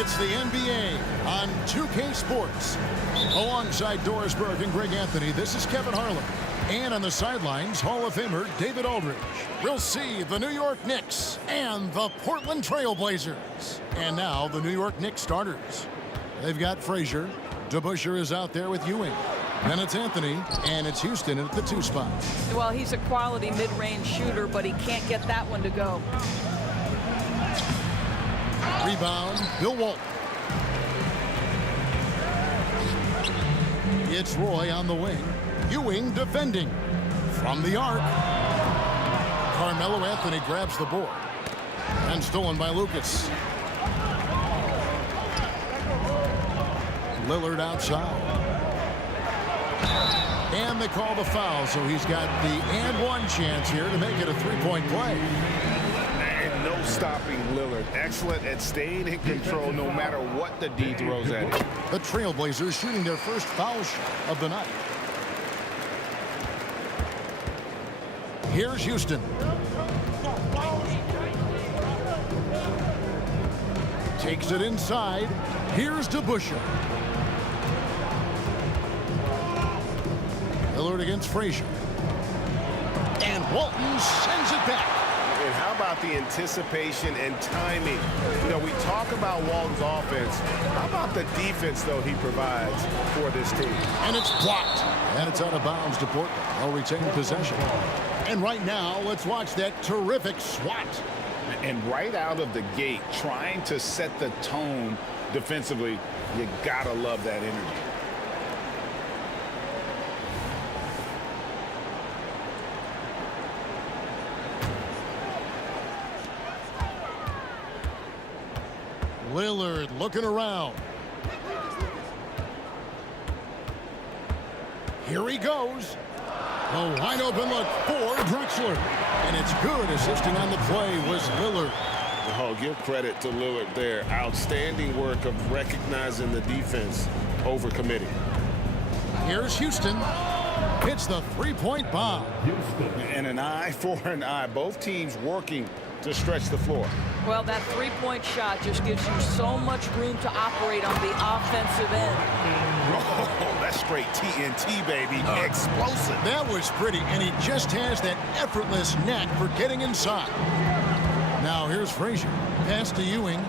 It's the NBA on 2K Sports. Alongside Doris Burke and Greg Anthony, this is Kevin Harlan. And on the sidelines, Hall of Famer David Aldridge. We'll see the New York Knicks and the Portland Trail Blazers. And now the New York Knicks starters. They've got Frazier. DeBusschere is out there with Ewing. Then it's Anthony, and it's Houston at the 2 spot. Well, he's a quality mid-range shooter, but he can't get that one to go. Rebound, Bill Walton. It's Roy on the wing. Ewing defending. From the arc. Carmelo Anthony grabs the board. And stolen by Lucas. Lillard outside. And they call the foul, so he's got the and one chance here to make it a three-point play. And no stopping Lillard. Excellent at staying in control no matter what the D throws at him. The Trailblazers shooting their first foul shot of the night. Here's Houston. Takes it inside. Here's DeBusschere. Lillard against Frazier. And Walton sends it back. And how about the anticipation and timing? You know, we talk about Walton's offense. How about the defense, though, he provides for this team? And it's blocked. And it's out of bounds to Portland. They'll retain possession. And right now, let's watch that terrific swat. And right out of the gate, trying to set the tone defensively, you gotta love that energy. Lillard looking around. Here he goes. A wide open look for Drexler. And it's good. Assisting on the play was Lillard. Oh, give credit to Lillard there. Outstanding work of recognizing the defense over committing. Here's Houston. Hits the three-point bomb. And an eye for an eye. Both teams working to stretch the floor. Well, that three-point shot just gives you so much room to operate on the offensive end. Oh, that's straight TNT, baby. Explosive. That was pretty, and he just has that effortless knack for getting inside. Now here's Frazier. Pass to Ewing.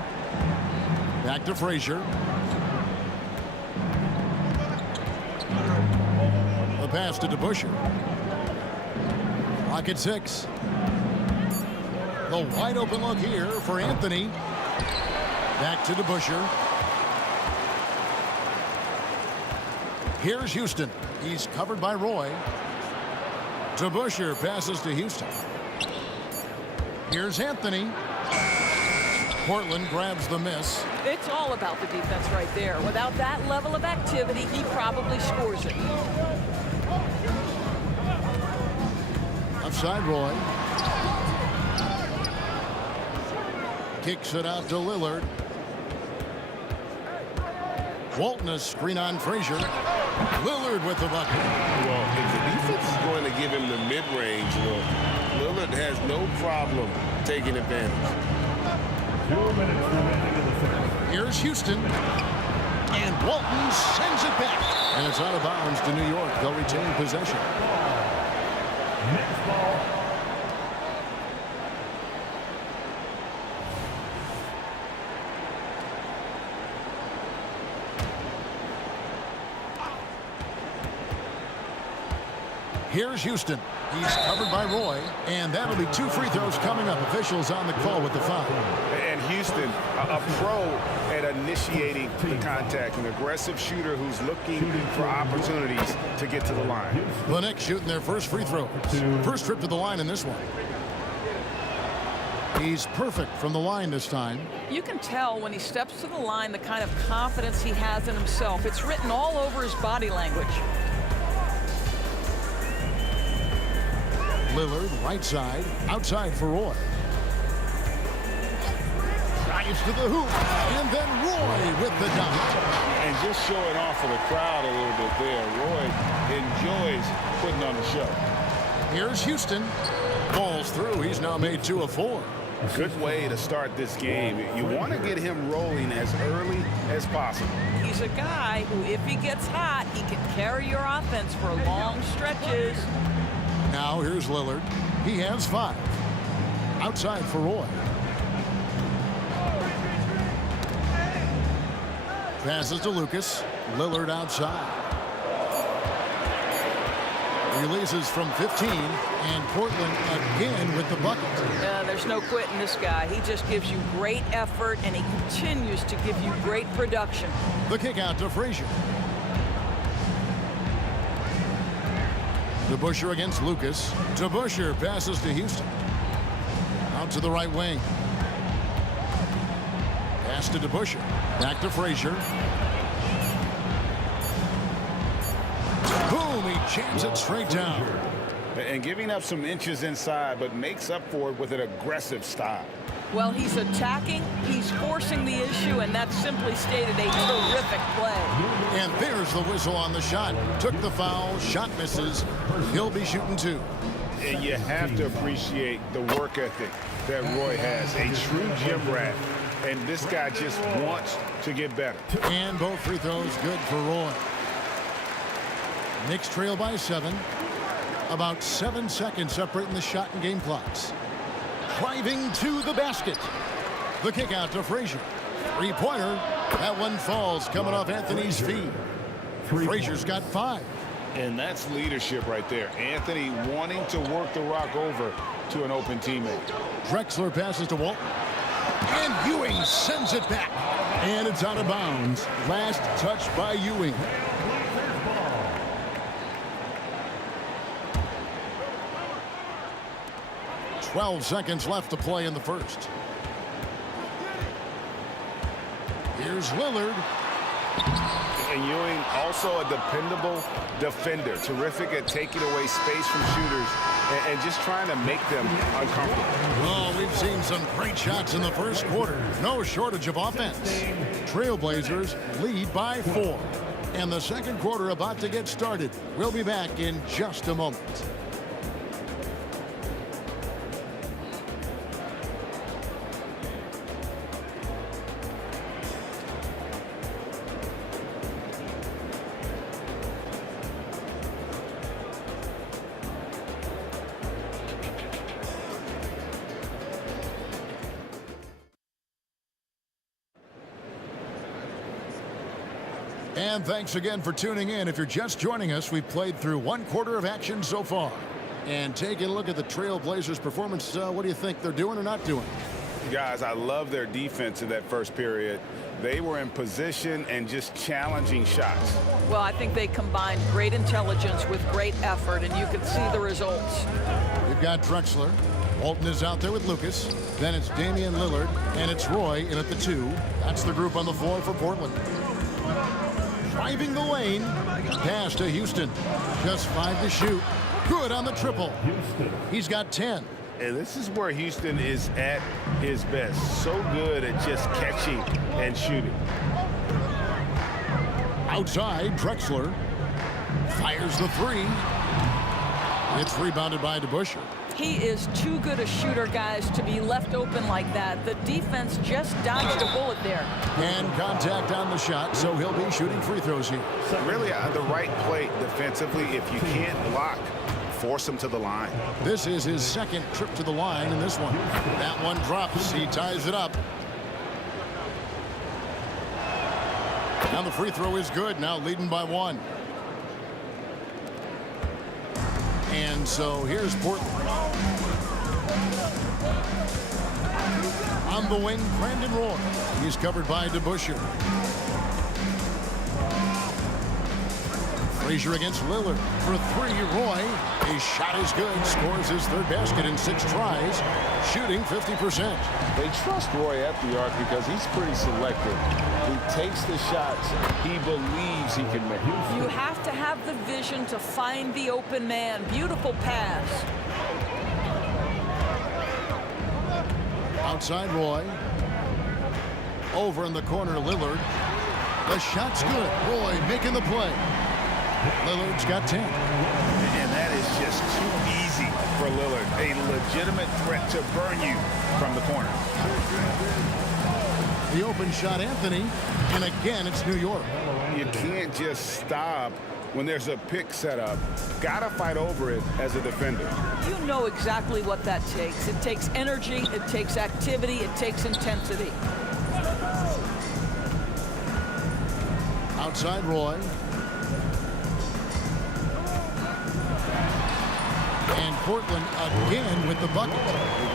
Back to Frazier. The pass to DeBusschere. Clock at 6. The wide open look here for Anthony. Back to DeBusschere. Here's Houston. He's covered by Roy. DeBusschere passes to Houston. Here's Anthony. Portland grabs the miss. It's all about the defense right there. Without that level of activity, he probably scores it. Outside Roy. Kicks it out to Lillard. Walton a screen on Frazier. Lillard with the bucket. Well, if the defense is going to give him the mid-range look, Lillard has no problem taking advantage. 2 minutes remaining in the third. Here's Houston. And Walton sends it back. And it's out of bounds to New York. They'll retain possession. Next ball. Here's Houston. He's covered by Roy. And that'll be 2 free throws coming up. Officials on the call with the foul. And Houston, a pro at initiating the contact, an aggressive shooter who's looking for opportunities to get to the line. The Knicks shooting their first free throw. First trip to the line in this one. He's perfect from the line this time. You can tell when he steps to the line the kind of confidence he has in himself. It's written all over his body language. Lillard, right side, outside for Roy. Drives to the hoop, and then Roy with the dunk. And just showing off for the crowd a little bit there. Roy enjoys putting on the show. Here's Houston. Ball's through. He's now made 2 of 4. Good way to start this game. You want to get him rolling as early as possible. He's a guy who, if he gets hot, he can carry your offense for long stretches. Now here's Lillard. He has 5. Outside for Roy. Passes to Lucas. Lillard outside. Releases from 15, and Portland again with the bucket. There's no quitting this guy. He just gives you great effort, and he continues to give you great production. The kick out to Frazier. DeBusschere against Lucas. DeBusschere passes to Houston. Out to the right wing. Pass to DeBusschere. Back to Frazier. Boom! He jams it straight down. And giving up some inches inside, but makes up for it with an aggressive style. Well, he's attacking, he's forcing the issue, and that's simply stated a terrific play. And there's the whistle on the shot. Took the foul, shot misses. He'll be shooting 2. And you have to appreciate the work ethic that Roy has. A true gym rat. And this guy just wants to get better. And both free throws good for Roy. Knicks trail by 7. About 7 seconds separating the shot and game clocks. Driving to the basket. The kick out to Frazier. 3-pointer. That one falls coming off Anthony's feet. Frazier's got 5. And that's leadership right there. Anthony wanting to work the rock over to an open teammate. Drexler passes to Walton. And Ewing sends it back. And it's out of bounds. Last touch by Ewing. "12 seconds left to play in the first. Here's Lillard. And Ewing also a dependable defender. Terrific at taking away space from shooters and just trying to make them uncomfortable. Oh, we've seen some great shots in the first quarter. No shortage of offense. Trailblazers lead by 4. And the second quarter about to get started. We'll be back in just a moment. And thanks again for tuning in. If you're just joining us, we've played through 1 quarter of action so far. And taking a look at the Trailblazers' performance, what do you think they're doing or not doing? Guys, I love their defense in that first period. They were in position and just challenging shots. Well, I think they combined great intelligence with great effort, and you can see the results. We've got Drexler. Walton is out there with Lucas. Then it's Damian Lillard, and it's Roy in at the 2. That's the group on the floor for Portland. Driving the lane. Pass to Houston. Just 5 to shoot. Good on the triple. He's got 10. And this is where Houston is at his best. So good at just catching and shooting. Outside, Drexler fires the 3. It's rebounded by DeBusschere. He is too good a shooter, guys, to be left open like that. The defense just dodged a bullet there. And contact on the shot, so he'll be shooting free throws here. Really on the right plate defensively. If you can't block, force him to the line. This is his second trip to the line in this one. That one drops. He ties it up. Now the free throw is good. Now leading by 1. And so here's Portland. On the wing, Brandon Roy. He's covered by DeBusschere. Frazier against Lillard for 3. Roy, his shot is good. Scores his 3rd basket in 6 tries. Shooting 50%. They trust Roy at the arc because he's pretty selective. He takes the shots he believes he can make. You have to have the vision to find the open man. Beautiful pass. Outside Roy. Over in the corner, Lillard. The shot's good. Roy making the play. Lillard's got 10. And that is just too easy for Lillard. A legitimate threat to burn you from the corner. The open shot, Anthony, and again, it's New York. You can't just stop when there's a pick set up. Gotta fight over it as a defender. You know exactly what that takes. It takes energy, it takes activity, it takes intensity. Outside Roy. And Portland again with the bucket.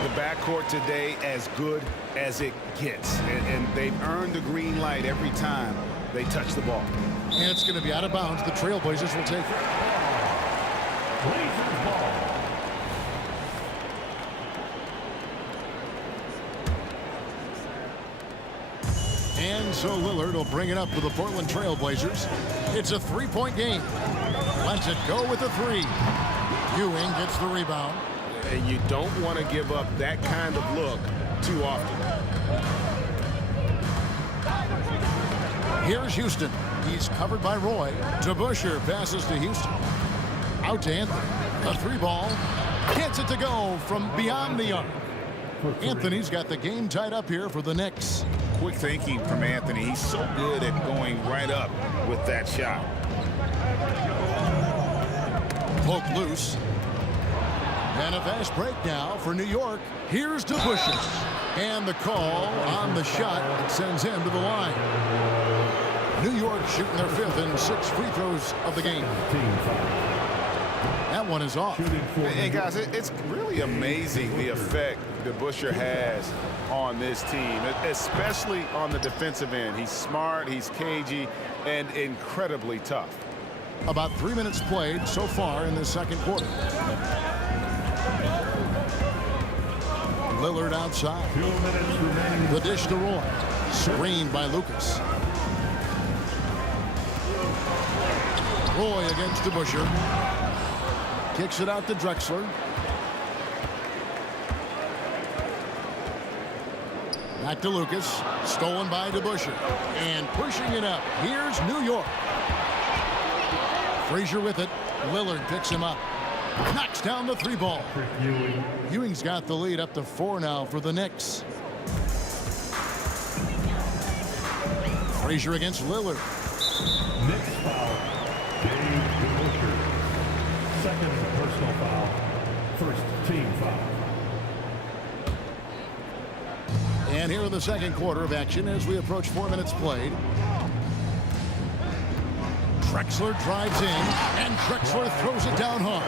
The backcourt today as good as it gets. And they've earned the green light every time they touch the ball. And it's going to be out of bounds. The Trailblazers will take it. Blazers ball. And so Lillard will bring it up for the Portland Trailblazers. It's a three-point game. Lets it go with a three. Ewing gets the rebound. And you don't want to give up that kind of look too often. Here's Houston. He's covered by Roy. DeBusschere passes to Houston. Out to Anthony. A three ball. Gets it to go from beyond the arc. Anthony's got the game tied up here for the Knicks. Quick thinking from Anthony. He's so good at going right up with that shot. Poke loose. And a fast break now for New York. Here's DeBusschere. And the call on the shot that sends him to the line. New York shooting their fifth and 6 free throws of the game. That one is off. And guys, it's really amazing the effect DeBusschere has on this team, especially on the defensive end. He's smart, he's cagey, and incredibly tough. About 3 minutes played so far in the second quarter. Lillard outside. 2 minutes remaining. The dish to Roy. Screened by Lucas. Roy against DeBusschere. Kicks it out to Drexler. Back to Lucas. Stolen by DeBusschere. And pushing it up. Here's New York. Frazier with it. Lillard picks him up. Knocks down the three ball. Ewing's got the lead up to 4 now for the Knicks. Frazier against Lillard. Knicks foul. Dave DeBusschere. Second personal foul. First team foul. And here in the second quarter of action as we approach 4 minutes played. Drexler drives in, and Drexler throws it down hard.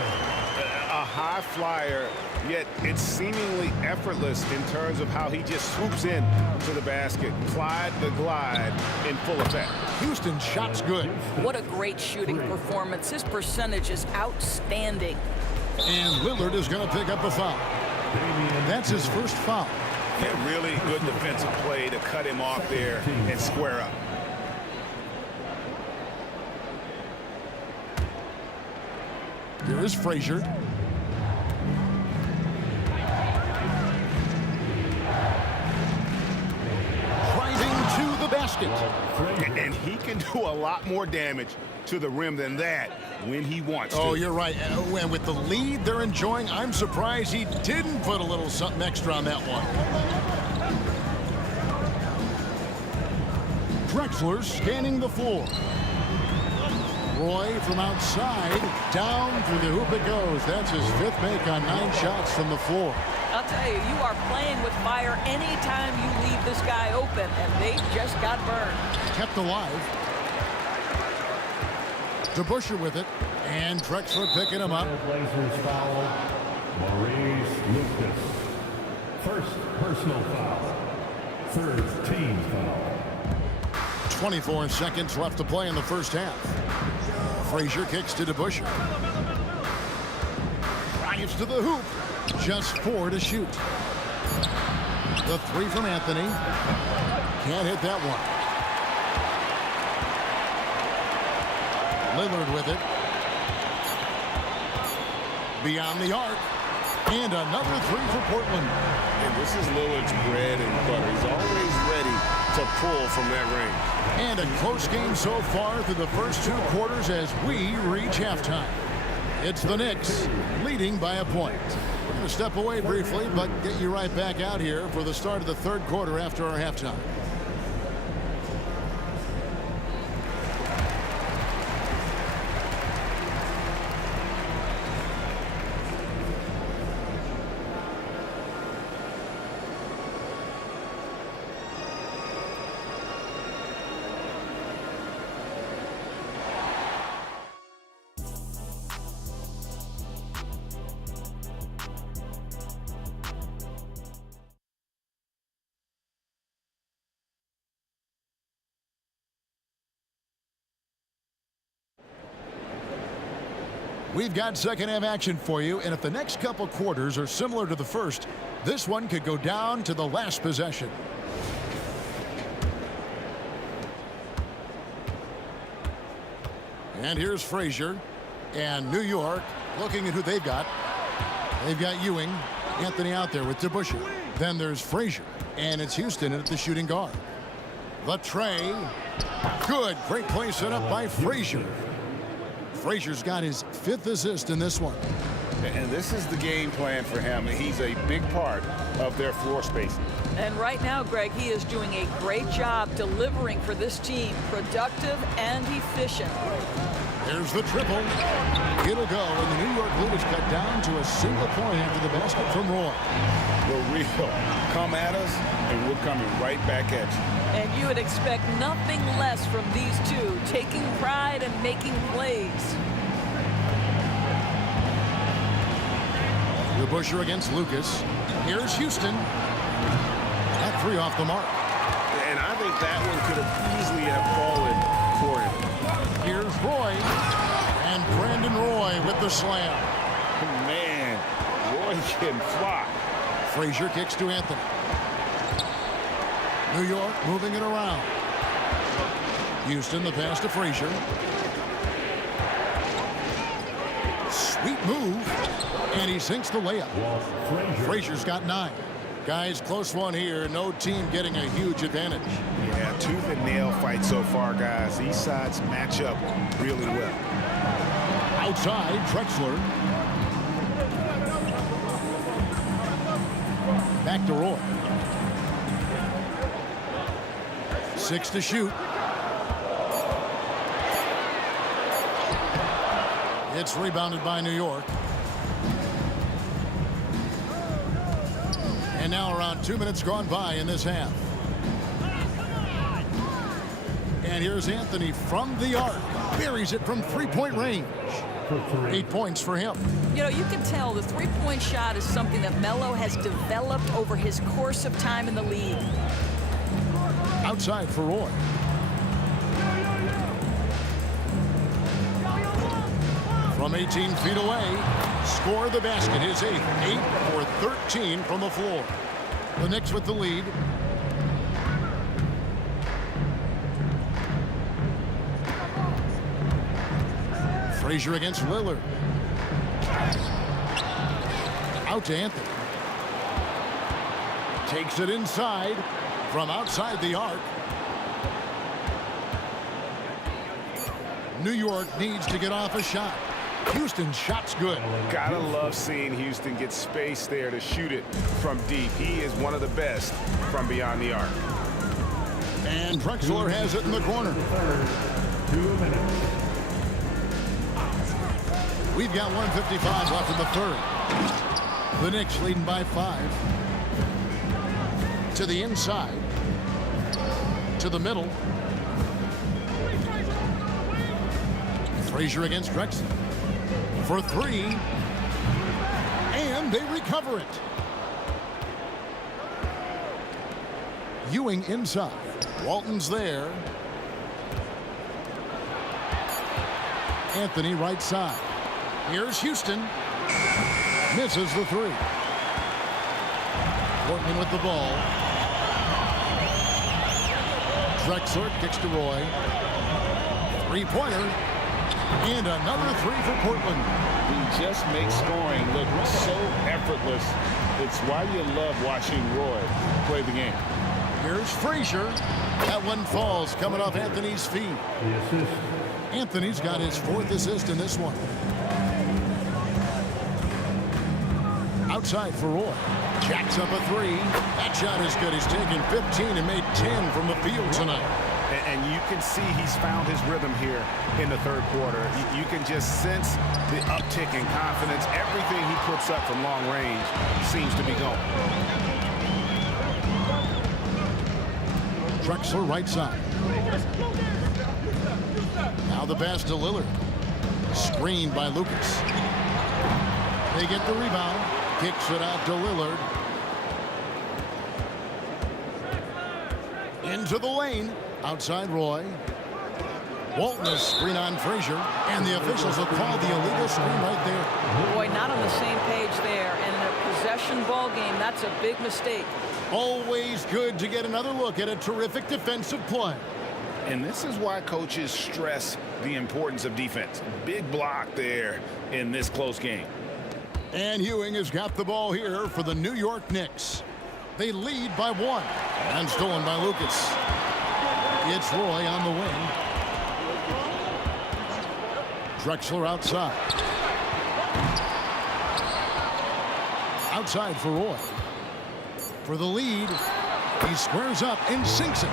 A high flyer, yet it's seemingly effortless in terms of how he just swoops in to the basket. Clyde the glide in full effect. Houston's shot's good. What a great shooting performance. His percentage is outstanding. And Lillard is going to pick up a foul. That's his first foul. A really good defensive play to cut him off there and square up. Here is Frazier. Driving to the basket. And he can do a lot more damage to the rim than that when he wants to. Oh, you're right. And with the lead they're enjoying, I'm surprised he didn't put a little something extra on that one. Drexler scanning the floor. Roy from outside, down through the hoop it goes. That's his 5th make on 9 shots from the floor. I'll tell you, you are playing with fire anytime you leave this guy open, and they just got burned. Kept alive. DeBusschere with it, and Drexler picking him up. Blazers foul. Maurice Lucas. First personal foul. Third team foul. 24 seconds left to play in the first half. Frazier kicks to DeBusschere. Drives to the hoop. Just 4 to shoot. The 3 from Anthony. Can't hit that one. Lillard with it. Beyond the arc. And another 3 for Portland. And this is Lillard's bread and butter. He's always ready to pull from that range. And a close game so far through the first 2 quarters as we reach halftime. It's the Knicks leading by a point. We're going to step away briefly, but get you right back out here for the start of the third quarter after our halftime. We've got second half action for you, and if the next couple quarters are similar to the first, this one could go down to the last possession. And here's Frazier, and New York looking at who they've got. They've got Ewing, Anthony out there with DeBusschere. Then there's Frazier, and it's Houston at the shooting guard. The tray, good, great play set up by Frazier. Frazier's got his 5th assist in this one. And this is the game plan for him. He's a big part of their floor spacing. And right now, Greg, he is doing a great job delivering for this team. Productive and efficient. There's the triple. It'll go, and the New York lead is cut down to a single point after the basket from Roy. We're real. Come at us, and we're coming right back at you. And you would expect nothing less from these two, taking pride and making plays. DeBusschere against Lucas. Here's Houston. That 3 off the mark. And I think that one could have easily have fallen for him. Here's Roy. And Brandon Roy with the slam. Man, Roy can fly. Frazier kicks to Anthony. New York moving it around. Houston, the pass to Frazier. Sweet move. And he sinks the layup. Frazier's got 9. Guys, close one here. No team getting a huge advantage. Yeah, tooth and nail fight so far, guys. These sides match up really well. Outside, Drexler. Back to Roy. 6 to shoot. It's rebounded by New York. And now around 2 minutes gone by in this half. And here's Anthony from the arc. Buries it from 3-point range. 8 points for him. You know, you can tell the three-point shot is something that Melo has developed over his course of time in the league. Outside for Roy. From 18 feet away, score the basket. His 8th, 8 for 13 from the floor. The Knicks with the lead. Frazier against Lillard. Out to Anthony. Takes it inside from outside the arc. New York needs to get off a shot. Houston's shot's good. Gotta love seeing Houston get space there to shoot it from deep. He is one of the best from beyond the arc. And Drexler has it in the corner. 2 minutes. We've got 1:55 left in the third. The Knicks leading by 5. To the inside. To the middle. Frazier against Drexler. For 3. And they recover it. Ewing inside. Walton's there. Anthony right side. Here's Houston. Misses the 3. Portland with the ball. Drexler kicks to Roy. 3-pointer. And another 3 for Portland. He just makes scoring look so effortless. It's why you love watching Roy play the game. Here's Frazier. That one falls coming off Anthony's feet. The assist. Anthony's got his 4th assist in this one. outside for Roy. Jacks up a three. That shot is good. He's taken 15 and made 10 from the field tonight. And you can see he's found his rhythm here in the third quarter. You can just sense the uptick in confidence. Everything he puts up from long range seems to be going. Drexler right side. Now the pass to Lillard. Screened by Lucas. They get the rebound. Kicks it out to Lillard. Into the lane. Outside Roy. Walton is screen on Frazier. And the officials have called the illegal screen right there. Boy, not on the same page there. And in a possession ball game, that's a big mistake. Always good to get another look at a terrific defensive play. And this is why coaches stress the importance of defense. Big block there in this close game. And Ewing has got the ball here for the New York Knicks. They lead by 1. And stolen by Lucas. It's Roy on the wing. Drexler outside. Outside for Roy. For the lead. He squares up and sinks it.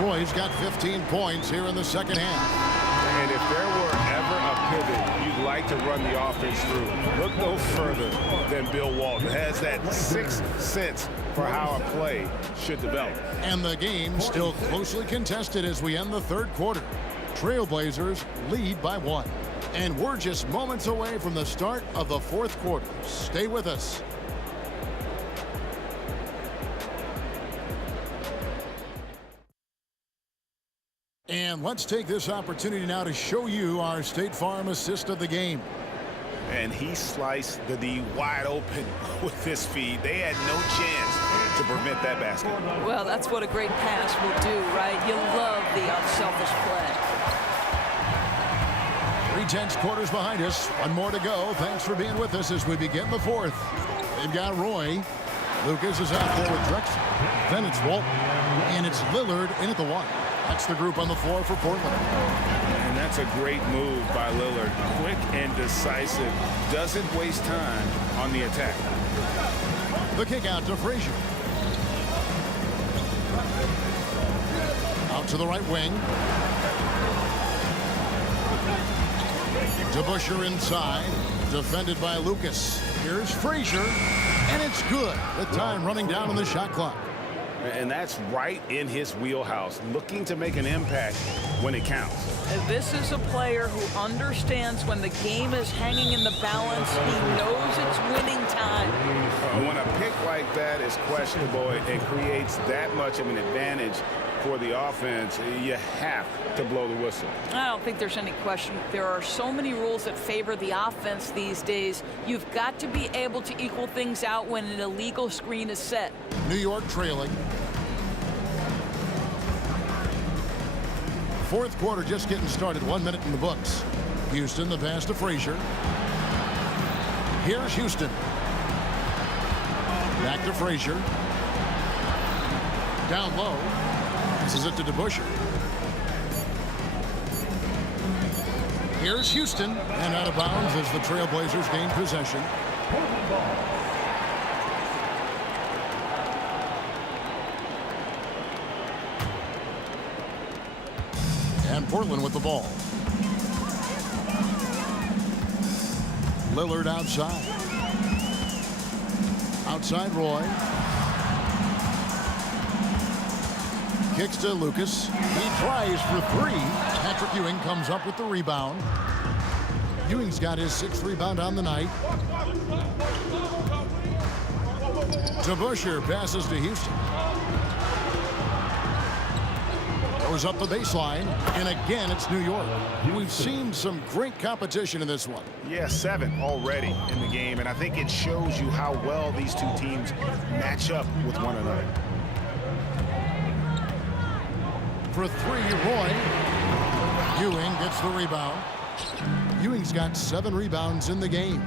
Roy's got 15 points here in the second half. And if there were ever a pivot you'd like to run the offense through, look no further than Bill Walton. Has that sixth sense for how a play should develop. And the game still closely contested as we end the third quarter. Trailblazers lead by 1. And we're just moments away from the start of the fourth quarter. Stay with us. And let's take this opportunity now to show you our State Farm assist of the game. And he sliced the D wide open with his feed. They had no chance to prevent that basket. Well, that's what a great pass will do, right? You love the unselfish play. 3/10 quarters behind us. One more to go. Thanks for being with us as we begin the fourth. They've got Roy. Lucas is out there with Drexler. Then it's Walton. And it's Lillard in at the 1. That's the group on the floor for Portland. And that's a great move by Lillard. Quick and decisive. Doesn't waste time on the attack. The kick out to Frazier. Out to the right wing. To Busher inside. Defended by Lucas. Here's Frazier. And it's good. The time running down on the shot clock. And that's right in his wheelhouse, looking to make an impact when it counts. This is a player who understands when the game is hanging in the balance. He knows it's winning time. When a pick like that is questionable, it creates that much of an advantage for the offense. You have to blow the whistle. I don't think there's any question. There are so many rules that favor the offense these days. You've got to be able to equal things out when an illegal screen is set. New York trailing. Fourth quarter just getting started. 1 minute in the books. Houston, the pass to Frazier. Here's Houston. Back to Frazier. Down low. This is it to DeBusschere. Here's Houston. And out of bounds as the Trailblazers gain possession. And Portland with the ball. Lillard outside. Outside Roy. Kicks to Lucas. He tries for 3. Patrick Ewing comes up with the rebound. Ewing's got his 6th rebound on the night. DeBusschere passes to Houston. Goes up the baseline, and again it's New York. We've seen some great competition in this one. Yeah, 7 already in the game, and I think it shows you how well these two teams match up with one another. For 3, Roy. Ewing gets the rebound. Ewing's got 7 rebounds in the game.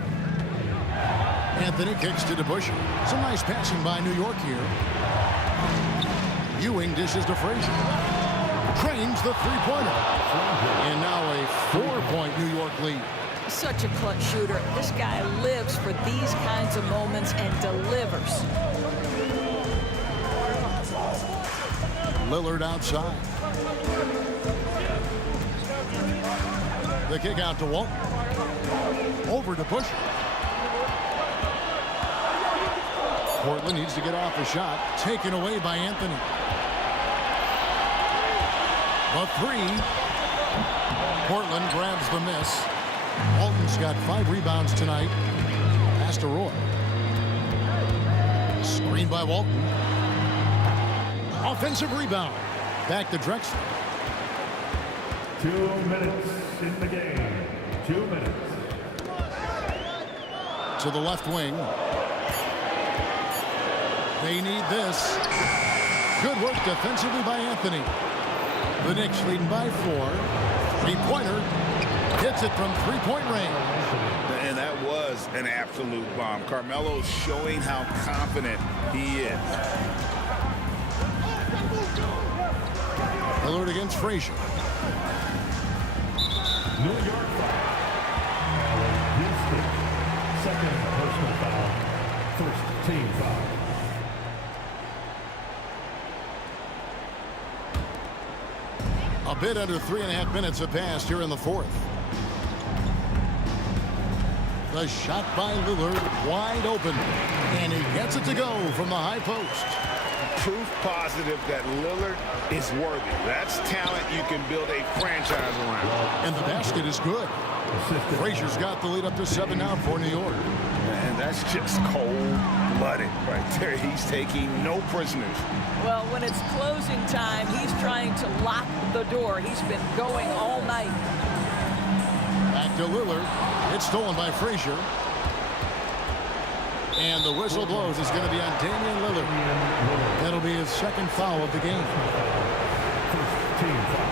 Anthony kicks to DeBusschere. Some nice passing by New York here. Ewing dishes to Frazier. Trains the 3-pointer. And now a 4-point New York lead. Such a clutch shooter. This guy lives for these kinds of moments and delivers. Lillard outside. The kick out to Walton. Over to Busher. Portland needs to get off a shot. Taken away by Anthony. The three. Portland grabs the miss. Walton's got 5 rebounds tonight. Pass to Roy. Screen by Walton. Offensive rebound. Back to Drexler. 2 minutes in the game. 2 minutes. To the left wing. They need this. Good work defensively by Anthony. The Knicks leading by 4. Three-pointer. Hits it from three-point range. And that was an absolute bomb. Carmelo's showing how confident he is. Lillard against Frazier. New York foul. Houston. Second personal foul. First team foul. A bit under 3.5 minutes have passed here in the fourth. The shot by Lillard wide open. And he gets it to go from the high post. Proof positive that Lillard is worthy. That's talent you can build a franchise around. And the basket is good. Frazier's got the lead up to 7 now for New York. And that's just cold-blooded right there. He's taking no prisoners. Well, when it's closing time, he's trying to lock the door. He's been going all night. Back to Lillard. It's stolen by Frazier. And the whistle blows. It's going to be on Damian Lillard. That'll be his second foul of the game. First team foul.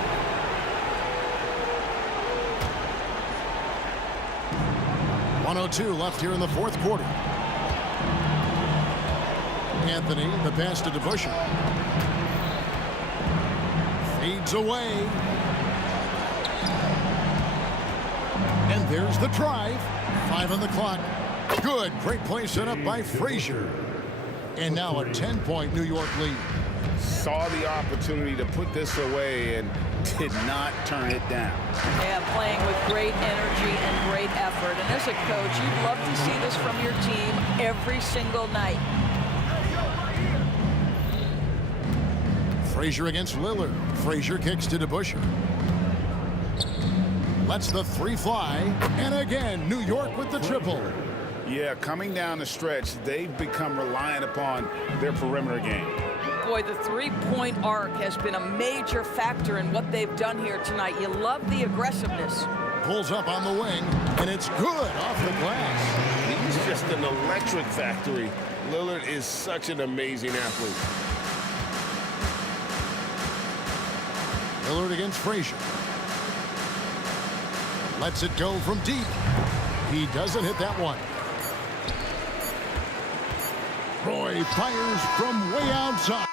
.102 left here in the fourth quarter. Anthony, the pass to DeBusschere. Fades away. And there's the drive. 5 on the clock. Good. Great play set up by Frazier. And now a 10-point New York lead. Saw the opportunity to put this away and did not turn it down. Yeah, playing with great energy and great effort. And as a coach, you'd love to see this from your team every single night. Frazier against Lillard. Frazier kicks to DeBusschere. Lets the 3 fly. And again, New York with the triple. Yeah, coming down the stretch, they've become reliant upon their perimeter game. Boy, the three-point arc has been a major factor in what they've done here tonight. You love the aggressiveness. Pulls up on the wing, and it's good off the glass. He's just an electric factory. Lillard is such an amazing athlete. Lillard against Frazier. Lets it go from deep. He doesn't hit that one. Roy fires from way outside.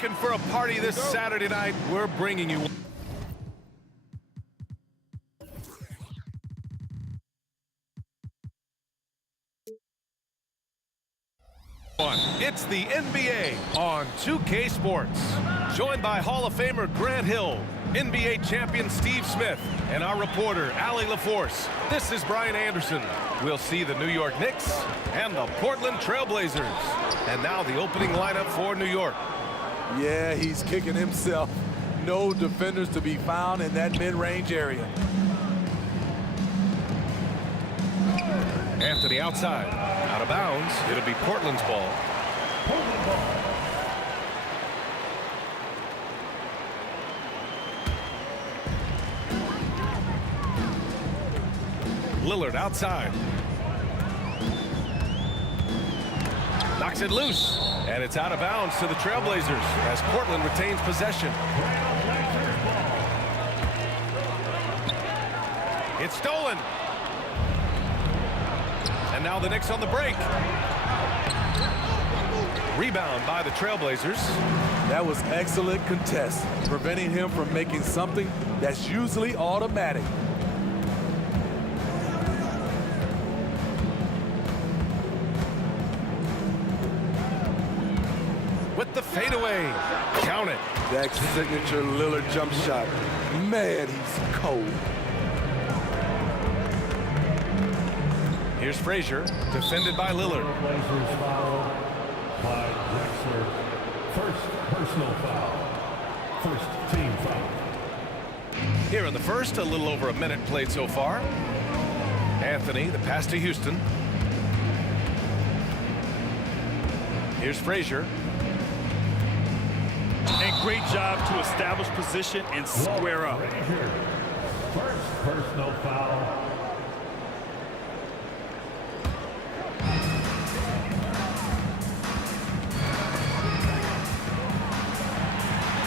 looking for a party this Saturday night, we're bringing you one. It's the NBA on 2K Sports. Joined by Hall of Famer Grant Hill, NBA champion Steve Smith, and our reporter, Allie LaForce. This is Brian Anderson. We'll see the New York Knicks and the Portland Trailblazers. And now the opening lineup for New York. Yeah, he's kicking himself. No defenders to be found in that mid-range area. Anthony outside. Out of bounds. It'll be Portland's ball. Portland ball. Lillard outside. Knocks it loose. And it's out of bounds to the Trailblazers as Portland retains possession. It's stolen. And now the Knicks on the break. Rebound by the Trailblazers. That was excellent contest, preventing him from making something that's usually automatic. With the fadeaway. Count it. That signature Lillard jump shot. Man, he's cold. Here's Frazier, defended by Lillard. Blazers foul by Drexler. First personal foul. First team foul. Here in the first, a little over a minute played so far. Anthony, the pass to Houston. Here's Frazier. A great job to establish position and square up. Frazier. First personal foul.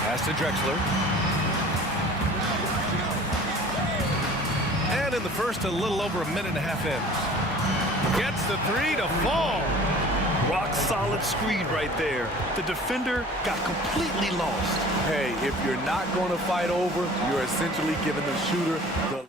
Pass to Drexler. And in the first, a little over a minute and a half in. Gets the three to fall. Rock solid screen right there. The defender got completely lost. Hey, if you're not going to fight over, you're essentially giving the shooter the...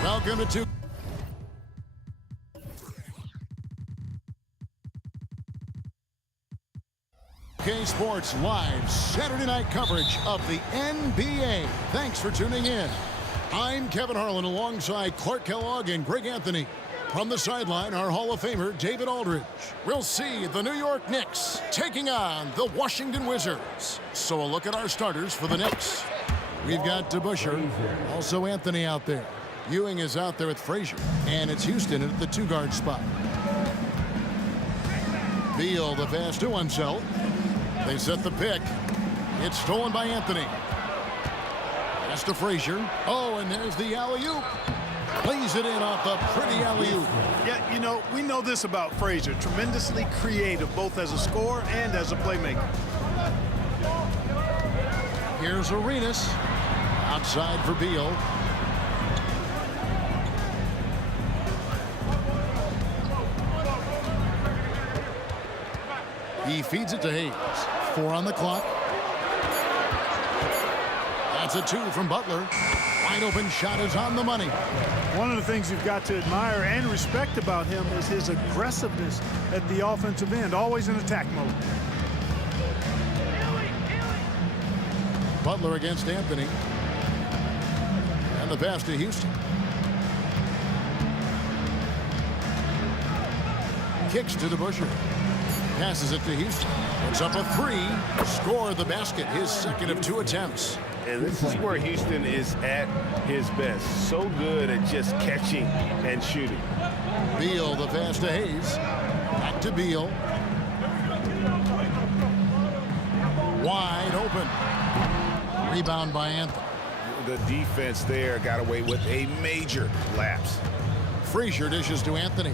Welcome to 2K Sports Live Saturday night coverage of the NBA. Thanks for tuning in. I'm Kevin Harlan alongside Clark Kellogg and Greg Anthony. From the sideline, our Hall of Famer, David Aldridge. We'll see the New York Knicks taking on the Washington Wizards. So a look at our starters for the Knicks. We've got DeBusschere, also Anthony out there. Ewing is out there with Frazier, and it's Houston at the two-guard spot. Beal, the pass to Unseld. They set the pick. It's stolen by Anthony. Pass to Frazier. Oh, and there's the alley-oop. Plays it in off the pretty alley-oop. Yeah, you know, we know this about Frazier. Tremendously creative, both as a scorer and as a playmaker. Here's Arenas. Outside for Beal. He feeds it to Hayes. 4 on the clock. That's a 2 from Butler. Wide open shot is on the money. One of the things you've got to admire and respect about him is his aggressiveness at the offensive end, always in attack mode. Butler against Anthony. And the pass to Houston. Kicks to DeBusschere. Passes it to Houston. Puts up a 3. Score the basket. His second of 2 attempts. And this is where Houston is at his best. So good at just catching and shooting. Beal, the pass to Hayes. Back to Beal. Wide open. Rebound by Anthony. The defense there got away with a major lapse. Frazier dishes to Anthony.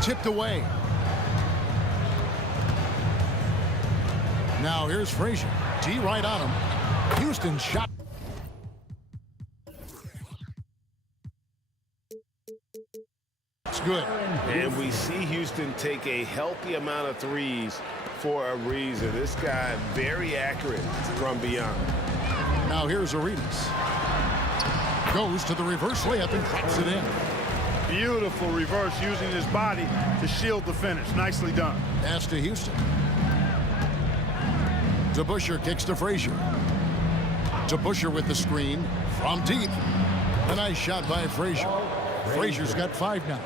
Tipped away. Now here's Frazier. D right on him. Houston shot. It's good. And we see Houston take a healthy amount of threes for a reason. This guy very accurate from beyond. Now here's Arenas. Goes to the reverse layup and drops it in. Beautiful reverse using his body to shield the finish. Nicely done. Pass to Houston. DeBusschere kicks to Frazier. DeBusschere with the screen from deep. A nice shot by Frazier. Frazier's got 5 now.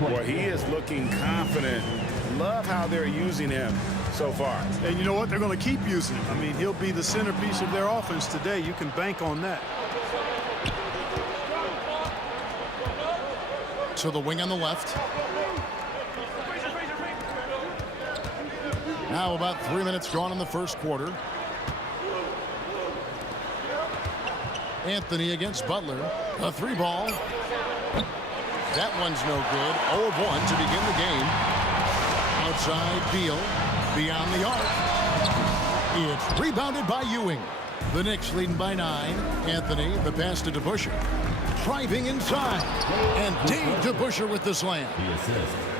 Well, he is looking confident. Love how they're using him so far. And you know what? They're going to keep using him. I mean, he'll be the centerpiece of their offense today. You can bank on that. To the wing on the left. Now about 3 minutes gone in the first quarter. Anthony against Butler. A 3-ball. That one's no good. 0 of 1 to begin the game. Outside Beal. Beyond the arc. It's rebounded by Ewing. The Knicks leading by 9. Anthony, the pass to DeBusschere. Driving inside. And Dave DeBusschere with the slam.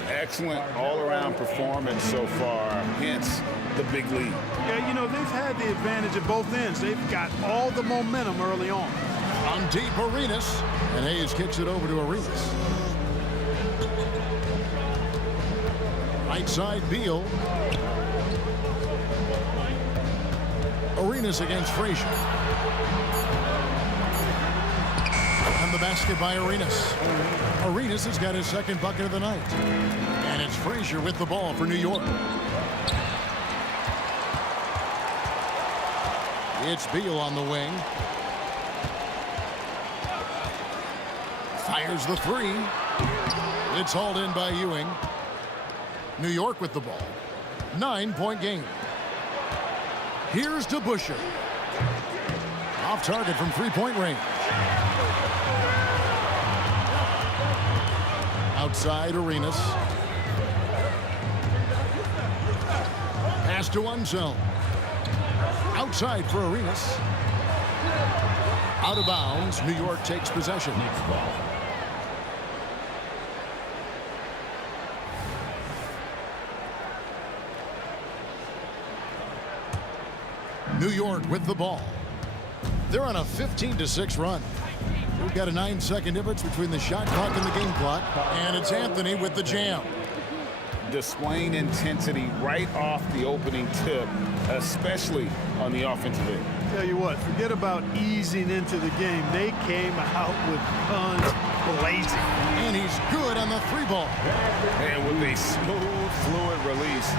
Excellent all-around performance so far, hence the big lead. Yeah, you know, they've had the advantage at both ends. They've got all the momentum early on. On deep, Arenas. And Hayes kicks it over to Arenas. Right side, Beal. Arenas against Frazier. And the basket by Arenas. Arenas has got his second bucket of the night. And it's Frazier with the ball for New York. It's Beal on the wing. Fires the 3. It's hauled in by Ewing. New York with the ball. 9-point game. Here's DeBusschere. Off target from 3-point range. Outside Arenas. Pass to Unseld. Outside for Arenas. Out of bounds. New York takes possession. New York with the ball. They're on a 15-6 run. We've got a 9-second difference between the shot clock and the game clock. And it's Anthony with the jam. displaying intensity right off the opening tip, especially on the offensive end. Tell you what, forget about easing into the game. They came out with guns blazing. And he's good on the 3-ball. And with a smooth, fluid release,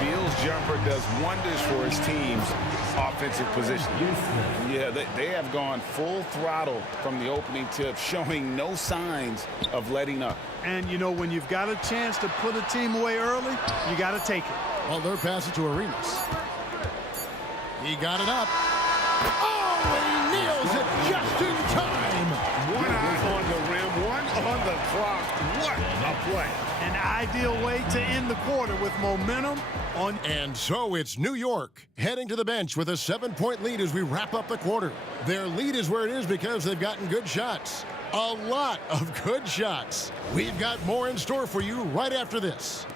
Beal's jumper does wonders for his team's offensive position. Yeah, they have gone full throttle from the opening tip, showing no signs of letting up. And, you know, when you've got a chance to put a team away early, you got to take it. Well, they're passing to Arenas. He got it up. Oh, he nails it just in time. One eye on the rim, one on the clock. What a play. An ideal way to end the quarter with momentum on. And so it's New York heading to the bench with a 7-point lead as we wrap up the quarter. Their lead is where it is because they've gotten good shots. A lot of good shots. We've got more in store for you right after this.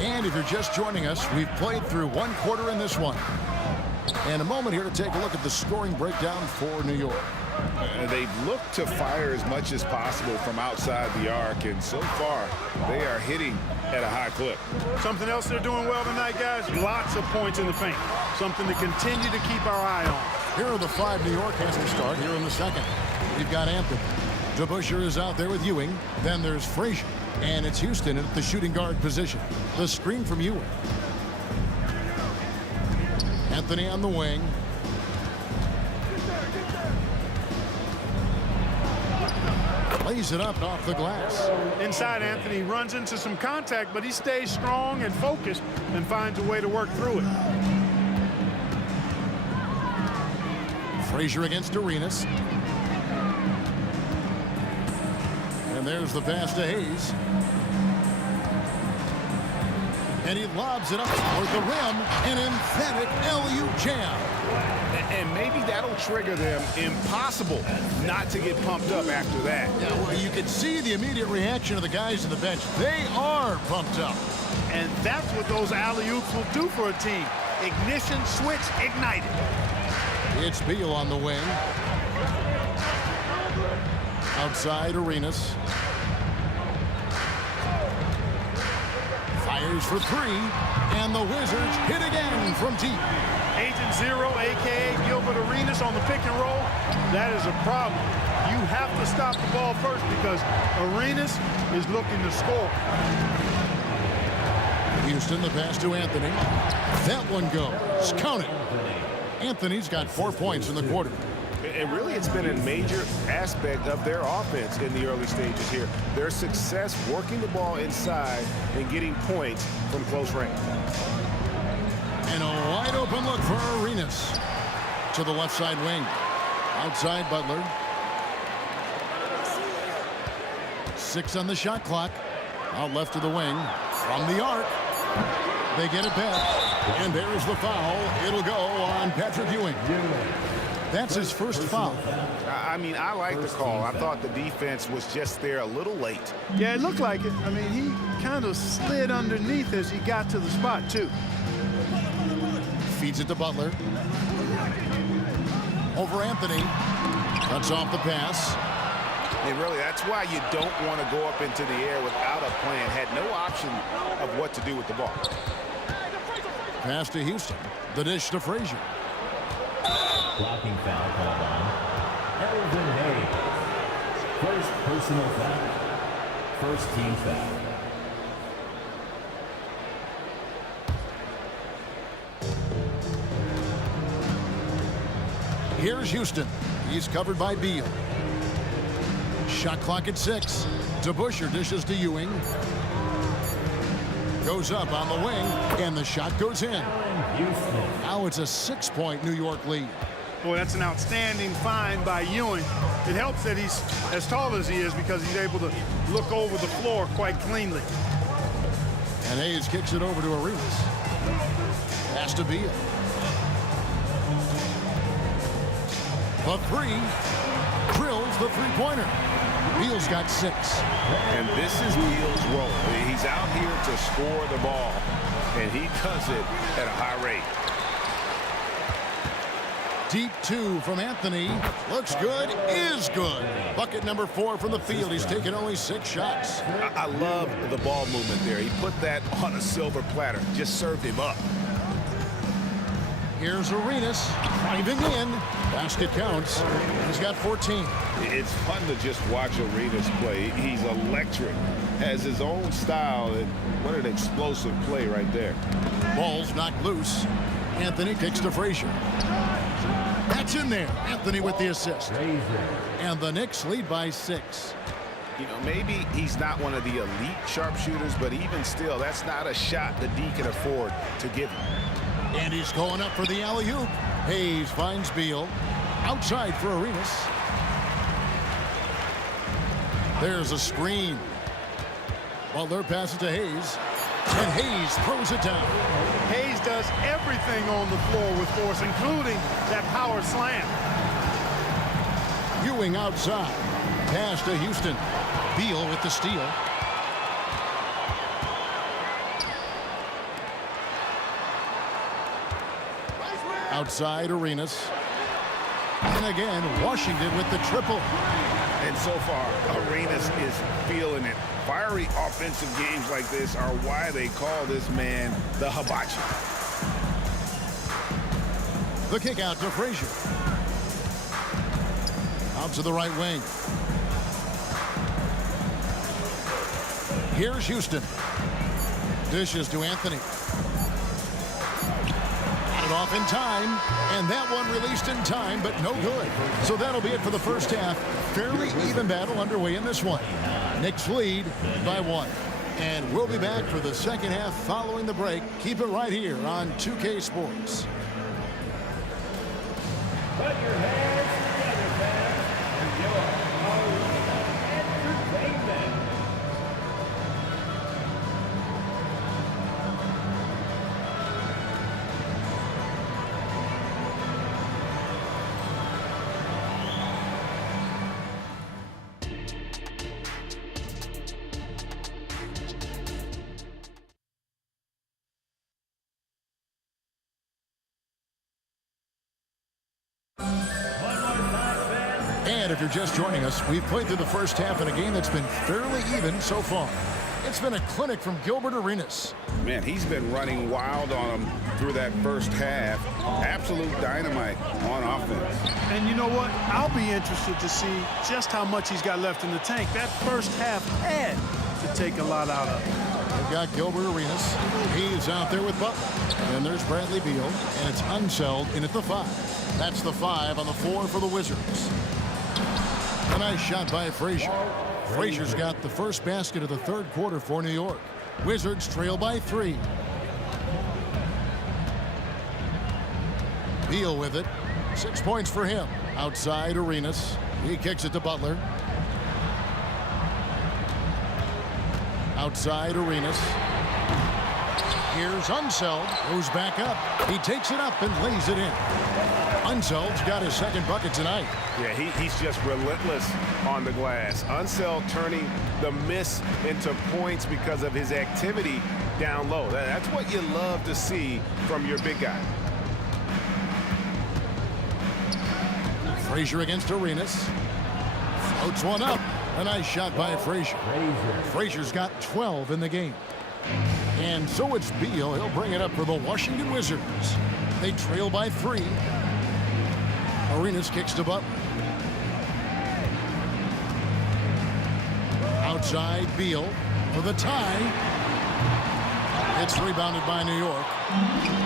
And if you're just joining us, we've played through one quarter in this one. And a moment here to take a look at the scoring breakdown for New York. They've looked to fire as much as possible from outside the arc, and so far they are hitting at a high clip. Something else they're doing well tonight, guys, lots of points in the paint. Something to continue to keep our eye on. Here are the 5 New York has to start here in the second. We've got Anthony. DeBusschere is out there with Ewing. Then there's Frazier. And it's Houston at the shooting guard position. The screen from Ewing. Anthony on the wing. Lays it up off the glass. Inside, Anthony runs into some contact, but he stays strong and focused and finds a way to work through it. Frazier against Arenas. And there's the pass to Hayes. And he lobs it up toward the rim. An emphatic alley-oop jam. And maybe that'll trigger them. Impossible not to get pumped up after that. Yeah, well, you can see the immediate reaction of the guys on the bench. They are pumped up. And that's what those alley-oops will do for a team. Ignition switch ignited. It's Beal on the wing. Outside Arenas. Fires for 3. And the Wizards hit again from deep. Agent Zero, a.k.a. Gilbert Arenas on the pick and roll. That is a problem. You have to stop the ball first because Arenas is looking to score. Houston, the pass to Anthony. That one goes. Count it. Anthony's got 4 points in the quarter. And really, it's been a major aspect of their offense in the early stages here. Their success working the ball inside and getting points from close range. And a wide open look for Arenas. To the left side wing. Outside Butler. 6 on the shot clock. Out left of the wing. From the arc. They get it back. And there's the foul. It'll go on Patrick Ewing. That's his first foul. I mean, I like the call. I thought the defense was just there a little late. Yeah, it looked like it. I mean, he kind of slid underneath as he got to the spot, too. Feeds it to Butler. Over Anthony. Cuts off the pass. And really, that's why you don't want to go up into the air without a plan. Had no option of what to do with the ball. Pass to Houston. The dish to Frazier. Blocking foul called on Elvin Hayes. First personal foul. First team foul. Here's Houston. He's covered by Beal. Shot clock at 6. DeBusschere dishes to Ewing. Goes up on the wing, and the shot goes in. Now it's a 6-point New York lead. Boy, that's an outstanding find by Ewing. It helps that he's as tall as he is because he's able to look over the floor quite cleanly. And Hayes kicks it over to Arenas. Pass to Beal. The 3. Drills the 3-pointer. Beal's got 6. And this is Beal's role. He's out here to score the ball, and he does it at a high rate. Deep two from Anthony. Looks good, is good. Bucket number 4 from the field. He's taken only 6 shots. I love the ball movement there. He put that on a silver platter. Just served him up. Here's Arenas driving in. Basket counts. He's got 14. It's fun to just watch Arenas play. He's electric. Has his own style. And what an explosive play right there. Ball's knocked loose. Anthony kicks to Frazier. That's in there. Anthony with the assist. And the Knicks lead by 6. You know, maybe he's not one of the elite sharpshooters, but even still, that's not a shot that D can afford to give him. And he's going up for the alley-oop. Hayes finds Beal. Outside for Arenas. There's a screen. Butler passes to Hayes. And Hayes throws it down. Hayes does everything on the floor with force, including that power slam. Ewing outside. Pass to Houston. Beal with the steal. Outside Arenas. And again, Washington with the triple. And so far, Arenas is feeling it. Fiery offensive games like this are why they call this man the Hibachi. The kick out to Frazier. Out to the right wing. Here's Houston. Dishes to Anthony. Got it off in time, and that one released in time, but no good. So that'll be it for the first half. Fairly even battle underway in this one. Knicks lead by 1. And we'll be back for the second half following the break. Keep it right here on 2K Sports. Put your hands together, fans, for your entertainment. And if you're just joining us, we've played through the first half in a game that's been fairly even so far. It's been a clinic from Gilbert Arenas. Man, he's been running wild on him through that first half. Absolute dynamite on offense. And you know what? I'll be interested to see just how much he's got left in the tank. That first half had to take a lot out of it. We've got Gilbert Arenas. He's out there with Butler. Then there's Bradley Beal, and it's Unseld in at the 5. That's the 5 on the 4 for the Wizards. A nice shot by Frazier. Frazier's got the first basket of the third quarter for New York. Wizards trail by 3. Beal with it. 6 points for him. Outside Arenas. He kicks it to Butler. Outside Arenas. Here's Unseld. Goes back up. He takes it up and lays it in. Unseld's got his second bucket tonight. Yeah, he's just relentless on the glass. Unseld turning the miss into points because of his activity down low. That's what you love to see from your big guy. Frazier against Arenas. Floats one up. A nice shot by Frazier. Frazier's got 12 in the game. And so it's Beal. He'll bring it up for the Washington Wizards. They trail by 3. Arenas kicks to Butler. Outside Beal for the tie. It's rebounded by New York.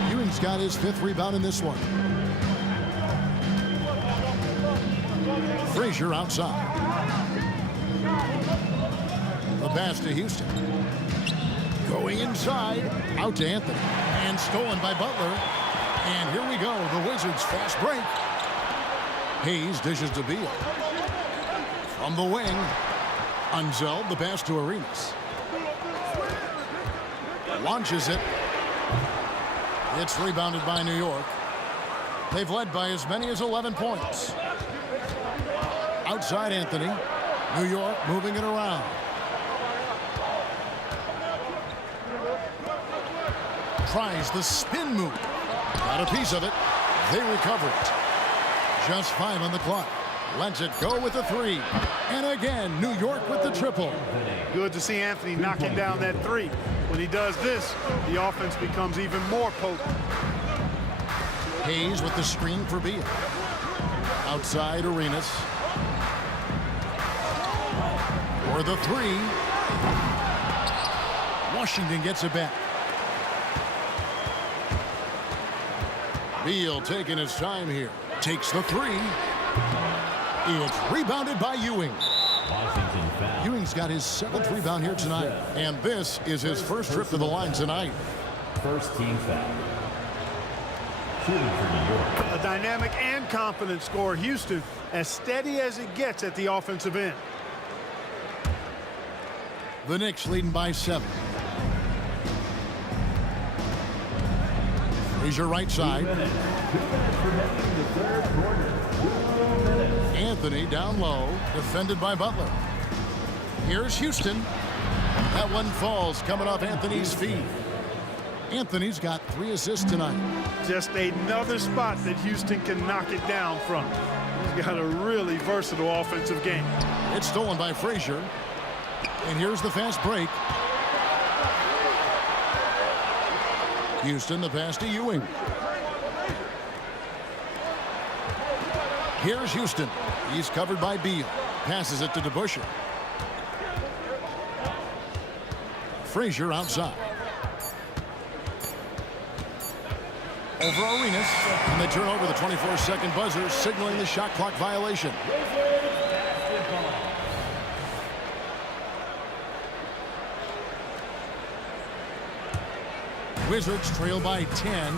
Ewing's got his 5th rebound in this one. Frazier outside. The pass to Houston. Going inside. Out to Anthony. And stolen by Butler. And here we go. The Wizards fast break. Hayes dishes to Beal. From the wing. Unseld, the pass to Arenas. Launches it. It's rebounded by New York. They've led by as many as 11 points. Outside Anthony. New York moving it around. Tries the spin move. Got a piece of it. They recover it. Just 5 on the clock. Lets it go with the 3. And again, New York with the triple. Good to see Anthony knocking down that 3. When he does this, the offense becomes even more potent. Hayes with the screen for Beal. Outside Arenas. For the 3. Washington gets it back. Beal taking his time here. Takes the 3. It's rebounded by Ewing. Washington foul. Ewing's got his 7th rebound here tonight. And this is his first trip to the line tonight. First team foul. Shooting for New York. A dynamic and confident scorer. Houston as steady as it gets at the offensive end. The Knicks leading by 7. Here's your right side. 2 minutes. 2 minutes remaining in the third quarter. 2 minutes. Anthony down low, defended by Butler. Here's Houston. That one falls coming off Anthony's feet. Anthony's got 3 assists tonight. Just another spot that Houston can knock it down from. He's got a really versatile offensive game. It's stolen by Frazier. And here's the fast break. Houston, the pass to Ewing. Here's Houston. He's covered by Beal. Passes it to DeBusschere. Frazier outside. Over Arenas. And they turn over the 24-second buzzer, signaling the shot clock violation. Wizards trail by 10.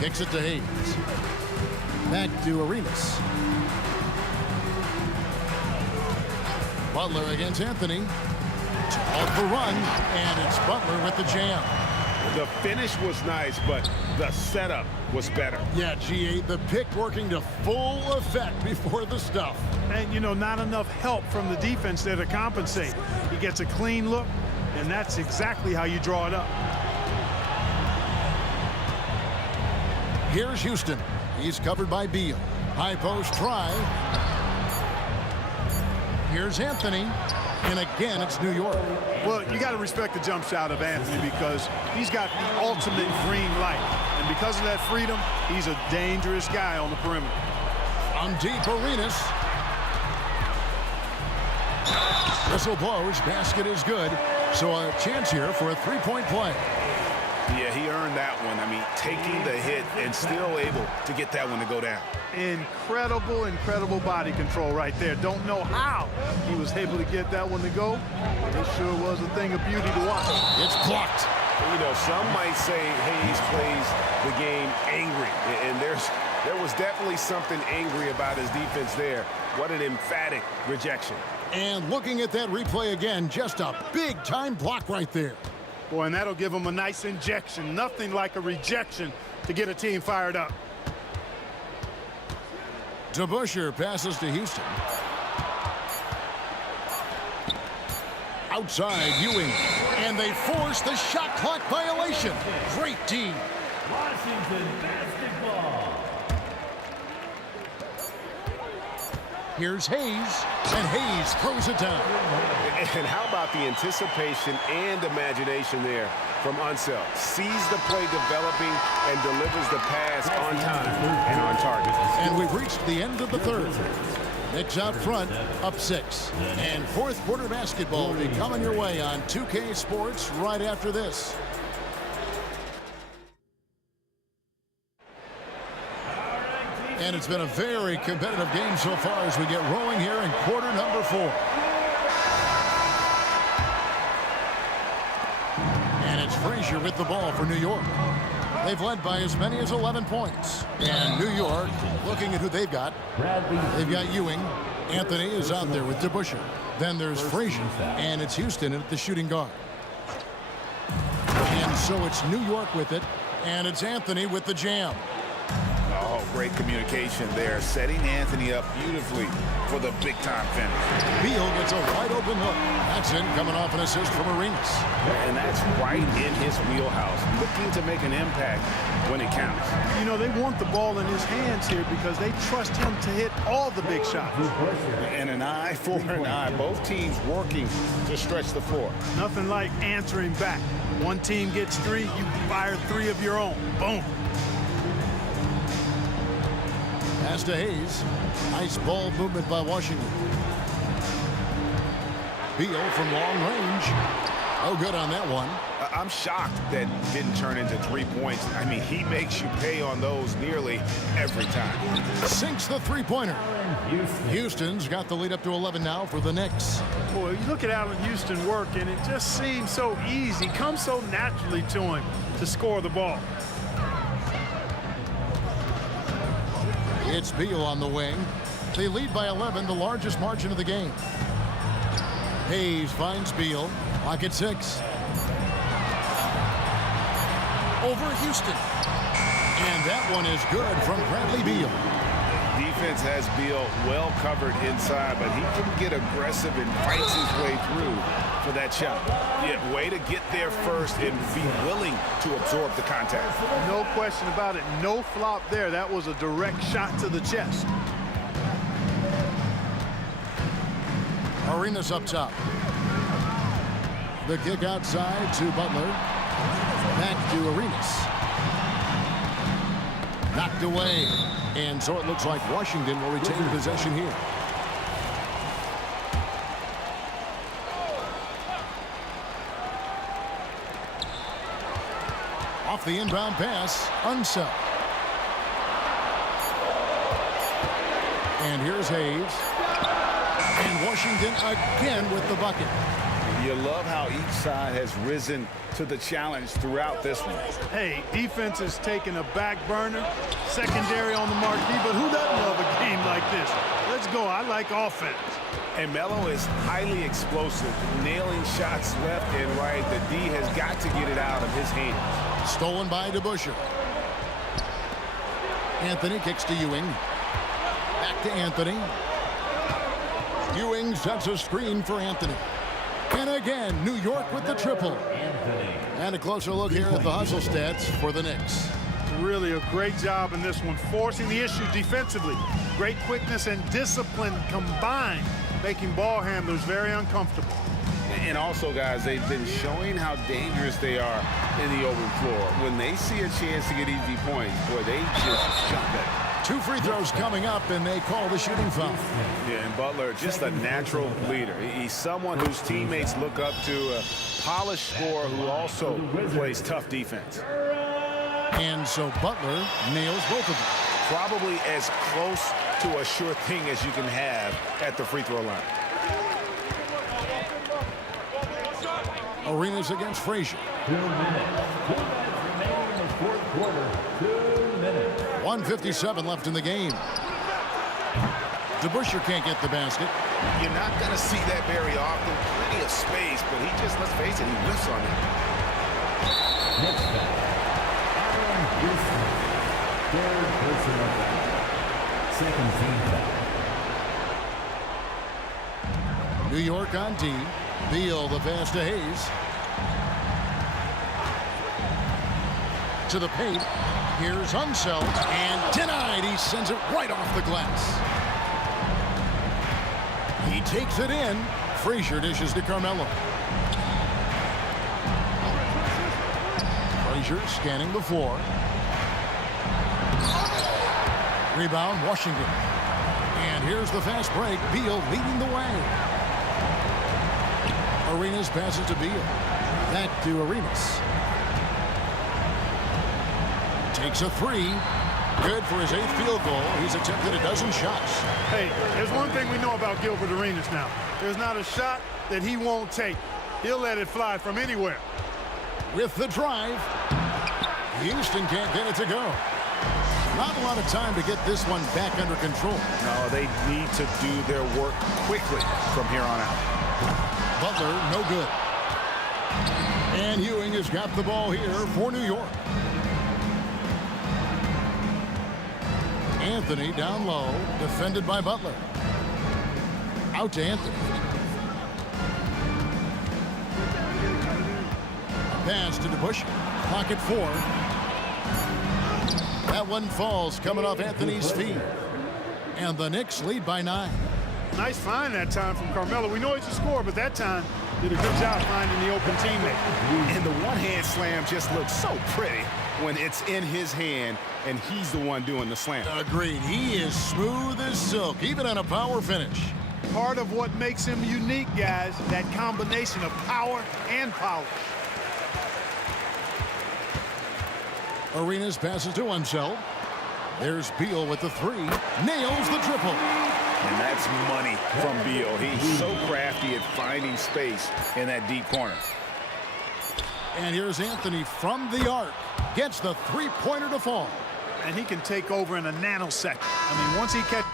Kicks it to Hayes. Back to Arenas. Butler against Anthony. Off the run, and it's Butler with the jam. The finish was nice, but the setup was better. Yeah, G8, the pick working to full effect before the stuff. And, you know, not enough help from the defense there to compensate. He gets a clean look, and that's exactly how you draw it up. Here's Houston. He's covered by Beal. High post try. Here's Anthony. And again, it's New York. Well, you got to respect the jump shot of Anthony because he's got the ultimate green light. And because of that freedom, he's a dangerous guy on the perimeter. On deep, Arenas. Whistle blows. Basket is good. So a chance here for a three-point play. Yeah, he earned that one. I mean, taking the hit and still able to get that one to go down. Incredible, incredible body control right there. Don't know how he was able to get that one to go. It sure was a thing of beauty to watch. It's blocked. You know, some might say Hayes plays the game angry. And there was definitely something angry about his defense there. What an emphatic rejection. And looking at that replay again, just a big-time block right there. Boy, and that'll give him a nice injection. Nothing like a rejection to get a team fired up. DeBusschere passes to Houston. Outside, Ewing. And they force the shot clock violation. Great D. Washington basketball. Here's Hayes. And Hayes throws it down. And how about the anticipation and imagination there from Unseld? Sees the play developing and delivers the pass on time and on target. And we've reached the end of the third. Knicks out front, up 6. And fourth quarter basketball will be coming your way on 2K Sports right after this. And it's been a very competitive game so far as we get rolling here in quarter number 4. And it's Frazier with the ball for New York. They've led by as many as 11 points. And New York, looking at who they've got, they've got Ewing. Anthony is out there with DeBusschere. Then there's Frazier, and it's Houston at the shooting guard. And so it's New York with it, and it's Anthony with the jam. Oh, great communication there, setting Anthony up beautifully for the big-time finish. Beal gets a wide-open look. That's in, coming off an assist from Arenas. And that's right in his wheelhouse, looking to make an impact when it counts. You know, they want the ball in his hands here because they trust him to hit all the big shots. And an eye for an eye. Both teams working to stretch the floor. Nothing like answering back. One team gets 3, you fire 3 of your own. Boom. Pass to Hayes. Nice ball movement by Washington. Beal from long range. Oh, good on that one. I'm shocked that didn't turn into 3 points. I mean, he makes you pay on those nearly every time. Sinks the three-pointer. Houston's got the lead up to 11 now for the Knicks. Boy, you look at Allen Houston work, and it just seems so easy. Comes so naturally to him to score the ball. It's Beal on the wing. They lead by 11, the largest margin of the game. Hayes finds Beal. Clock at 6. Over Houston. And that one is good from Bradley Beal. Defense has Beal well covered inside, but he can get aggressive and fights his way through for that shot. Yeah, way to get there first and be willing to absorb the contact. No question about it. No flop there. That was a direct shot to the chest. Arenas up top. The kick outside to Butler. Back to Arenas. Knocked away. And so it looks like Washington will retain possession here. Off the inbound pass, Unseld. And here's Hayes. And Washington again with the bucket. You love how each side has risen to the challenge throughout this one. Hey, defense is taking a back burner, secondary on the marquee, but who doesn't love a game like this? Let's go. I like offense. And Melo is highly explosive, nailing shots left and right. The D has got to get it out of his hands. Stolen by DeBusschere. Anthony kicks to Ewing. Back to Anthony. Ewing sets a screen for Anthony. And again, New York with the triple. And a closer look here at the hustle stats for the Knicks. Really a great job in this one, forcing the issue defensively. Great quickness and discipline combined, making ball handlers very uncomfortable. And also, guys, they've been showing how dangerous they are in the open floor. When they see a chance to get easy points, boy, they just jump at it. 2 free throws coming up, and they call the shooting foul. Yeah, and Butler, just a natural leader. He's someone whose teammates look up to, a polished scorer who also plays tough defense. And so Butler nails both of them. Probably as close to a sure thing as you can have at the free throw line. Arenas against Frazier. 2 minutes. 2 minutes remaining in the fourth quarter. 2 minutes. 1:57 left in the game. DeBusschere can't get the basket. You're not going to see that very often. Plenty of space, but he just, let's face it, he whiffs on it. Next foul. Allen Houston. Third personal foul. Second team foul. New York on D. Beal the pass to Hayes. To the paint. Here's Unseld. And denied. He sends it right off the glass. He takes it in. Frazier dishes to Carmelo. Frazier scanning the floor. Rebound, Washington. And here's the fast break. Beal leading the way. Arenas passes to Beal. Back to Arenas. Takes a 3. Good for his 8th field goal. He's attempted a dozen shots. Hey, there's one thing we know about Gilbert Arenas now. There's not a shot that he won't take. He'll let it fly from anywhere. With the drive, Houston can't get it to go. Not a lot of time to get this one back under control. No, they need to do their work quickly from here on out. Butler, no good. And Ewing has got the ball here for New York. Anthony down low, defended by Butler. Out to Anthony. Pass to DeBusschere. Clock at 4. That one falls coming off Anthony's feet. And the Knicks lead by 9. Nice find that time from Carmelo. We know he's a scorer, but that time did a good job finding the open teammate. And the one-hand slam just looks so pretty when it's in his hand and he's the one doing the slam. Agreed. He is smooth as silk, even on a power finish. Part of what makes him unique, guys, that combination of power and polish. Arenas passes to Unseld. There's Beal with the 3. Nails the triple. And that's money from Beal. He's so crafty at finding space in that deep corner. And here's Anthony from the arc. Gets the 3-pointer to fall. And he can take over in a nanosecond. I mean, once he catches...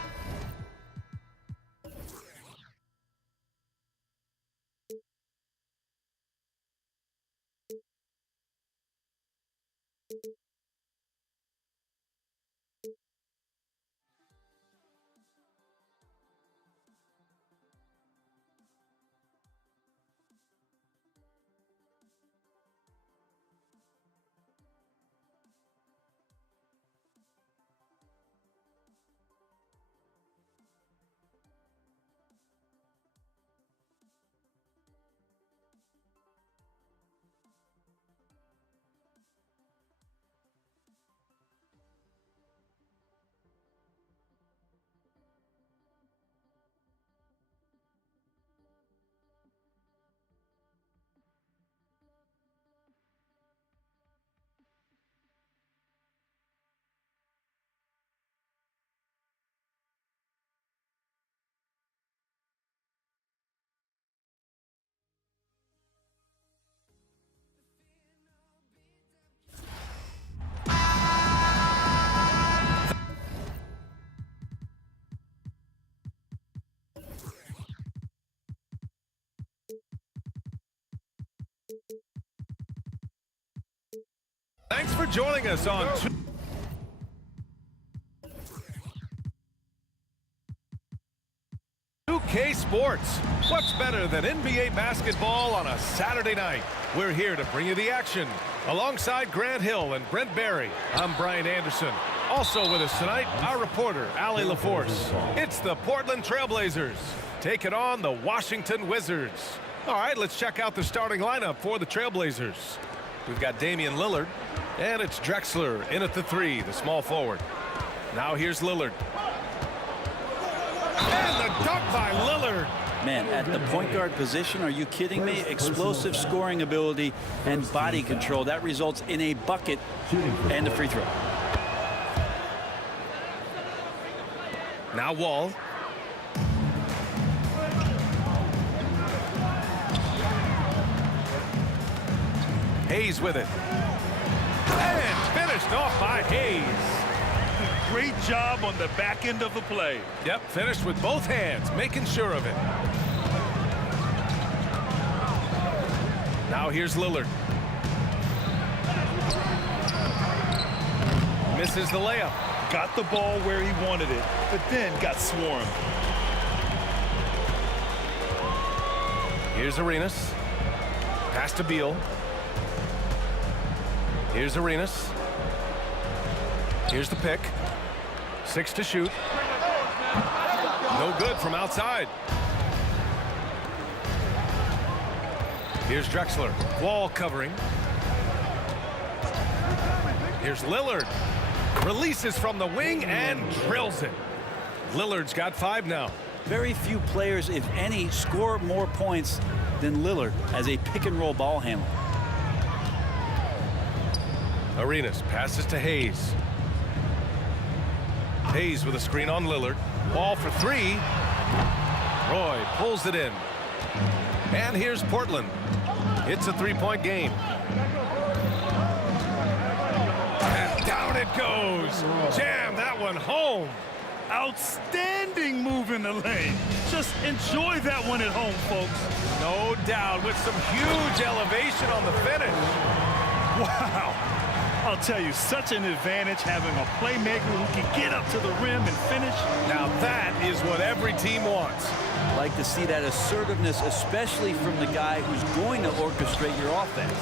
Thanks for joining us on 2K Sports. What's better than NBA basketball on a Saturday night? We're here to bring you the action. Alongside Grant Hill and Brent Barry, I'm Brian Anderson. Also with us tonight, our reporter, Allie LaForce. It's the Portland Trailblazers taking on the Washington Wizards. All right, let's check out the starting lineup for the Trailblazers. We've got Damian Lillard, and it's Drexler in at the 3, the small forward. Now here's Lillard. And the dunk by Lillard. Man, at the point guard position, are you kidding me? Explosive scoring ability and body control. That results in a bucket and a free throw. Now Wall. Hayes with it. And finished off by Hayes. Great job on the back end of the play. Yep, finished with both hands, making sure of it. Now here's Lillard. Misses the layup. Got the ball where he wanted it, but then got swarmed. Here's Arenas. Pass to Beal. Here's Arenas. Here's the pick. 6 to shoot. No good from outside. Here's Drexler. Wall covering. Here's Lillard. Releases from the wing and drills it. Lillard's got 5 now. Very few players, if any, score more points than Lillard as a pick-and-roll ball handler. Arenas passes to Hayes. Hayes with a screen on Lillard. Ball for 3. Roy pulls it in. And here's Portland. It's a 3-point game. And down it goes. Jam that one home. Outstanding move in the lane. Just enjoy that one at home, folks. No doubt, with some huge elevation on the finish. Wow. I'll tell you, such an advantage having a playmaker who can get up to the rim and finish. Now that is what every team wants. Like to see that assertiveness, especially from the guy who's going to orchestrate your offense.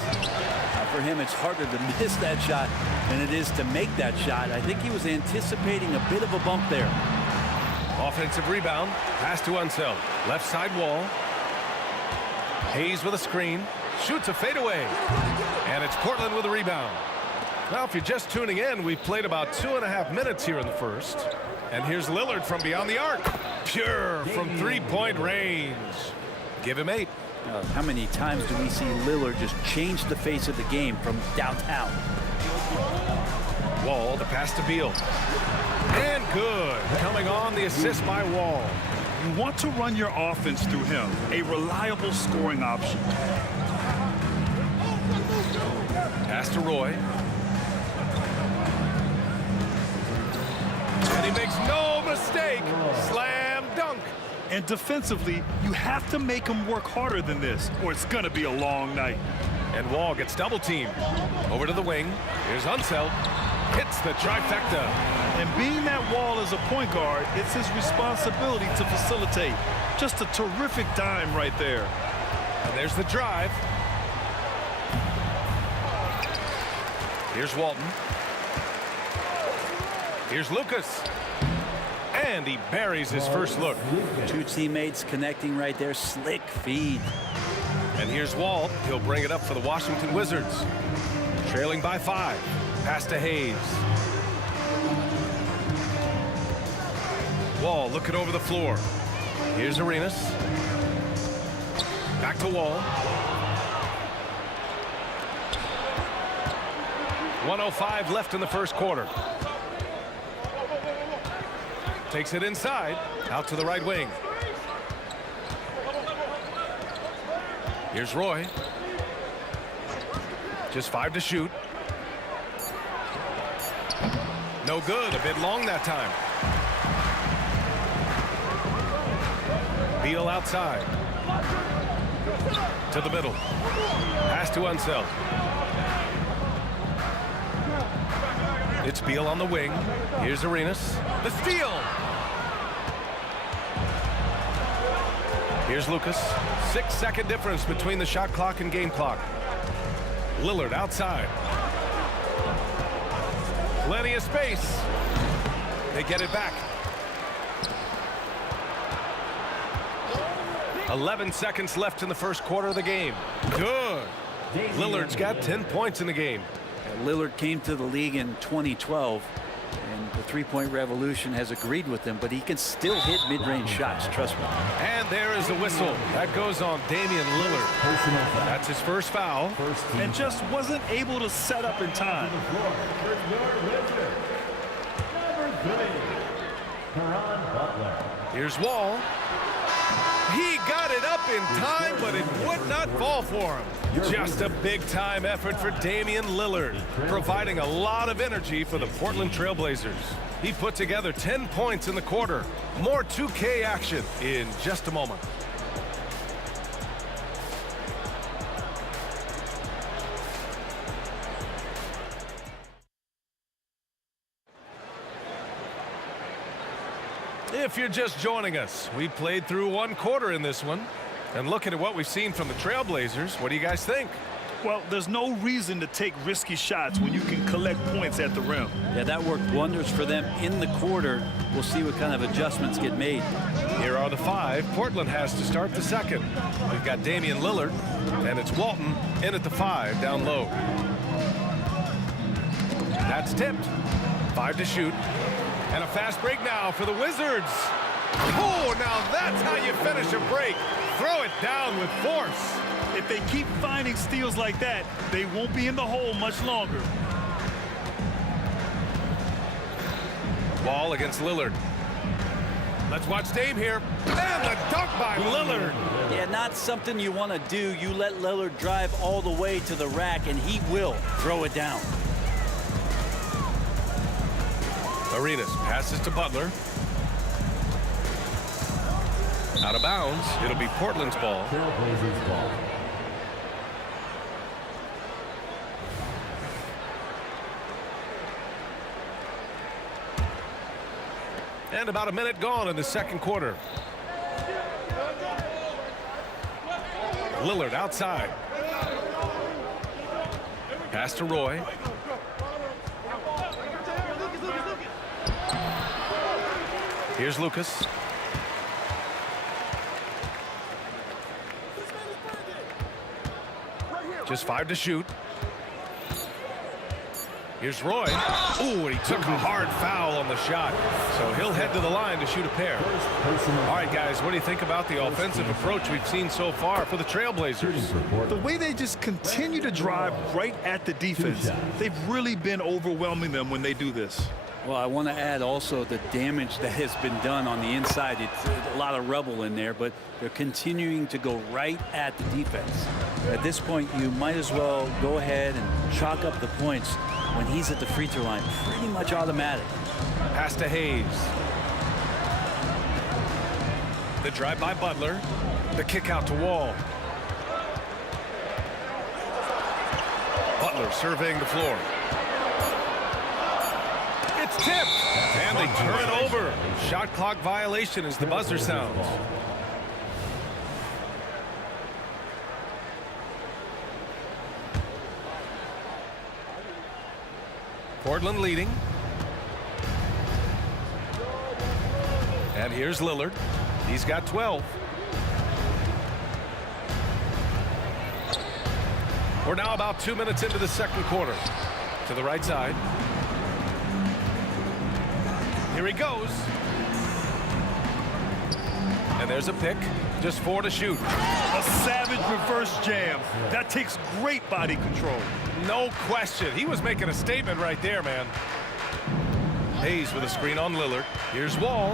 For him, it's harder to miss that shot than it is to make that shot. I think he was anticipating a bit of a bump there. Offensive rebound. Pass to Unseld. Left side wall. Hayes with a screen. Shoots a fadeaway. And it's Portland with a rebound. Now, if you're just tuning in, we've played about 2.5 minutes here in the first. And here's Lillard from beyond the arc. Pure from three-point range. Give him 8. How many times do we see Lillard just change the face of the game from downtown? Wall, the pass to Beal. And good. Coming on the assist by Wall. You want to run your offense through him, a reliable scoring option. Pass to Roy. And he makes no mistake. Slam dunk. And defensively, you have to make him work harder than this, or it's going to be a long night. And Wall gets double teamed. Over to the wing. Here's Unseld. Hits the trifecta. And being that Wall is a point guard, it's his responsibility to facilitate. Just a terrific dime right there. And there's the drive. Here's Walton. Here's Lucas. And he buries his first look. Two teammates connecting right there. Slick feed. And here's Wall. He'll bring it up for the Washington Wizards. Trailing by 5. Pass to Hayes. Wall looking over the floor. Here's Arenas. Back to Wall. 1:05 left in the first quarter. Takes it inside, out to the right wing. Here's Roy. Just 5 to shoot. No good, a bit long that time. Beal outside. To the middle. Pass to Unseld. It's Beal on the wing. Here's Arenas. The steal. Here's Lucas. 6-second difference between the shot clock and game clock. Lillard outside. Plenty of space. They get it back. 11 seconds left in the first quarter of the game. Good. Lillard's got 10 points in the game. Lillard came to the league in 2012, and the three-point revolution has agreed with him, but he can still hit mid-range shots, trust me. And there is the whistle. That goes on Damian Lillard. That's his first foul. And just wasn't able to set up in time. Here's Wall. He got it up in time, but it would not fall for him. Just a big-time effort for Damian Lillard, providing a lot of energy for the Portland Trail Blazers. He put together 10 points in the quarter. More 2K action in just a moment. If you're just joining us, we played through one quarter in this one. And looking at what we've seen from the Trailblazers, what do you guys think? Well, there's no reason to take risky shots when you can collect points at the rim. Yeah, that worked wonders for them in the quarter. We'll see what kind of adjustments get made. Here are the 5 Portland has to start the second. We've got Damian Lillard, and it's Walton in at the 5 down low. That's tipped. 5 to shoot. And a fast break now for the Wizards. Oh, now that's how you finish a break. Throw it down with force. If they keep finding steals like that, they won't be in the hole much longer. Ball against Lillard. Let's watch Dame here. And the dunk by Lillard. Yeah, not something you want to do. You let Lillard drive all the way to the rack, and he will throw it down. Arenas passes to Butler. Out of bounds. It'll be Portland's ball. Trailblazers ball. And about a minute gone in the second quarter. Lillard outside. Pass to Roy. Here's Lucas. Just 5 to shoot. Here's Roy. Ooh, and he took a hard foul on the shot. So he'll head to the line to shoot a pair. All right, guys, what do you think about the offensive approach we've seen so far for the Trailblazers? The way they just continue to drive right at the defense. They've really been overwhelming them when they do this. Well, I want to add also the damage that has been done on the inside. It's a lot of rubble in there, but they're continuing to go right at the defense. At this point, you might as well go ahead and chalk up the points when he's at the free throw line. Pretty much automatic. Pass to Hayes. The drive by Butler. The kick out to Wall. Butler surveying the floor. It's tipped, and they turn it over. Shot clock violation as the buzzer sounds. Portland leading. And here's Lillard. He's got 12. We're now about 2 minutes into the second quarter. To the right side. Here he goes. And there's a pick. Just 4 to shoot. A savage reverse jam. That takes great body control. No question. He was making a statement right there, man. Hayes with a screen on Lillard. Here's Wall.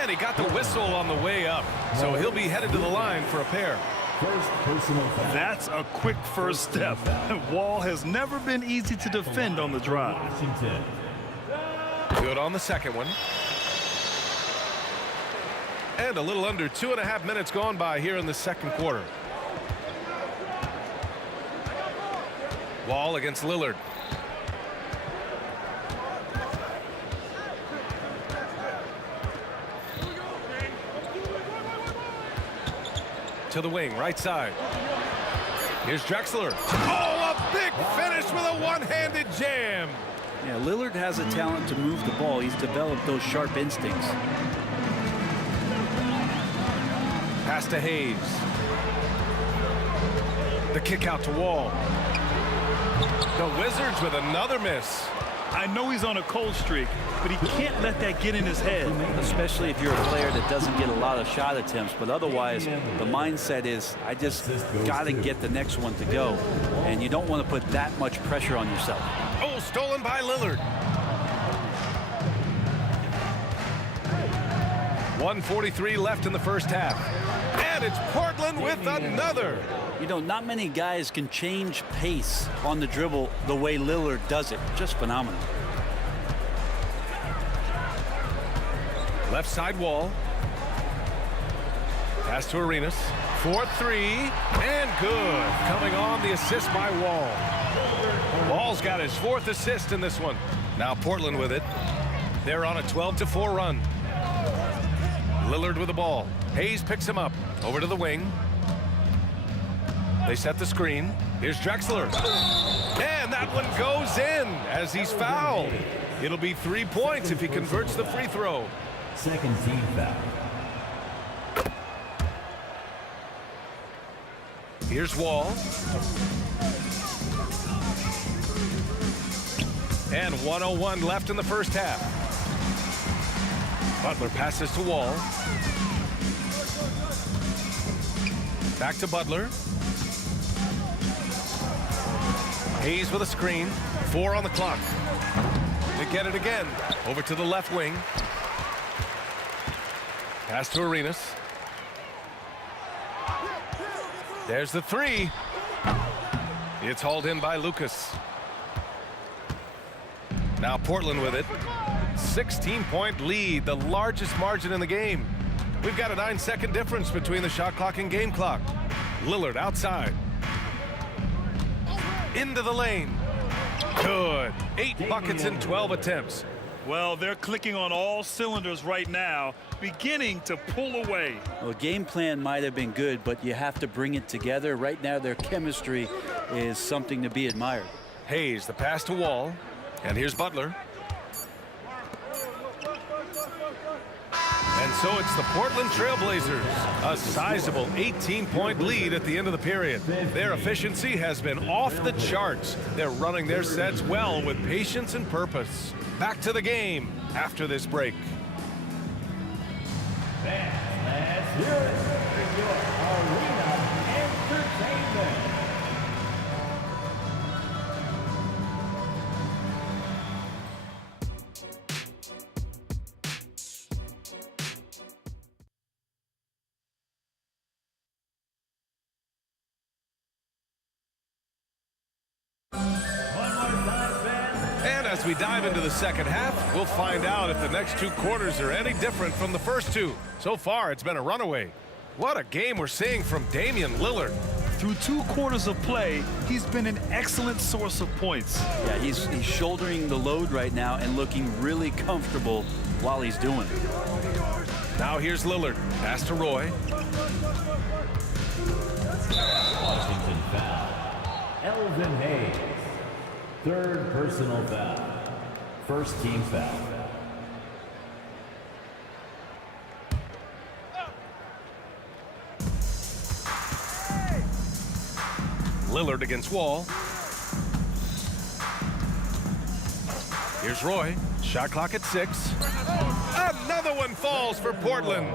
And he got the whistle on the way up. So he'll be headed to the line for a pair. First personal foul. That's a quick first step. Wall has never been easy to defend on the drive. Washington. Good on the second one. And a little under 2.5 minutes gone by here in the second quarter. Wall against Lillard. To the wing, right side. Here's Drexler. Oh, a big finish with a one-handed jam. Yeah, Lillard has a talent to move the ball. He's developed those sharp instincts. Pass to Hayes. The kick out to Wall. The Wizards with another miss. I know he's on a cold streak, but he can't let that get in his head. Especially if you're a player that doesn't get a lot of shot attempts. But otherwise, the mindset is, I just got to get the next one to go. And you don't want to put that much pressure on yourself. Oh, stolen by Lillard. 1:43 left in the first half. And it's Portland with another. You know, not many guys can change pace on the dribble the way Lillard does it. Just phenomenal. Left side Wall. Pass to Arenas. 4-3 and good. Coming on the assist by Wall. Wall's got his 4th assist in this one. Now Portland with it. They're on a 12-4 run. Lillard with the ball. Hayes picks him up. Over to the wing. They set the screen. Here's Drexler. And that one goes in as he's fouled. It'll be 3 points if he converts the free throw. Second team foul. Here's Wall. And 1:01 left in the first half. Butler passes to Wall. Back to Butler. Hayes with a screen. 4 on the clock. They get it again. Over to the left wing. Pass to Arenas. There's the 3. It's hauled in by Lucas. Now Portland with it. 16-point lead, the largest margin in the game. We've got a 9-second difference between the shot clock and game clock. Lillard outside. Into the lane. Good. 8 buckets in 12 attempts. Well, they're clicking on all cylinders right now, beginning to pull away. Well, game plan might have been good, but you have to bring it together. Right now, their chemistry is something to be admired. Hayes, the pass to Wall. And here's Butler. And so it's the Portland Trailblazers. A sizable 18-point lead at the end of the period. Their efficiency has been off the charts. They're running their sets well with patience and purpose. Back to the game after this break. Let's hear it for your Arena Entertainment. And as we dive into the second half, we'll find out if the next two quarters are any different from the first two. So far, it's been a runaway. What a game we're seeing from Damian Lillard. Through 2 quarters of play, he's been an excellent source of points. Yeah, he's shouldering the load right now and looking really comfortable while he's doing it. Now here's Lillard. Pass to Roy. Washington foul. Elvin Hayes. Third personal foul. First team foul. Lillard against Wall. Here's Roy. Shot clock at 6. Another one falls for Portland.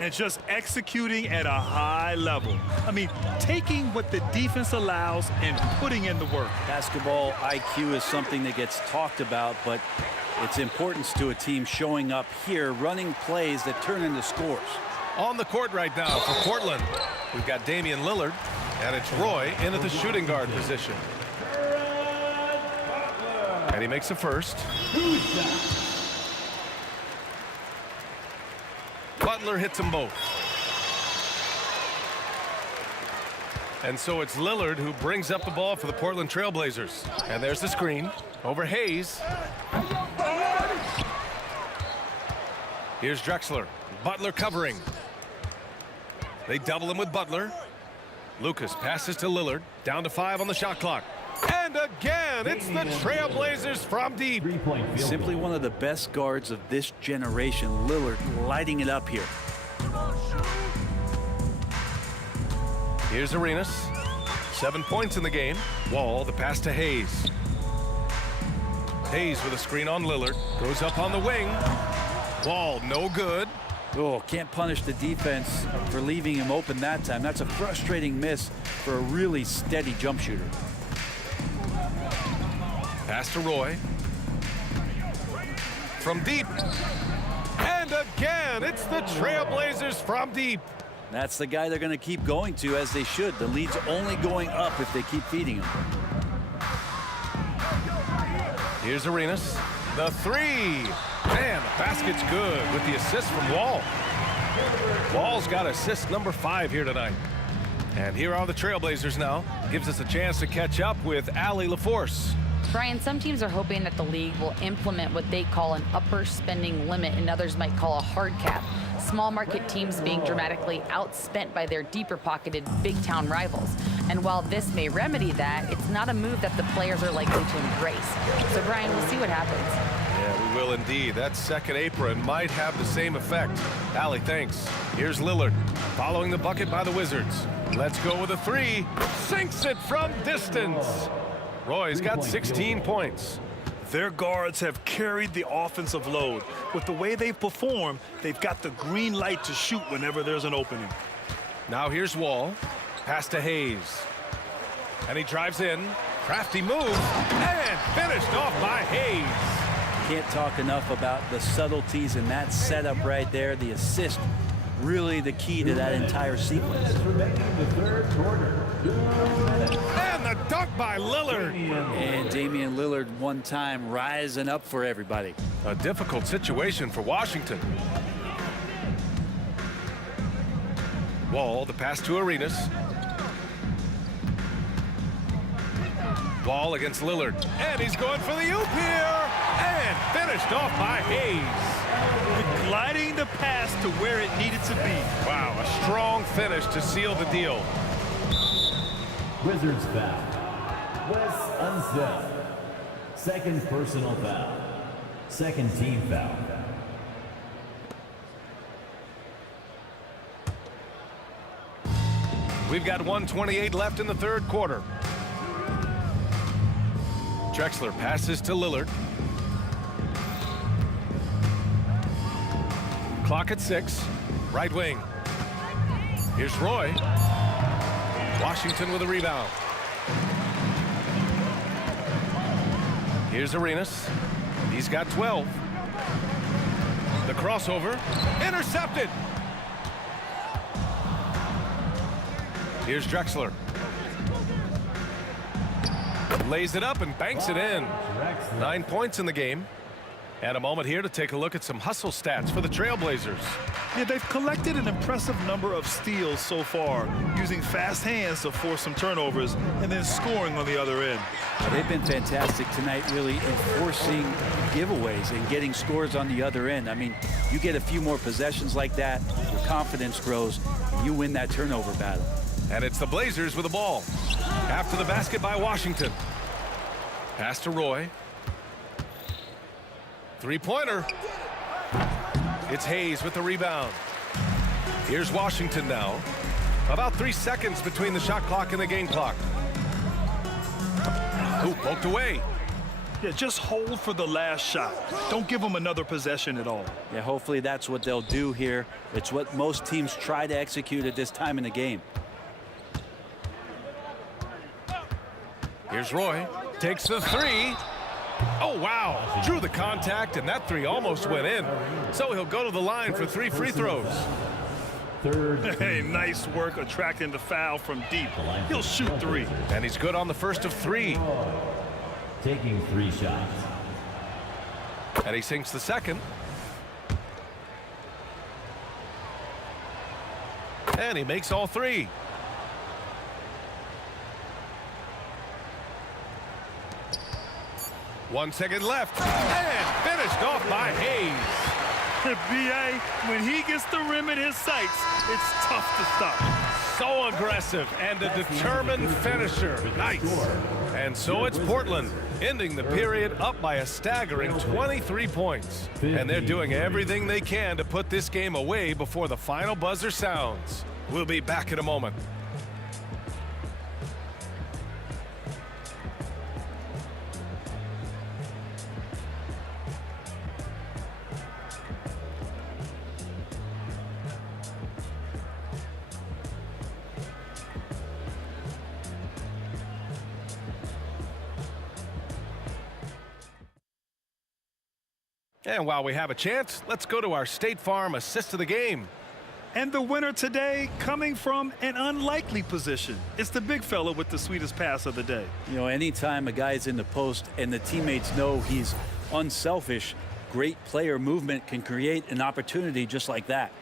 And just executing at a high level. I mean, taking what the defense allows and putting in the work. Basketball IQ is something that gets talked about, but its importance to a team showing up here, running plays that turn into scores. On the court right now for Portland, we've got Damian Lillard, and it's Roy in at the shooting guard position. And he makes a first. Butler hits them both. And so it's Lillard who brings up the ball for the Portland Trailblazers. And there's the screen over Hayes. Here's Drexler. Butler covering. They double him with Butler. Lucas passes to Lillard. Down to 5 on the shot clock. And again, it's the Trailblazers from deep. Simply one of the best guards of this generation. Lillard lighting it up here. Here's Arenas. 7 points in the game. Wall, the pass to Hayes. Hayes with a screen on Lillard. Goes up on the wing. Wall, no good. Oh, can't punish the defense for leaving him open that time. That's a frustrating miss for a really steady jump shooter. Pass to Roy. From deep. And again, it's the Trailblazers from deep. That's the guy they're going to keep going to, as they should. The lead's only going up if they keep feeding him. Here's Arenas. The 3. Man, the basket's good with the assist from Wall. Wall's got assist number 5 here tonight. And here are the Trailblazers now. Gives us a chance to catch up with Allie LaForce. Brian, some teams are hoping that the league will implement what they call an upper spending limit and others might call a hard cap. Small market teams being dramatically outspent by their deeper pocketed big town rivals. And while this may remedy that, it's not a move that the players are likely to embrace. So Brian, we'll see what happens. Yeah, we will indeed. That second apron might have the same effect. Allie, thanks. Here's Lillard following the bucket by the Wizards. Let's go with a 3. Sinks it from distance. Roy's got 16 points. Their guards have carried the offensive load. With the way they've performed, they've got the green light to shoot whenever there's an opening. Now here's Wall. Pass to Hayes. And he drives in. Crafty move. And finished off by Hayes. Can't talk enough about the subtleties in that setup right there. The assist, really the key to that entire sequence. The third quarter. And the dunk by Lillard. And Damian Lillard one time rising up for everybody. A difficult situation for Washington. Wall, the pass to Arenas. Wall against Lillard. And he's going for the oop here. And And finished off by Hayes. Gliding the pass to where it needed to be. Wow, a strong finish to seal the deal. Wizards foul. Wes Unseld. Second personal foul. Second team foul. We've got 1:28 left in the third quarter. Drexler passes to Lillard. Clock at 6. Right wing. Here's Roy. Washington with a rebound. Here's Arenas. He's got 12. The crossover. Intercepted. Here's Drexler. Lays it up and banks it in. 9 points in the game. And a moment here to take a look at some hustle stats for the Trailblazers. Yeah, they've collected an impressive number of steals so far, using fast hands to force some turnovers and then scoring on the other end. Well, they've been fantastic tonight, really enforcing giveaways and getting scores on the other end. I mean, you get a few more possessions like that, your confidence grows, and you win that turnover battle. And it's the Blazers with the ball. After the basket by Washington. Pass to Roy. Three-pointer. It's Hayes with the rebound. Here's Washington now. About 3 seconds between the shot clock and the game clock. Ooh, poked away. Yeah, just hold for the last shot. Don't give them another possession at all. Yeah, hopefully that's what they'll do here. It's what most teams try to execute at this time in the game. Here's Roy. Takes the three. Oh, wow. Drew the contact, and that three almost went in. So he'll go to the line for 3 free throws. Hey, nice work attracting the foul from deep. He'll shoot 3. And he's good on the first of 3. Taking 3 shots. And he sinks the second. And he makes all 3. One second left. And finished off by Hayes. B.A., when he gets the rim in his sights, it's tough to stop. So aggressive and a determined finisher. Nice. And so it's Portland ending the period up by a staggering 23 points. And they're doing everything they can to put this game away before the final buzzer sounds. We'll be back in a moment. And while we have a chance, let's go to our State Farm assist of the game. And the winner today coming from an unlikely position. It's the big fella with the sweetest pass of the day. You know, anytime a guy's in the post and the teammates know he's unselfish, great player movement can create an opportunity just like that.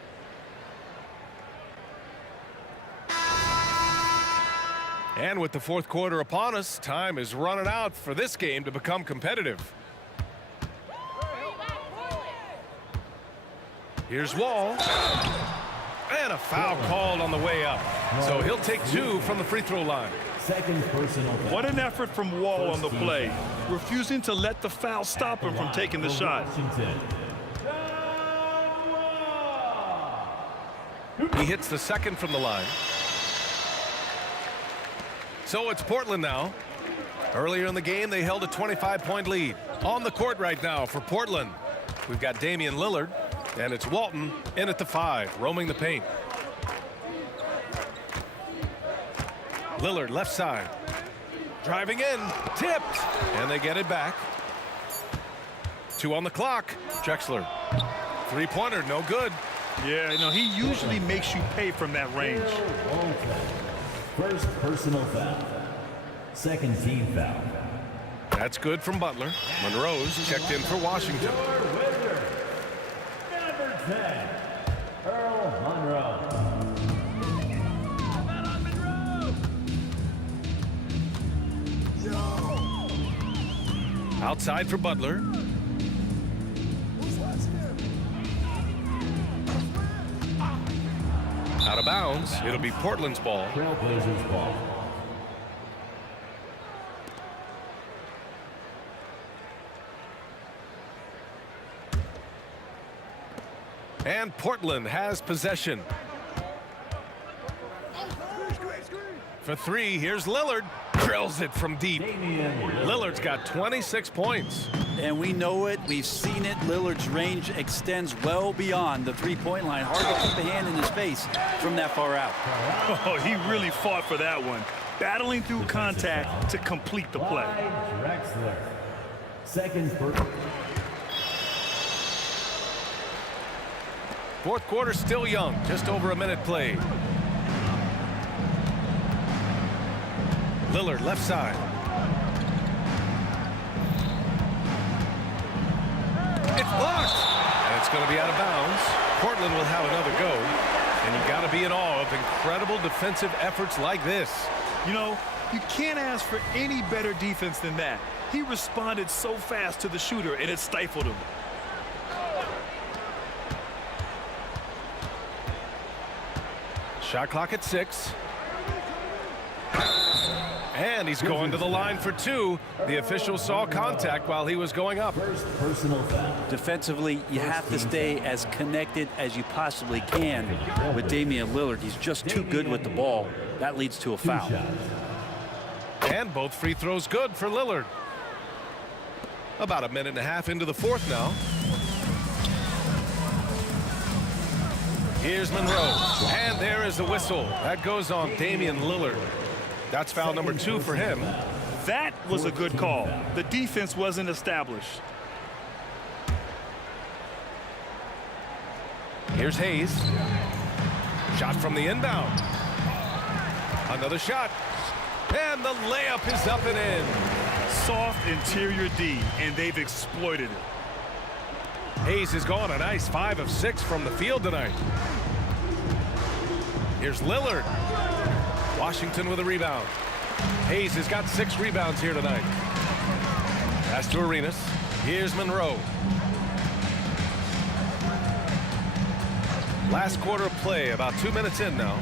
And with the fourth quarter upon us, time is running out for this game to become competitive. Here's Wall. And a foul called on the way up. So he'll take 2 from the free throw line. Second personal foul. What an effort from Wall on the play, refusing to let the foul stop him from taking the shot. He hits the second from the line. So it's Portland now. Earlier in the game, they held a 25-point lead. On the court right now for Portland, we've got Damian Lillard. And it's Walton in at the 5, roaming the paint. Lillard left side. Driving in, tipped, and they get it back. 2 on the clock. Drexler. Three-pointer, no good. Yeah, no, he usually makes you pay from that range. First personal foul. Second team foul. That's good from Butler. Monroe's checked in for Washington. Number 10, Earl Monroe. Outside for Butler. Out of bounds. It'll be Portland's ball. Trailblazers ball. And Portland has possession. For three, here's Lillard. Drills it from deep. Lillard's got 26 points. And we know it. We've seen it. Lillard's range extends well beyond the three-point line. Hard to keep a hand in his face from that far out. Oh, he really fought for that one. Battling through contact to complete the play. Drexler. Second for... Fourth quarter still young. Just over a minute played. Lillard left side. It's blocked. And it's going to be out of bounds. Portland will have another go. And you got to be in awe of incredible defensive efforts like this. You know, you can't ask for any better defense than that. He responded so fast to the shooter, and it stifled him. Shot clock at 6. And he's going to the line for 2. The official saw contact while he was going up. First personal foul. Defensively, you have to stay as connected as you possibly can with Damian Lillard. He's just too good with the ball. That leads to a foul. And both free throws good for Lillard. About a minute and a half into the fourth now. Here's Monroe. And there is the whistle. That goes on Damian Lillard. That's foul number 2 for him. That was a good call. The defense wasn't established. Here's Hayes. Shot from the inbound. Another shot. And the layup is up and in. Soft interior D, and they've exploited it. Hayes has gone a nice 5 of 6 from the field tonight. Here's Lillard. Washington with a rebound. Hayes has got 6 rebounds here tonight. Pass to Arenas. Here's Monroe. Last quarter of play, about 2 minutes in now.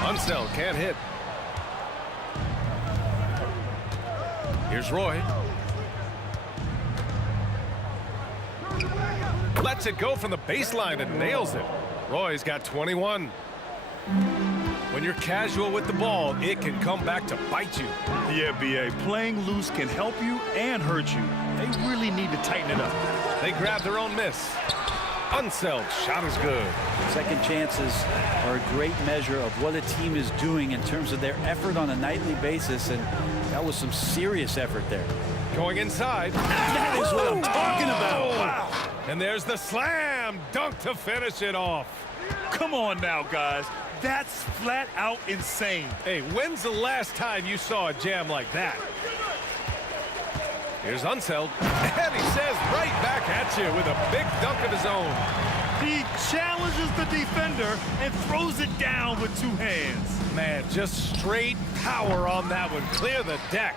Unseld can't hit. Here's Roy. Lets it go from the baseline and nails it. Roy's got 21. When you're casual with the ball, it can come back to bite you. Yeah, B.A. Playing loose can help you and hurt you. They really need to tighten it up. They grab their own miss. Unseld shot is good. Second chances are a great measure of what a team is doing in terms of their effort on a nightly basis, and that was some serious effort there. Going inside. That is what I'm talking about. Wow. And there's the slam dunk to finish it off. Come on now, guys. That's flat out insane. Hey, when's the last time you saw a jam like that? Here's Unseld, and he says right back at you with a big dunk of his own. He challenges the defender and throws it down with 2 hands. Man, just straight power on that one. Clear the deck.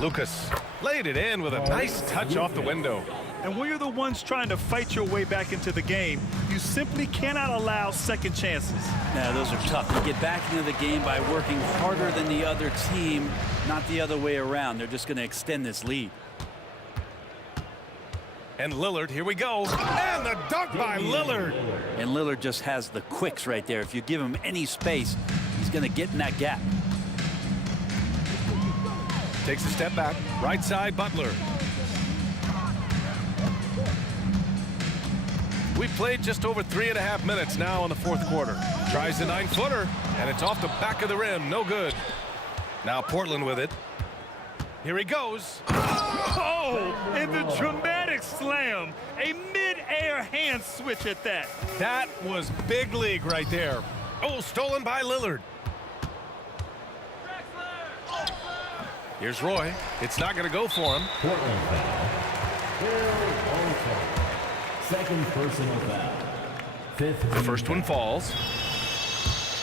Lucas laid it in with a nice touch off the window. And when you're the ones trying to fight your way back into the game, you simply cannot allow second chances. Now, those are tough. You get back into the game by working harder than the other team, not the other way around. They're just going to extend this lead. And Lillard, here we go. And the dunk by Lillard. And Lillard just has the quicks right there. If you give him any space, he's going to get in that gap. Takes a step back. Right side, Butler. We've played just over 3.5 minutes now in the fourth quarter. Tries the 9-footer, and it's off the back of the rim. No good. Now Portland with it. Here he goes. Oh, and the dramatic slam. A mid-air hand switch at that. That was big league right there. Oh, stolen by Lillard. Here's Roy. It's not going to go for him. Portland foul. Second personal foul. Fifth. The first one falls.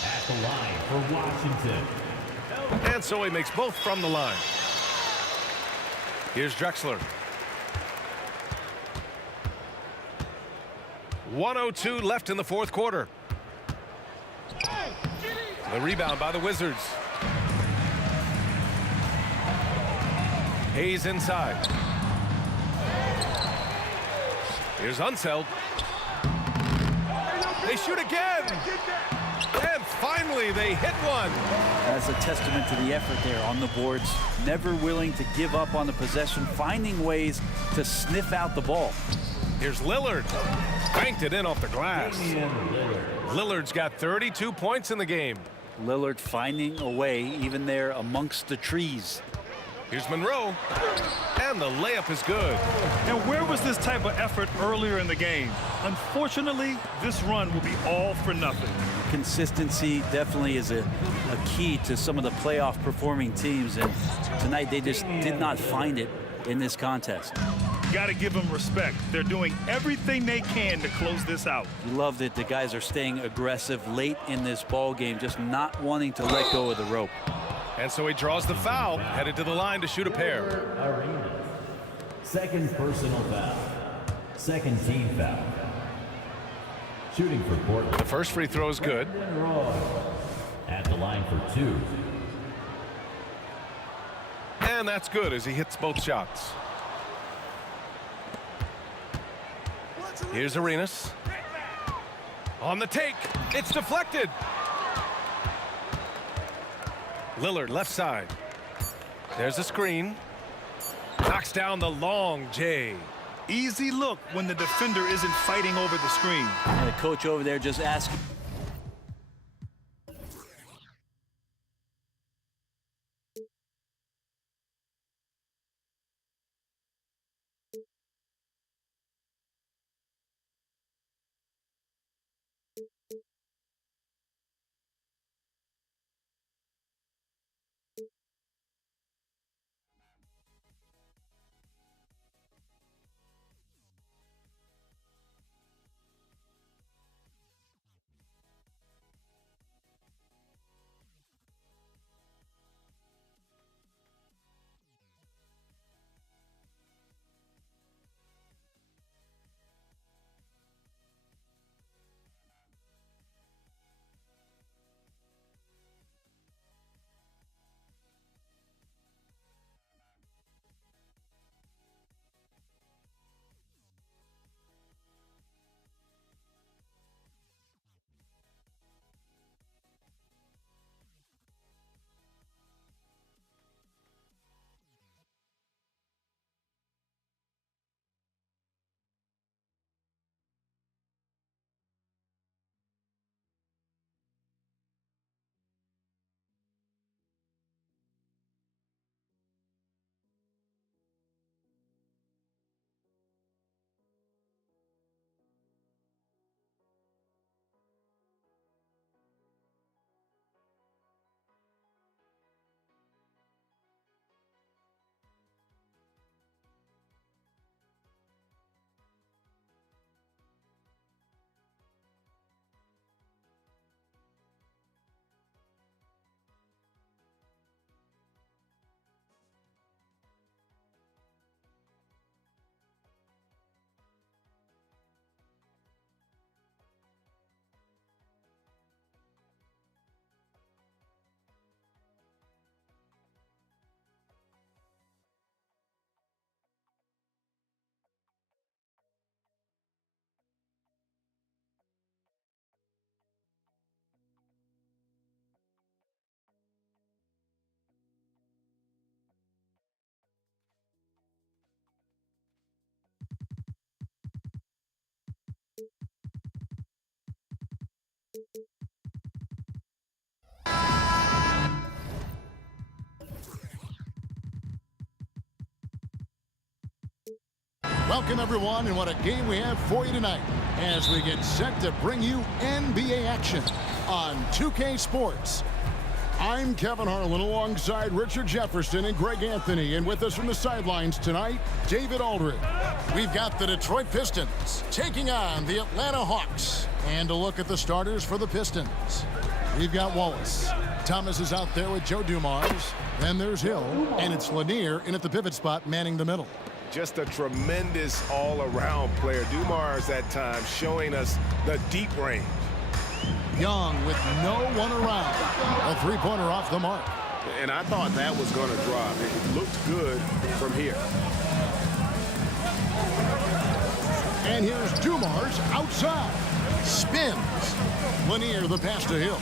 At the line for Washington. And so he makes both from the line. Here's Drexler. 1:02 left in the fourth quarter. The rebound by the Wizards. Hayes inside. Here's Unseld. They shoot again. And finally, they hit one. That's a testament to the effort there on the boards. Never willing to give up on the possession, finding ways to sniff out the ball. Here's Lillard. Banked it in off the glass. Lillard's got 32 points in the game. Lillard finding a way, even there amongst the trees. Here's Monroe. And the layup is good. And where was this type of effort earlier in the game? Unfortunately, this run will be all for nothing. Consistency definitely is a key to some of the playoff performing teams, and tonight they just did not find it in this contest. You got to give them respect. They're doing everything they can to close this out. You love that the guys are staying aggressive late in this ball game, just not wanting to let go of the rope. And so he draws the foul, headed to the line to shoot a pair. Arenas. Second personal foul. Second team foul. Shooting for Portland. The first free throw is good. At the line for 2. And that's good as he hits both shots. Here's Arenas. On the take. It's deflected. Lillard left side. There's a screen. Knocks down the long J. Easy look when the defender isn't fighting over the screen. And the coach over there just asking. Welcome, everyone, and what a game we have for you tonight as we get set to bring you NBA action on 2K Sports. I'm Kevin Harlan alongside Richard Jefferson and Greg Anthony, and with us from the sidelines tonight, David Aldridge. We've got the Detroit Pistons taking on the Atlanta Hawks. And a look at the starters for the Pistons. We've got Wallace. Thomas is out there with Joe Dumars. Then there's Hill, and it's Lanier in at the pivot spot manning the middle. just a tremendous all-around player. Dumars at times showing us the deep range. Young with no one around. A three-pointer off the mark. And I thought that was going to drop. It looked good from here. And here's Dumars outside. Spins. Lanier the pass to Hill.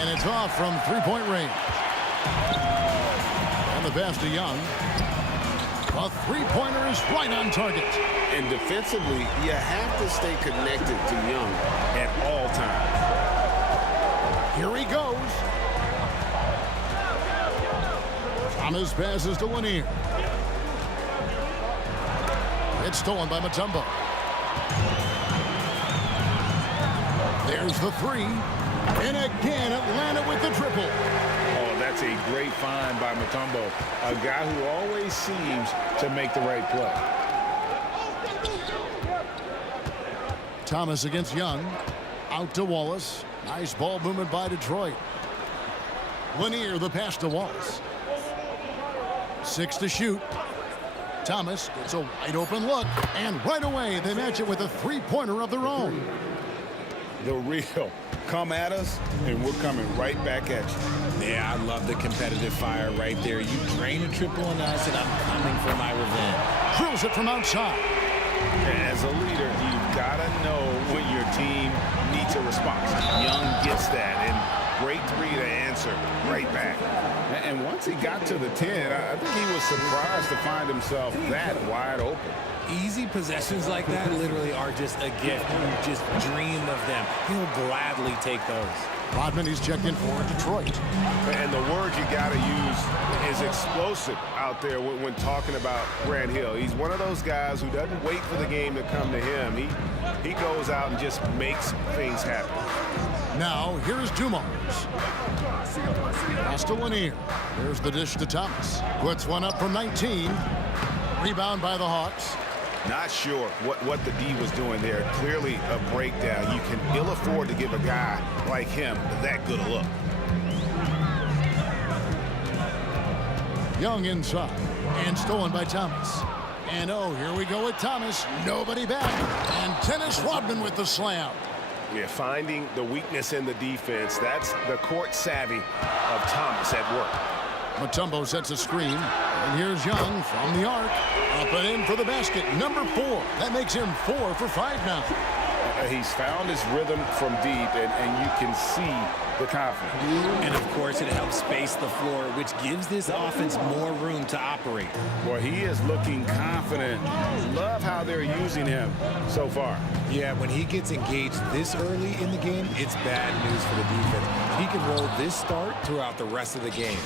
And it's off from three-point range. And the pass to Young. A three-pointer is right on target. And defensively, you have to stay connected to Young at all times. Here he goes. Thomas passes to Lanier. It's stolen by Mutombo. There's the three. And again, Atlanta with the triple. Oh, that's a great find by Mutombo. A guy who always seems to make the right play. Thomas against Young. Out to Wallace. Nice ball movement by Detroit. Lanier the pass to Wallace. 6 to shoot. Thomas gets a wide open look. And right away, they match it with a three-pointer of their own. The real. Come at us, and we're coming right back at you. Yeah, I love the competitive fire right there. You drain a triple on us, and I'm coming for my revenge. Drills it from outside. As a leader, you've got to know when your team needs a response. Young gets that, and great three to answer right back. And once he got to the 10, I think he was surprised to find himself that wide open. Easy possessions like that literally are just a gift. You just dream of them. He'll gladly take those. Rodman, he's checked in for Detroit. And the word you got to use is explosive out there when talking about Grant Hill. He's one of those guys who doesn't wait for the game to come to him. He goes out and just makes things happen. Now, here is Dumars. Pass to Lanier. There's the dish to Thomas. Puts one up from 19. Rebound by the Hawks. Not sure what the D was doing there. Clearly a breakdown. You can ill afford to give a guy like him that good a look. Young inside. And stolen by Thomas. And oh, here we go with Thomas. Nobody back. And Dennis Rodman with the slam. Yeah, finding the weakness in the defense. That's the court savvy of Thomas at work. Mutombo sets a screen. And here's Young from the arc. Up and in for the basket. Number 4. That makes him 4 for 5 now. He's found his rhythm from deep, and you can see the confidence. And, of course, it helps space the floor, which gives this offense more room to operate. Boy, he is looking confident. Love how they're using him so far. Yeah, when he gets engaged this early in the game, it's bad news for the defense. He can roll this start throughout the rest of the game.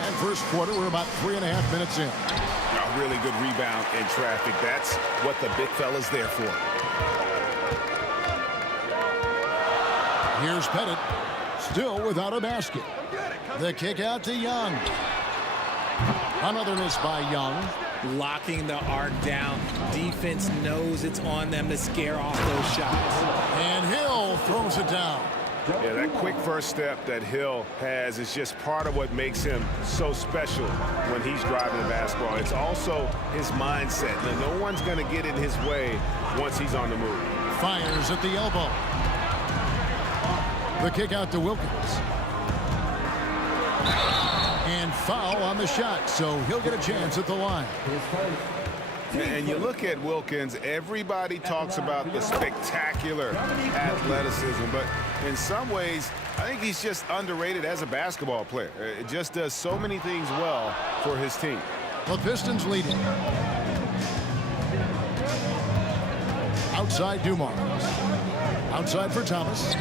And first quarter, we're about 3.5 minutes in. A really good rebound in traffic. That's what the big fella's there for. Here's Pettit, still without a basket. The kick out to Young. Another miss by Young. Locking the arc down. Defense knows it's on them to scare off those shots. And Hill throws it down. Yeah, that quick first step that Hill has is just part of what makes him so special when he's driving the basketball. It's also his mindset. No one's going to get in his way once he's on the move. Fires at the elbow. The kick out to Wilkins. And foul on the shot, so he'll get a chance at the line. And you look at Wilkins, everybody talks about the spectacular athleticism, but in some ways, I think he's just underrated as a basketball player. It just does so many things well for his team. The Pistons leading. Outside Dumars. Outside for Thomas.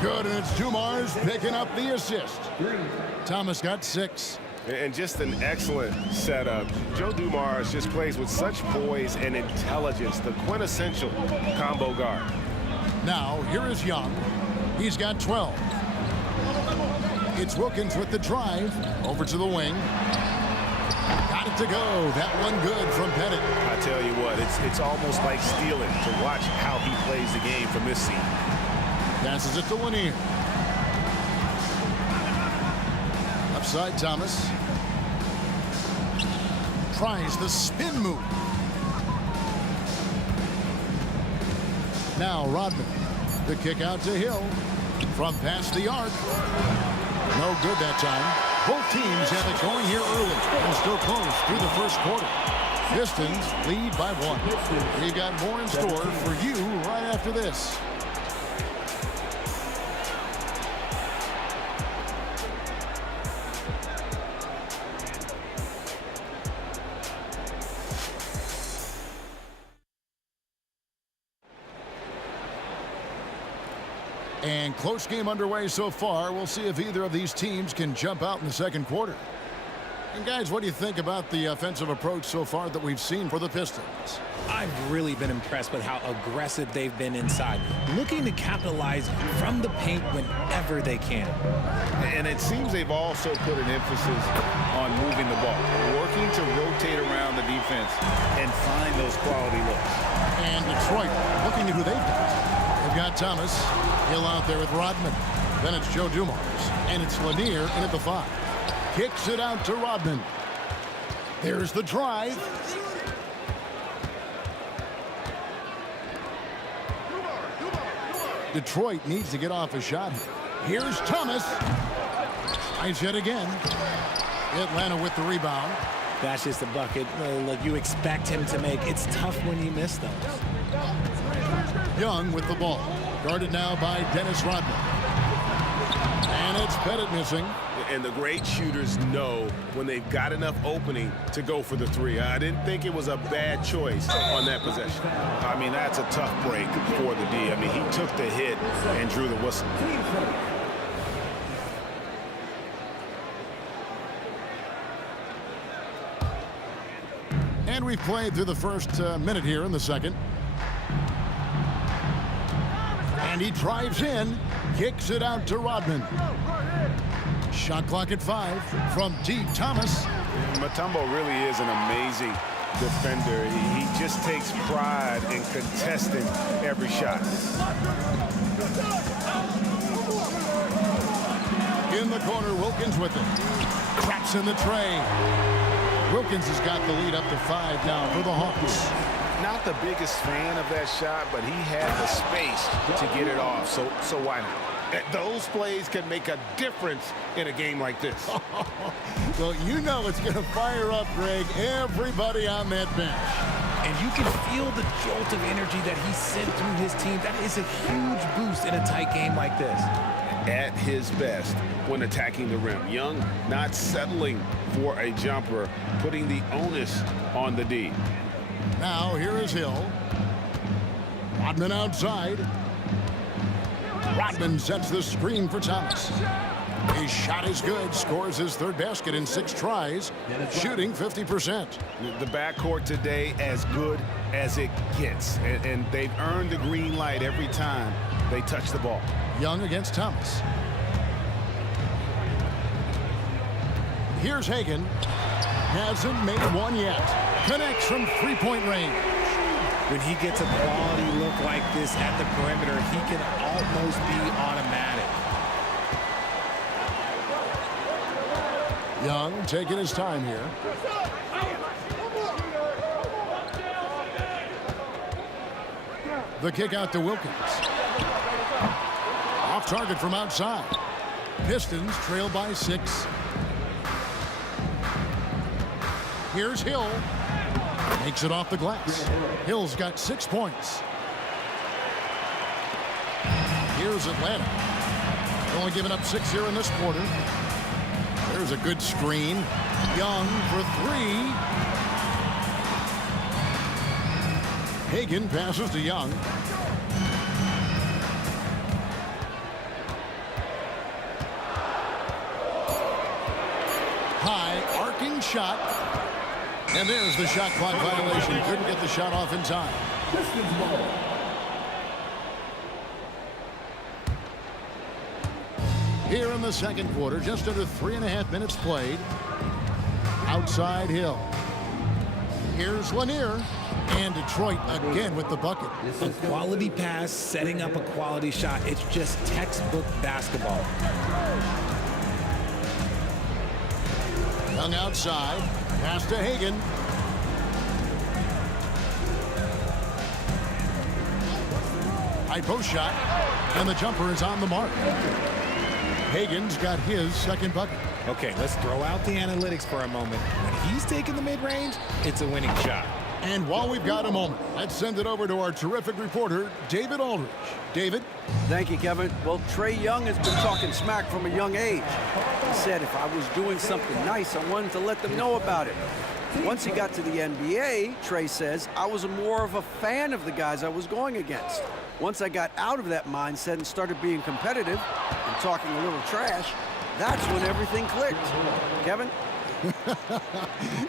Good, and it's Dumars picking up the assist. Thomas got 6. And just an excellent setup. Joe Dumars just plays with such poise and intelligence, the quintessential combo guard. Now, here is Young. He's got 12. It's Wilkins with the drive. Over to the wing. Got it to go. That one good from Pettit. I tell you what, it's almost like stealing to watch how he plays the game from this seat. Passes it to Lanier. Left side, Thomas. Tries the spin move. Now Rodman. The kick out to Hill. From past the arc. No good that time. Both teams have it going here early and still close through the first quarter. Pistons lead by 1. We've got more in store for you right after this. And close game underway so far. We'll see if either of these teams can jump out in the second quarter. And guys, what do you think about the offensive approach so far that we've seen for the Pistons? I've really been impressed with how aggressive they've been inside, looking to capitalize from the paint whenever they can. And it seems they've also put an emphasis on moving the ball, working to rotate around the defense and find those quality looks. And Detroit looking at who they've got. They've got Thomas. Hill out there with Rodman. Then it's Joe Dumars. And it's Lanier in at the 5. Kicks it out to Rodman. There's the drive. Detroit needs to get off a shot here. Here's Thomas. Tries it again. Atlanta with the rebound. That's just a bucket like you expect him to make. It's tough when you miss those. Young with the ball. Guarded now by Dennis Rodman. And it's Pettit missing. And the great shooters know when they've got enough opening to go for the 3. I didn't think it was a bad choice on that possession. I mean, that's a tough break for the D. I mean, he took the hit and drew the whistle. And we've played through the first minute here in the second. And he drives in, kicks it out to Rodman. Shot clock at 5 from D. Thomas. Mutombo really is an amazing defender. He just takes pride in contesting every shot. In the corner, Wilkins with it. Traps in the tray. Wilkins has got the lead up to 5 now for the Hawks. Not the biggest fan of that shot, but he had the space to get it off, so why not? Those plays can make a difference in a game like this. Well, you know it's going to fire up, Greg, everybody on that bench. And you can feel the jolt of energy that he sent through his team. That is a huge boost in a tight game like this. At his best when attacking the rim. Young not settling for a jumper, putting the onus on the D. Now here is Hill. Rodman outside. Rodman sets the screen for Thomas. His shot is good. Scores his 3rd basket in 6 tries. Shooting 50%. The backcourt today as good as it gets. And they've earned the green light every time they touch the ball. Young against Thomas. Here's Hagan. Hasn't made one yet. Connects from 3-point range. When he gets a quality look like this at the perimeter, he can almost be automatic. Young taking his time here. The kick out to Wilkins. Off target from outside. Pistons trail by 6. Here's Hill. Makes it off the glass. Hill's got 6 points. Here's Atlanta. Only giving up 6 here in this quarter. There's a good screen. Young for 3. Hagan passes to Young. High arcing shot. And there's the shot clock violation. Couldn't get the shot off in time. Here in the second quarter, just under 3.5 minutes played. Outside Hill. Here's Lanier. And Detroit again with the bucket. A quality pass, setting up a quality shot. It's just textbook basketball. Young outside. Pass to Hagan. High post shot. And the jumper is on the mark. Hagan's got his second bucket. Okay, let's throw out the analytics for a moment. When he's taking the mid-range, it's a winning shot. And while we've got a moment, let's send it over to our terrific reporter, David Aldridge. David? Thank you, Kevin. Well, Trae Young has been talking smack from a young age. He said if I was doing something nice, I wanted to let them know about it. Once he got to the NBA, Trae says, I was more of a fan of the guys I was going against. Once I got out of that mindset and started being competitive and talking a little trash, that's when everything clicked. Kevin?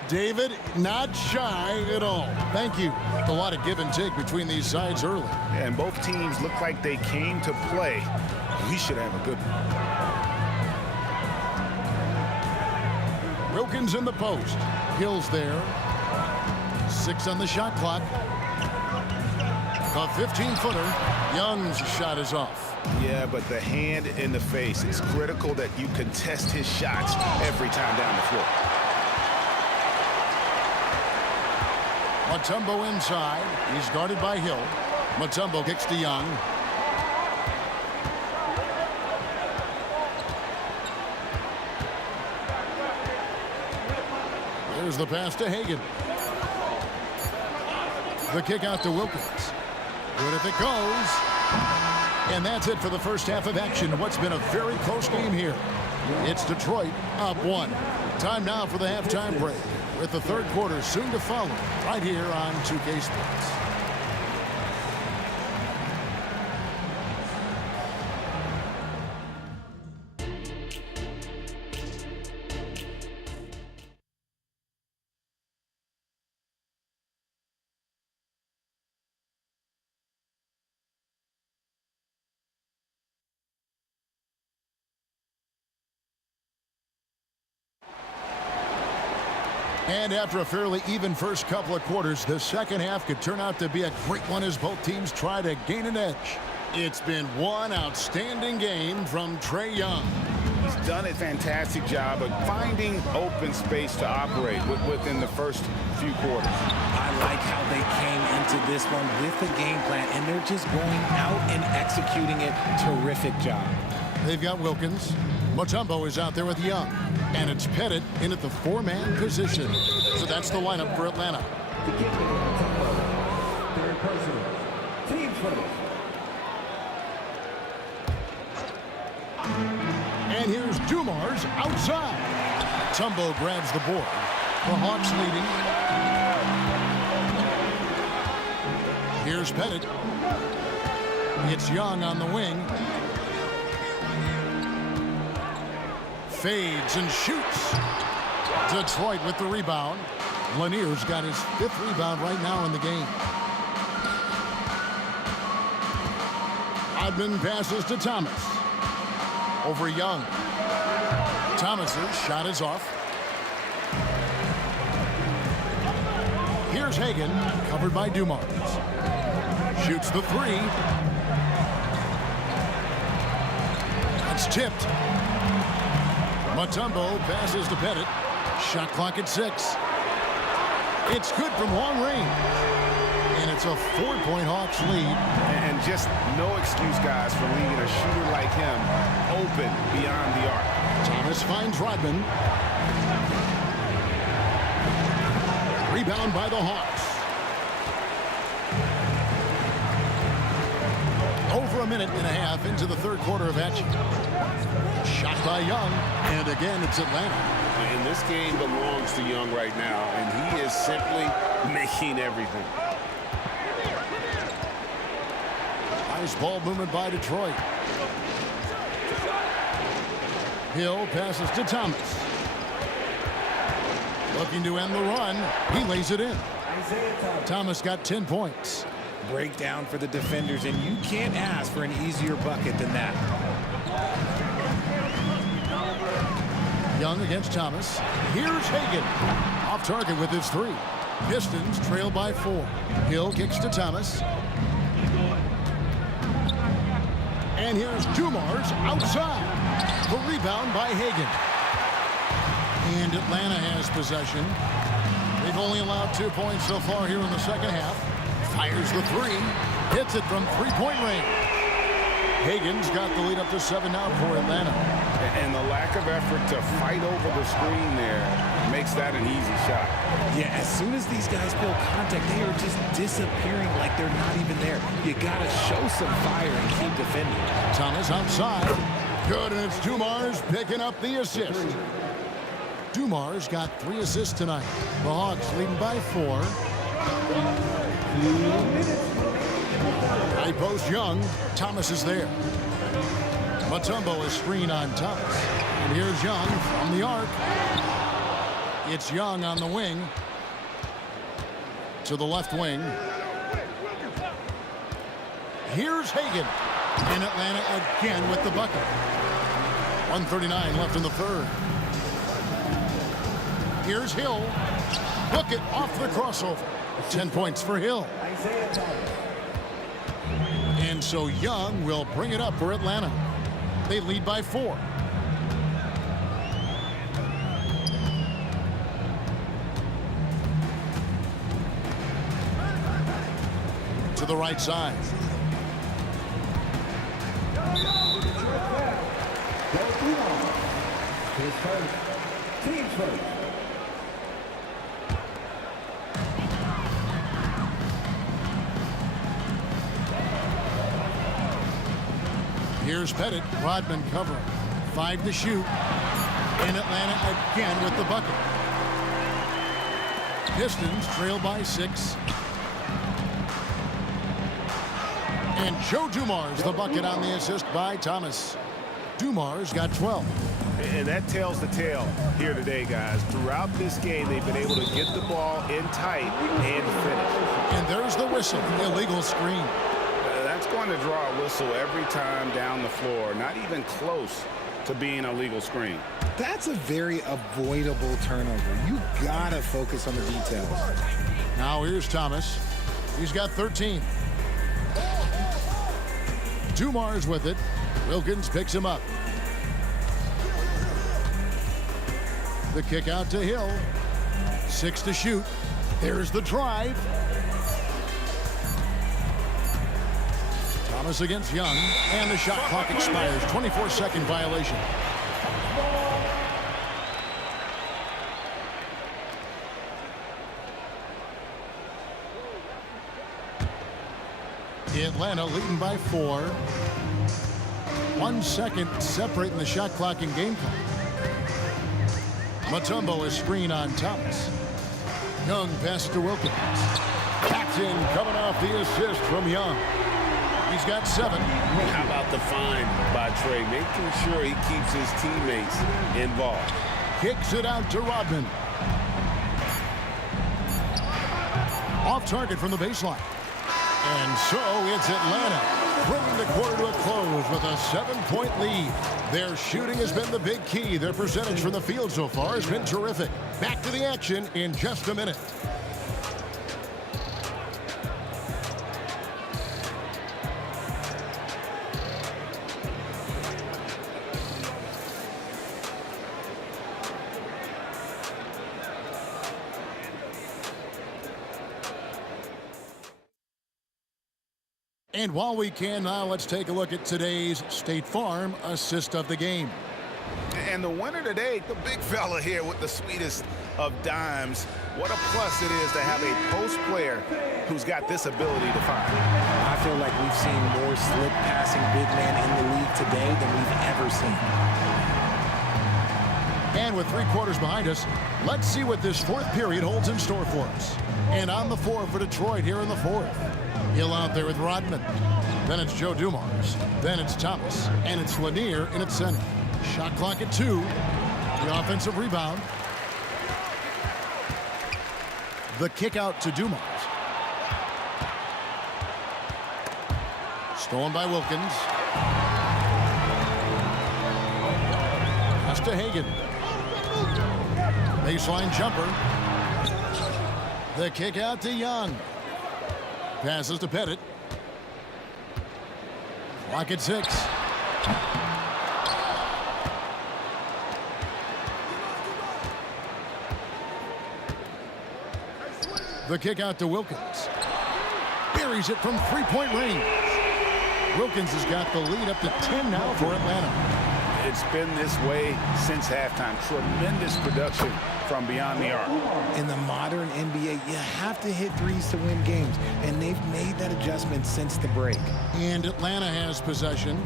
David, not shy at all. Thank you. A lot of give and take between these sides early. Yeah, and both teams look like they came to play. We should have a good one. Wilkins in the post. Hill's there. 6 on the shot clock. A 15-footer. Young's shot is off. Yeah, but the hand in the face. It's critical that you contest his shots every time down the floor. Mutombo inside. He's guarded by Hill. Mutombo kicks to Young. There's the pass to Hagan. The kick out to Wilkins. Good if it goes. And that's it for the first half of action. What's been a very close game here. It's Detroit up 1. Time now for the halftime break, with the third quarter soon to follow, right here on 2K Sports. And after a fairly even first couple of quarters, the second half could turn out to be a great one as both teams try to gain an edge. It's been one outstanding game from Trae Young. He's done a fantastic job of finding open space to operate within the first few quarters. I like how they came into this one with a game plan, and they're just going out and executing it. Terrific job. They've got Wilkins. Mutombo is out there with Young. And it's Pettit in at the 4-man position. So that's the lineup for Atlanta. And here's Dumars outside. Mutombo grabs the board. The Hawks leading. Here's Pettit. It's Young on the wing. Fades and shoots. Detroit with the rebound. Lanier's got his 5th rebound right now in the game. Odman passes to Thomas. Over Young. Thomas's shot is off. Here's Hagan, covered by Dumars. Shoots the 3. It's tipped. Mutombo passes to Pettit. Shot clock at 6. It's good from long range. And it's a 4-point Hawks lead. And just no excuse, guys, for leaving a shooter like him open beyond the arc. Thomas finds Rodman. Rebound by the Hawks. Over a minute and a half into the third quarter of action. Shot by Young, and again it's Atlanta. And this game belongs to Young right now, and he is simply making everything. Nice ball movement by Detroit. Hill passes to Thomas. Looking to end the run. He lays it in. Thomas got 10 points. Breakdown for the defenders, and you can't ask for an easier bucket than that. Young against Thomas. Here's Hagan. Off target with his 3. Pistons trail by 4. Hill kicks to Thomas. And here's Dumars outside. The rebound by Hagan. And Atlanta has possession. They've only allowed 2 points so far here in the second half. Fires the three. Hits it from three-point range. Hagen's got the lead up to 7 now for Atlanta. And the lack of effort to fight over the screen there makes that an easy shot. Yeah, as soon as these guys feel contact, they are just disappearing like they're not even there. You got to show some fire and keep defending. Thomas outside. Good, and it's Dumars picking up the assist. Dumars got 3 assists tonight. The Hawks leading by 4. High post Young. Thomas is there. Mutombo is screen on Thomas. And here's Young from the arc. It's Young on the wing. To the left wing. Here's Hagen. And Atlanta again with the bucket. 1:39 left in the third. Here's Hill. Book it off the crossover. 10 points for Hill. And so Young will bring it up for Atlanta. They lead by 4. To the right side. Team first. Here's Pettit. Rodman covering. 5 to shoot. And Atlanta again with the bucket. Pistons trail by 6. And Joe Dumars the bucket on the assist by Thomas. Dumars got 12. And that tells the tale here today, guys. Throughout this game, they've been able to get the ball in tight and finish. And there's the whistle. Illegal screen. That's going to draw a whistle every time down the floor. Not even close to being a legal screen. That's a very avoidable turnover. You got to focus on the details. Now here's Thomas. He's got 13. Dumars with it. Wilkins picks him up. The kick out to Hill. 6 to shoot. There's the drive. Thomas against Young. And the shot clock expires. 24-second violation. Atlanta leading by 4. 1 second separating the shot clock and game clock. Mutombo is screen on Thomas. Young pass to Wilkins. Paxton coming off the assist from Young. He's got 7. How about the find by Trey, making sure he keeps his teammates involved. Kicks it out to Rodman. Off target from the baseline. And so it's Atlanta bringing the quarter to a close with a 7-point lead. Their shooting has been the big key. Their percentage from the field so far has been terrific. Back to the action in just a minute. And while we can now, let's take a look at today's State Farm assist of the game. And the winner today, the big fella here with the sweetest of dimes. What a plus it is to have a post player who's got this ability to find. I feel like we've seen more slip passing big man in the league today than we've ever seen. And with 3 quarters behind us, let's see what this 4th period holds in store for us. And on the floor for Detroit here in the 4th. Hill out there with Rodman. Then it's Joe Dumars. Then it's Thomas. And it's Lanier in its center. Shot clock at 2. The offensive rebound. The kick out to Dumars. Stolen by Wilkins. Pass to Hagen. Baseline jumper. The kick out to Young. Passes to Pettit. Clock at 6. The kick out to Wilkins. Buries it from three-point range. Wilkins has got the lead up to 10 now for Atlanta. It's been this way since halftime. Tremendous production from beyond the arc. In the modern NBA, you have to hit threes to win games, and they've made that adjustment since the break. And Atlanta has possession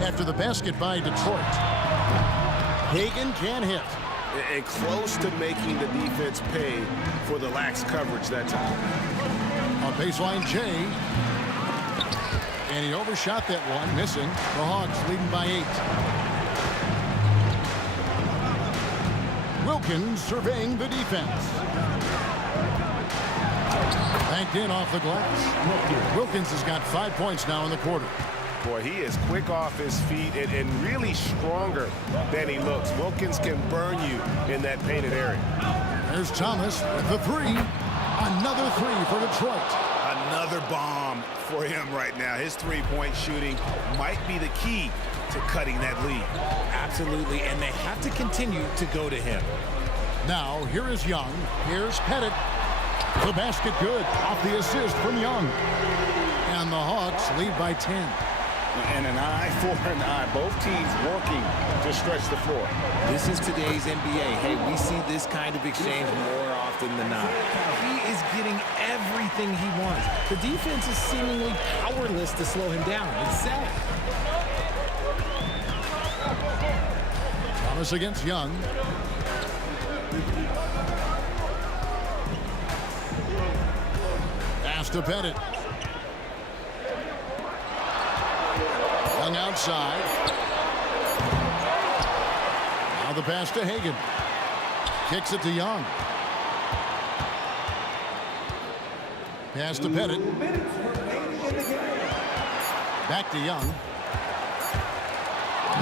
after the basket by Detroit. Hagan can hit. And close to making the defense pay for the lax coverage that time. On baseline, Jay. And he overshot that one, missing. The Hawks leading by 8. Wilkins surveying the defense. Banked in off the glass. Wilkins has got 5 points now in the quarter. Boy, he is quick off his feet and really stronger than he looks. Wilkins can burn you in that painted area. There's Thomas with the three. Another three for Detroit. Another bomb for him right now. His three-point shooting might be the key to cutting that lead. Absolutely, and they have to continue to go to him. Now, here is Young. Here's Pettit. The basket good off the assist from Young. And the Hawks lead by 10. And an eye for an eye. Both teams working to stretch the floor. This is today's NBA. Hey, we see this kind of exchange more often than not. He is getting everything he wants. The defense is seemingly powerless to slow him down. It's sad. Thomas against Young. Pass to Pettit. Young outside. Now the pass to Hagan. Kicks it to Young. Pass to Pettit. Back to Young.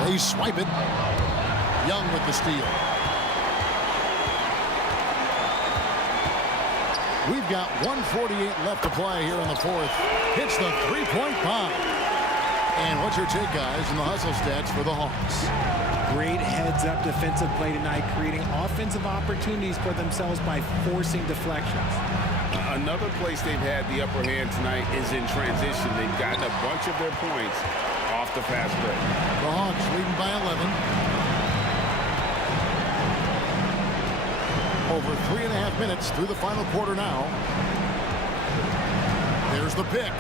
They swipe it. Young with the steal. We've got 1:48 left to play here in the fourth. Hits the three-point bomb. And what's your take, guys, in the hustle stats for the Hawks? Great heads-up defensive play tonight, creating offensive opportunities for themselves by forcing deflections. Another place they've had the upper hand tonight is in transition. They've gotten a bunch of their points off the fast break. The Hawks leading by 11. Over 3.5 minutes through the final quarter now. There's the pick.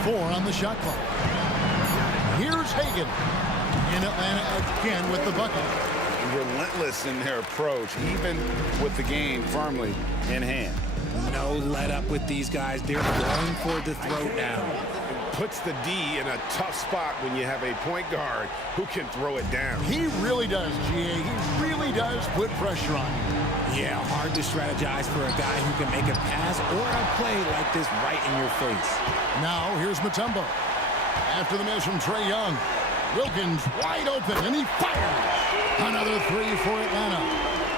Four on the shot clock. Here's Hagan. In Atlanta again with the bucket. Relentless in their approach, even with the game firmly in hand. No let up with these guys. They're going for the throat now. Puts the D in a tough spot when you have a point guard who can throw it down. He really does, GA. He really does put pressure on you. Yeah, hard to strategize for a guy who can make a pass or a play like this right in your face. Now, here's Mutombo. After the miss from Trae Young. Wilkins wide open, and he fires. Another three for Atlanta.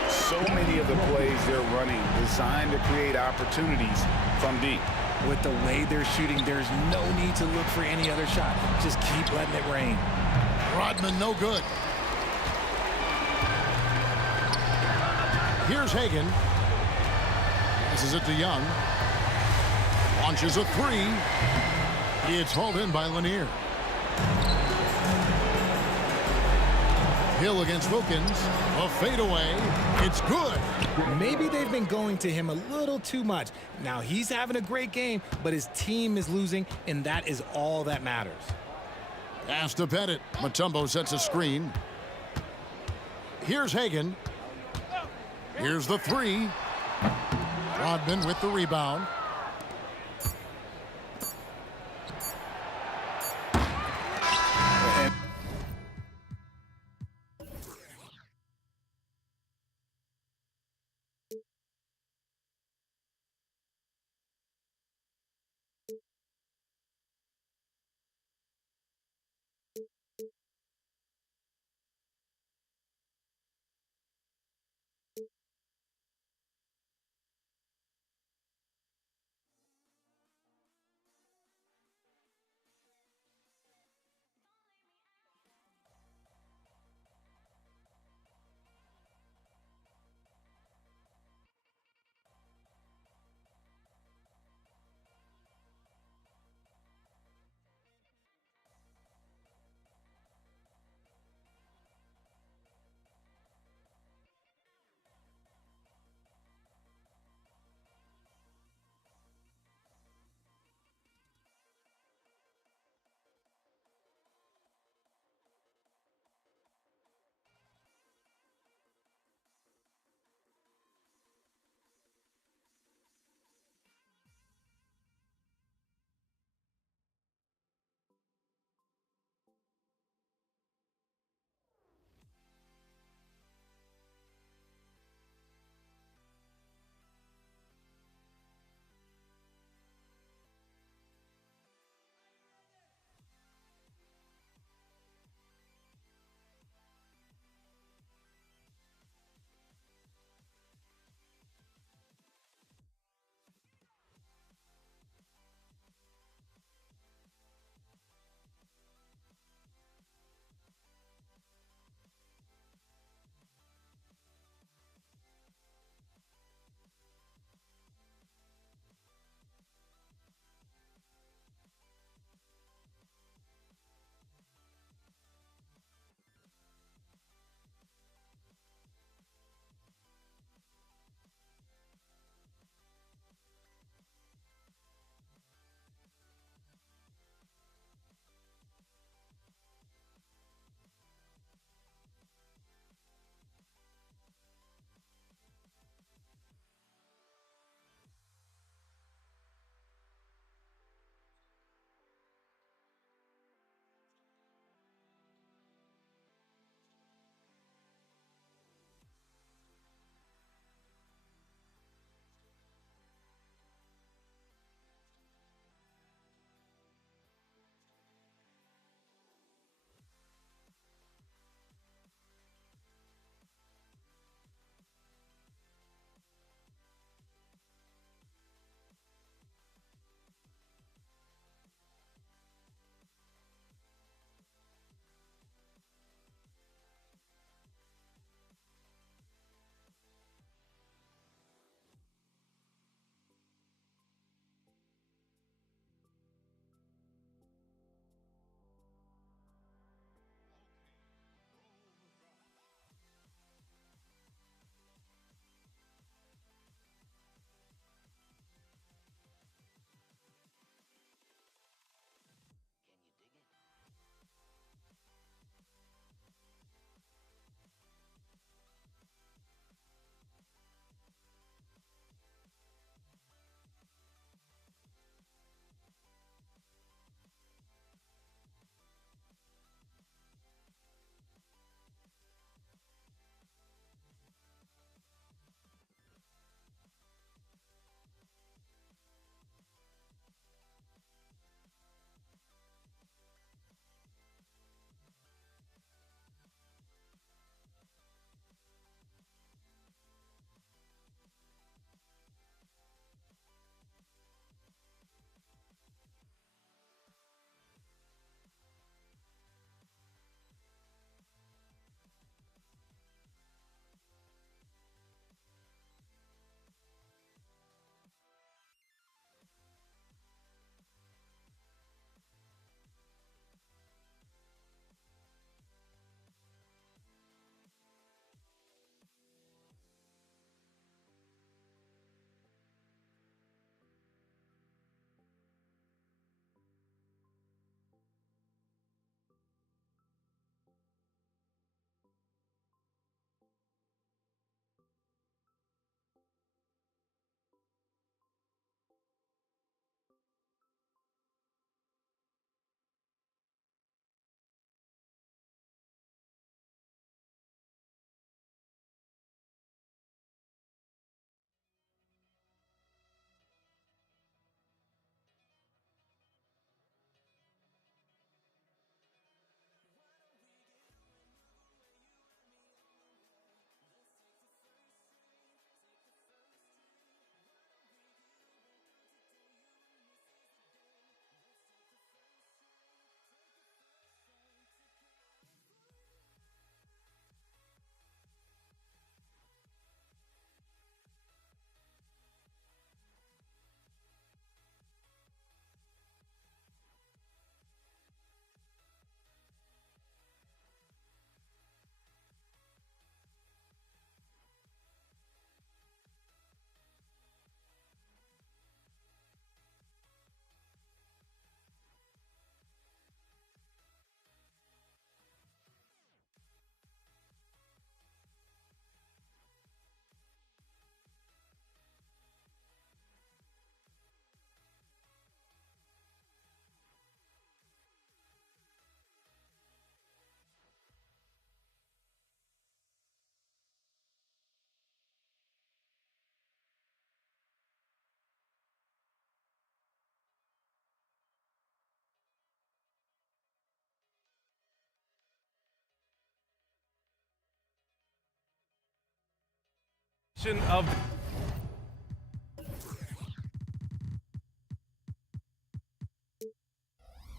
So many of the plays they're running designed to create opportunities from deep. With the way they're shooting, there's no need to look for any other shot. Just keep letting it rain. Rodman, no good. Here's Hagan. Passes it to Young. Launches a three. It's hauled in by Lanier. Hill against Wilkins. A fadeaway. It's good. Maybe they've been going to him a little too much. Now he's having a great game, but his team is losing, and that is all that matters. Pass to Pettit. Mutombo sets a screen. Here's Hagan. Here's the three. Rodman with the rebound. Of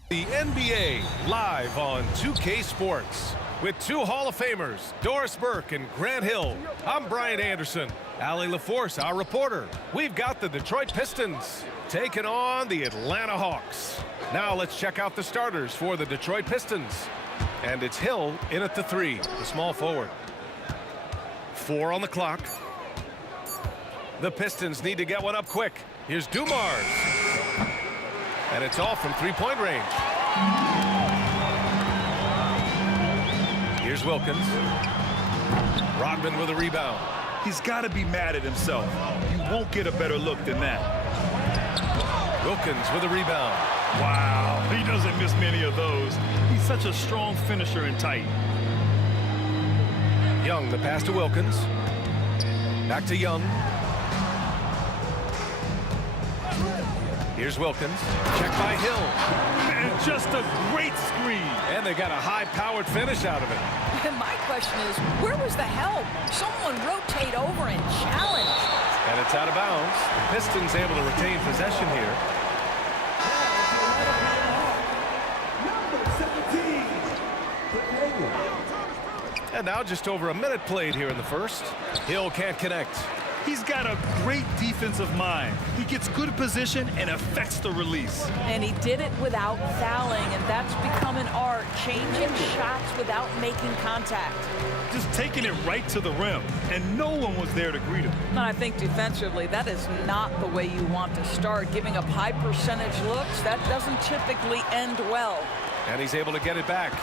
the NBA live on 2K Sports with two Hall of Famers, Doris Burke and Grant Hill. I'm Brian Anderson. Allie LaForce, our reporter. We've got the Detroit Pistons taking on the Atlanta Hawks. Now let's check out the starters for the Detroit Pistons. And it's Hill in at the 3, the small forward. 4 on the clock. The Pistons need to get one up quick. Here's Dumars. And it's all from three-point range. Here's Wilkins. Rodman with a rebound. He's got to be mad at himself. You won't get a better look than that. Wilkins with a rebound. Wow, he doesn't miss many of those. He's such a strong finisher and tight. Young, the pass to Wilkins. Back to Young. Here's Wilkins. Check by Hill. And just a great screen. And they got a high-powered finish out of it. And my question is, where was the help? Someone rotate over and challenge. And it's out of bounds. The Pistons able to retain possession here. And now just over a minute played here in the first. Hill can't connect. He's got a great defensive mind. He gets good position and affects the release. And he did it without fouling, and that's become an art, changing shots without making contact. Just taking it right to the rim, and no one was there to greet him. And I think defensively, that is not the way you want to start. Giving up high percentage looks, that doesn't typically end well. And he's able to get it back.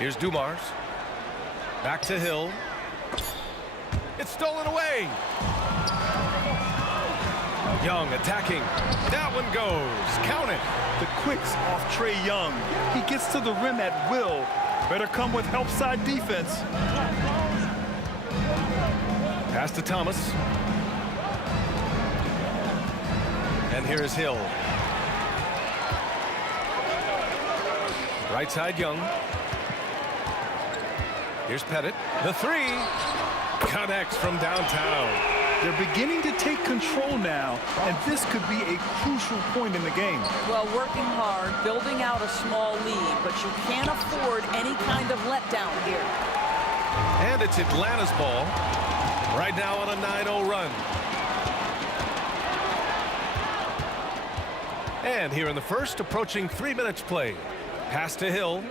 Here's Dumars. Back to Hill. It's stolen away. Young attacking. That one goes. Count it. The quicks off Trae Young. He gets to the rim at will. Better come with help side defense. Pass to Thomas. And here is Hill. Right side Young. Here's Pettit. The 3 connects from downtown. They're beginning to take control now, and this could be a crucial point in the game. Well, working hard, building out a small lead, but you can't afford any kind of letdown here. And it's Atlanta's ball. Right now on a 9-0 run. And here in the first, approaching 3 minutes played. Pass to Hill.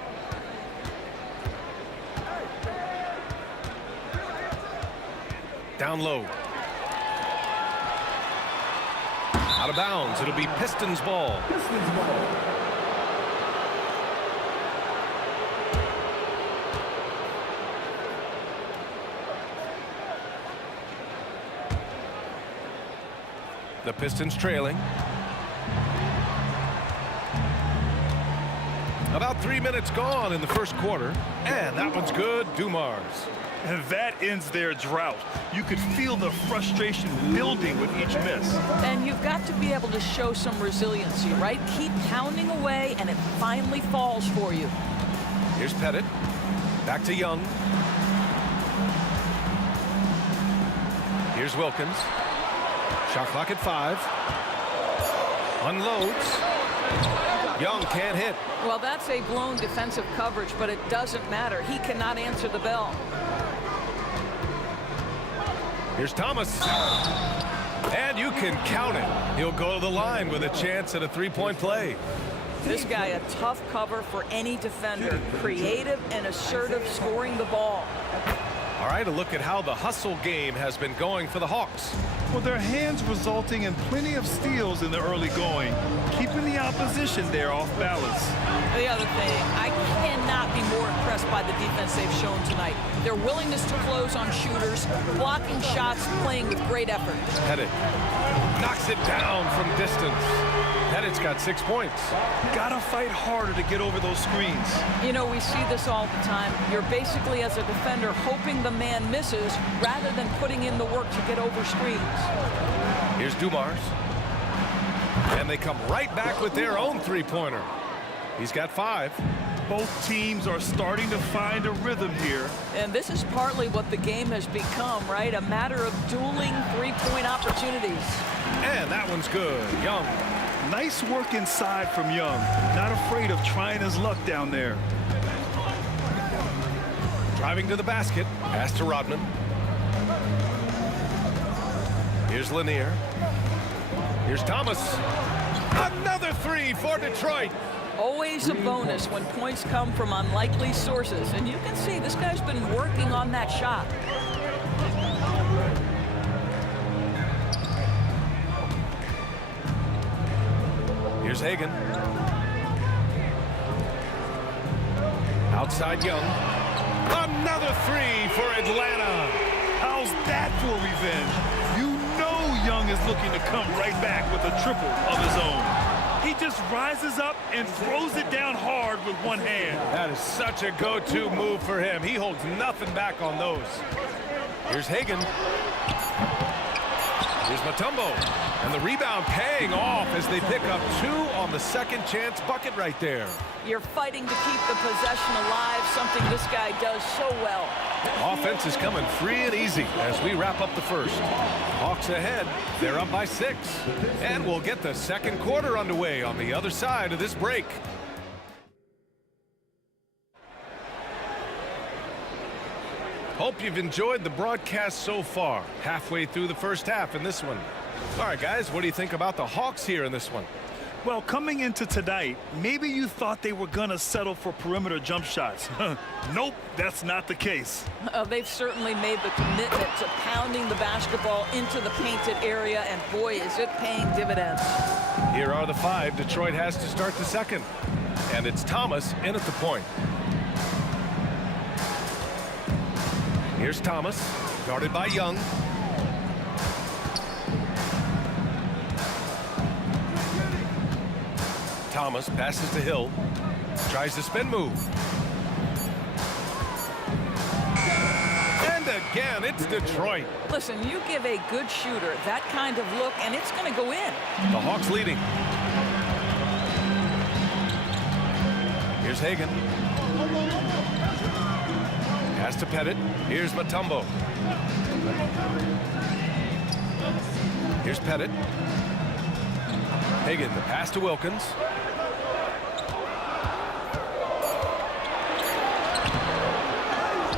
Down low. Out of bounds. It'll be Pistons ball. Pistons ball. The Pistons trailing. About 3 minutes gone in the first quarter. And that one's good. Dumars. And that ends their drought. You could feel the frustration building with each miss. And you've got to be able to show some resiliency, right? Keep pounding away, and it finally falls for you. Here's Pettit. Back to Young. Here's Wilkins. Shot clock at 5. Unloads. Young can't hit. Well, that's a blown defensive coverage, but it doesn't matter. He cannot answer the bell. Here's Thomas. And you can count it. He'll go to the line with a chance at a three-point play. This guy, a tough cover for any defender. Creative and assertive scoring the ball. All right, a look at how the hustle game has been going for the Hawks. Well, their hands resulting in plenty of steals in the early going, keeping the opposition there off balance. The other thing, I cannot be more impressed by the defense they've shown tonight. Their willingness to close on shooters, blocking shots, playing with great effort. Pettit knocks it down from distance. Pettit's got 6 points. Gotta fight harder to get over those screens. You know, we see this all the time. You're basically, as a defender, hoping the man misses rather than putting in the work to get over screens. Here's Dumars. And they come right back with their own three-pointer. He's got 5. Both teams are starting to find a rhythm here. And this is partly what the game has become, right? A matter of dueling three-point opportunities. And that one's good. Young. Nice work inside from Young. Not afraid of trying his luck down there. Driving to the basket. Pass to Rodman. Here's Lanier. Here's Thomas. Another three for Detroit. Always a bonus when points come from unlikely sources. And you can see this guy's been working on that shot. Here's Hagan. Outside Young. Another three for Atlanta. How's that for revenge? You know Young is looking to come right back with a triple of his own. He just rises up and throws it down hard with one hand. That is such a go-to move for him. He holds nothing back on those. Here's Hagan. Here's Mutombo. And the rebound paying off as they pick up 2 on the second chance bucket right there. You're fighting to keep the possession alive, something this guy does so well. Offense is coming free and easy as we wrap up the first. Hawks ahead. They're up by 6. And we'll get the second quarter underway on the other side of this break. Hope you've enjoyed the broadcast so far. Halfway through the first half in this one. All right, guys, what do you think about the Hawks here in this one? Well, coming into tonight, maybe you thought they were going to settle for perimeter jump shots. Nope, that's not the case. They've certainly made the commitment to pounding the basketball into the painted area, and boy, is it paying dividends. Here are the 5 Detroit has to start the second. And it's Thomas in at the point. Here's Thomas, guarded by Young. Thomas passes to Hill. Tries the spin move. And again, it's Detroit. Listen, you give a good shooter that kind of look, and it's going to go in. The Hawks leading. Here's Hagan. Pass to Pettit. Here's Mutombo. Here's Pettit. Hagan, the pass to Wilkins.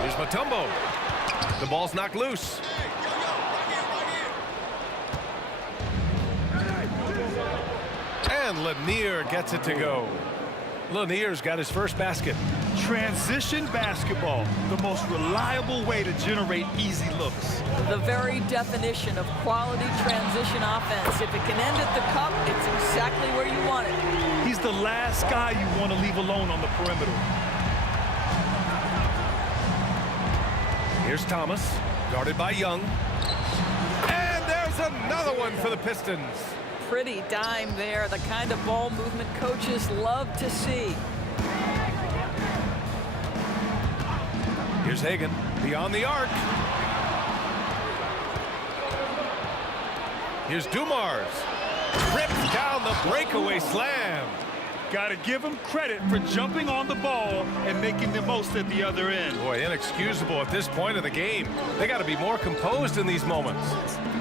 Here's Mutombo. The ball's knocked loose. And Lanier gets it to go. Lanier's got his first basket. Transition basketball, the most reliable way to generate easy looks. The very definition of quality transition offense. If it can end at the cup, it's exactly where you want it. He's the last guy you want to leave alone on the perimeter. Here's Thomas, guarded by Young. And there's another one for the Pistons. Pretty dime there, the kind of ball movement coaches love to see. Here's Hagan, beyond the arc. Here's Dumars. Rips down the breakaway slam. Got to give him credit for jumping on the ball and making the most at the other end. Boy, inexcusable at this point of the game. They got to be more composed in these moments.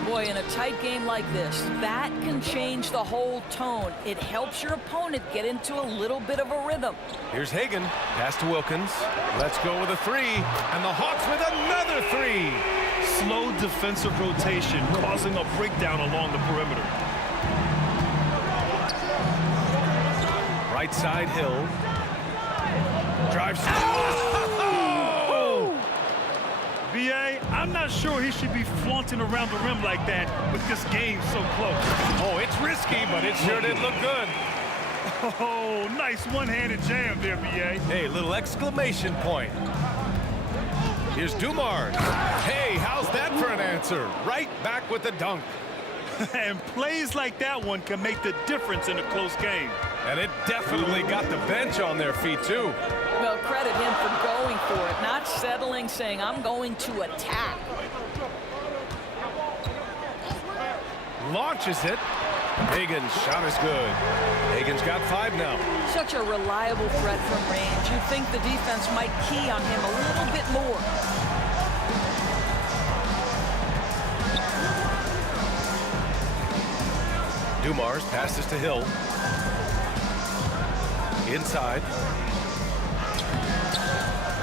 Boy, in a tight game like this, that can change the whole tone. It helps your opponent get into a little bit of a rhythm. Here's Hagan. Pass to Wilkins. Let's go with a 3. And the Hawks with another 3. Slow defensive rotation causing a breakdown along the perimeter. Right side, Hill. Drives. Oh! B.A., I'm not sure he should be flaunting around the rim like that with this game so close. Oh, it's risky, but it sure did look good. Oh, nice one-handed jam there, B.A. Hey, little exclamation point. Here's Dumars. Hey, how's that for an answer? Right back with the dunk. And plays like that one can make the difference in a close game. And it definitely got the bench on their feet, too. Well, credit him for going for it, not settling, saying, I'm going to attack. Launches it. Hagen's shot is good. Hagen's got 5 now. Such a reliable threat from range. You'd think the defense might key on him a little bit more. Dumars passes to Hill. Inside.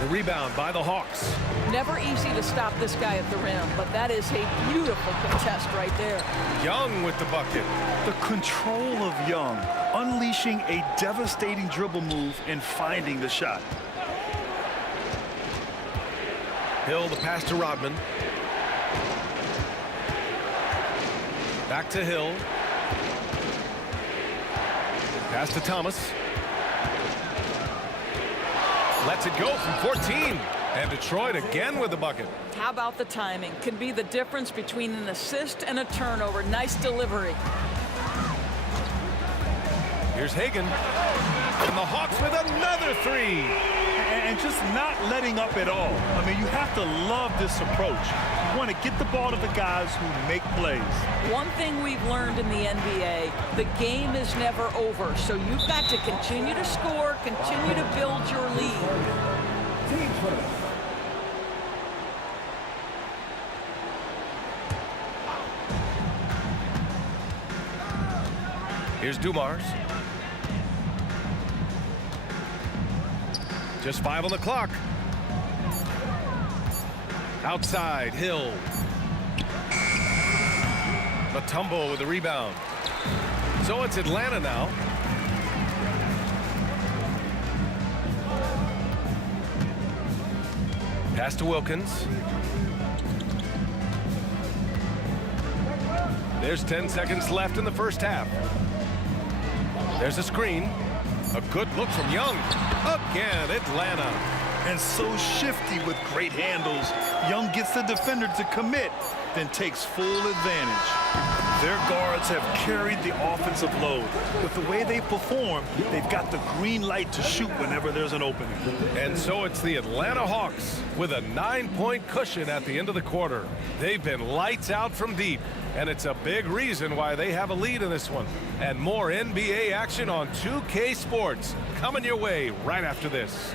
The rebound by the Hawks. Never easy to stop this guy at the rim, but that is a beautiful contest right there. Young with the bucket. The control of Young, unleashing a devastating dribble move and finding the shot. Hill, the pass to Rodman. Back to Hill. Pass to Thomas. Lets it go from 14. And Detroit again with the bucket. How about the timing? Can be the difference between an assist and a turnover. Nice delivery. Here's Hagen. And the Hawks with another 3. And just not letting up at all. I mean, you have to love this approach. You want to get the ball to the guys who make plays. One thing we've learned in the NBA, the game is never over. So you've got to continue to score, continue to build your lead. Team first. Here's Dumars. Just 5 on the clock. Outside, Hill. Mutombo with the rebound. So it's Atlanta now. Pass to Wilkins. There's 10 seconds left in the first half. There's a screen. A good look from Young. Again, Atlanta. And so shifty with great handles. Young gets the defender to commit, then takes full advantage. Their guards have carried the offensive load. With the way they perform, they've got the green light to shoot whenever there's an opening. And so it's the Atlanta Hawks with a 9-point cushion at the end of the quarter. They've been lights out from deep, and it's a big reason why they have a lead in this one. And more NBA action on 2K Sports coming your way right after this.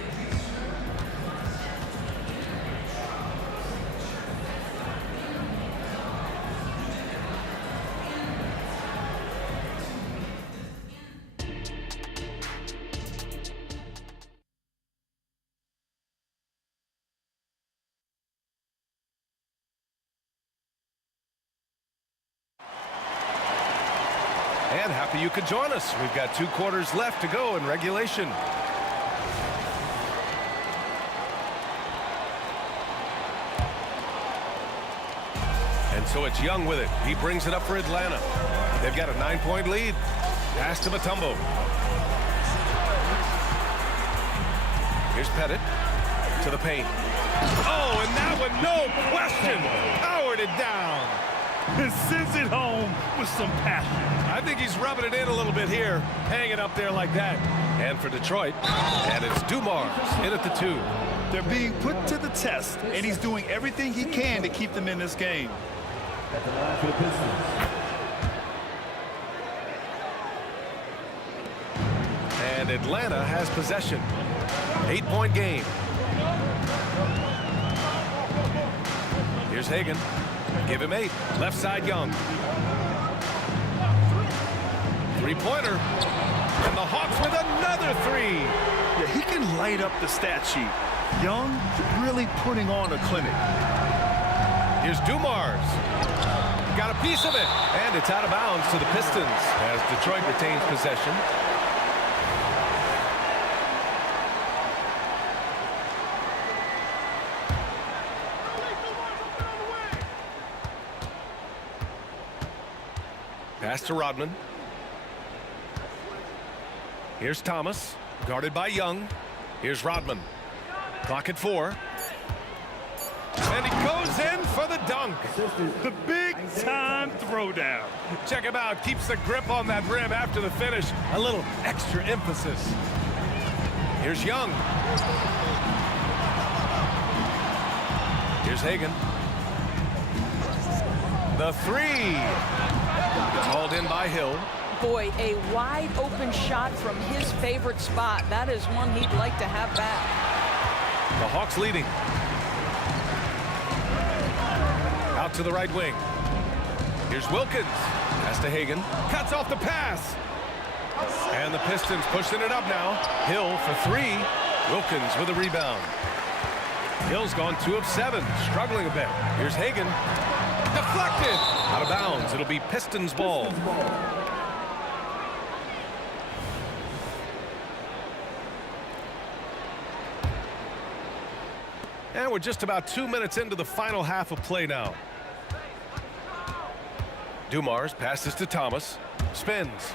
And happy you could join us. We've got 2 quarters left to go in regulation. And so it's Young with it. He brings it up for Atlanta. They've got a 9-point lead. Pass to Mutombo. Here's Pettit to the paint. Oh, and that one, no question, powered it down. And sends it home with some passion. I think he's rubbing it in a little bit here, hanging up there like that. And for Detroit, and it's Dumars in at the 2. They're being put to the test, and he's doing everything he can to keep them in this game. At the line for the Pistons. And Atlanta has possession. 8-point game. Here's Hagen. Give him 8. Left side, Young. 3-pointer. And the Hawks with another 3. Yeah, he can light up the stat sheet. Young really putting on a clinic. Here's Dumars. Got a piece of it. And it's out of bounds to the Pistons as Detroit retains possession. Pass to Rodman. Here's Thomas, guarded by Young. Here's Rodman. Clock at 4. And he goes in for the dunk. The big-time throwdown. Check him out. Keeps the grip on that rim after the finish. A little extra emphasis. Here's Young. Here's Hagen. The 3. Hauled in by Hill. Boy, a wide open shot from his favorite spot. That is one he'd like to have back. The Hawks leading. Out to the right wing. Here's Wilkins. Pass to Hagan. Cuts off the pass. And the Pistons pushing it up now. Hill for 3. Wilkins with a rebound. Hill's gone 2 of 7, struggling a bit. Here's Hagan. Deflected. Out of bounds. It'll be Pistons ball. And we're just about 2 minutes into the final half of play now. Dumars passes to Thomas. Spins.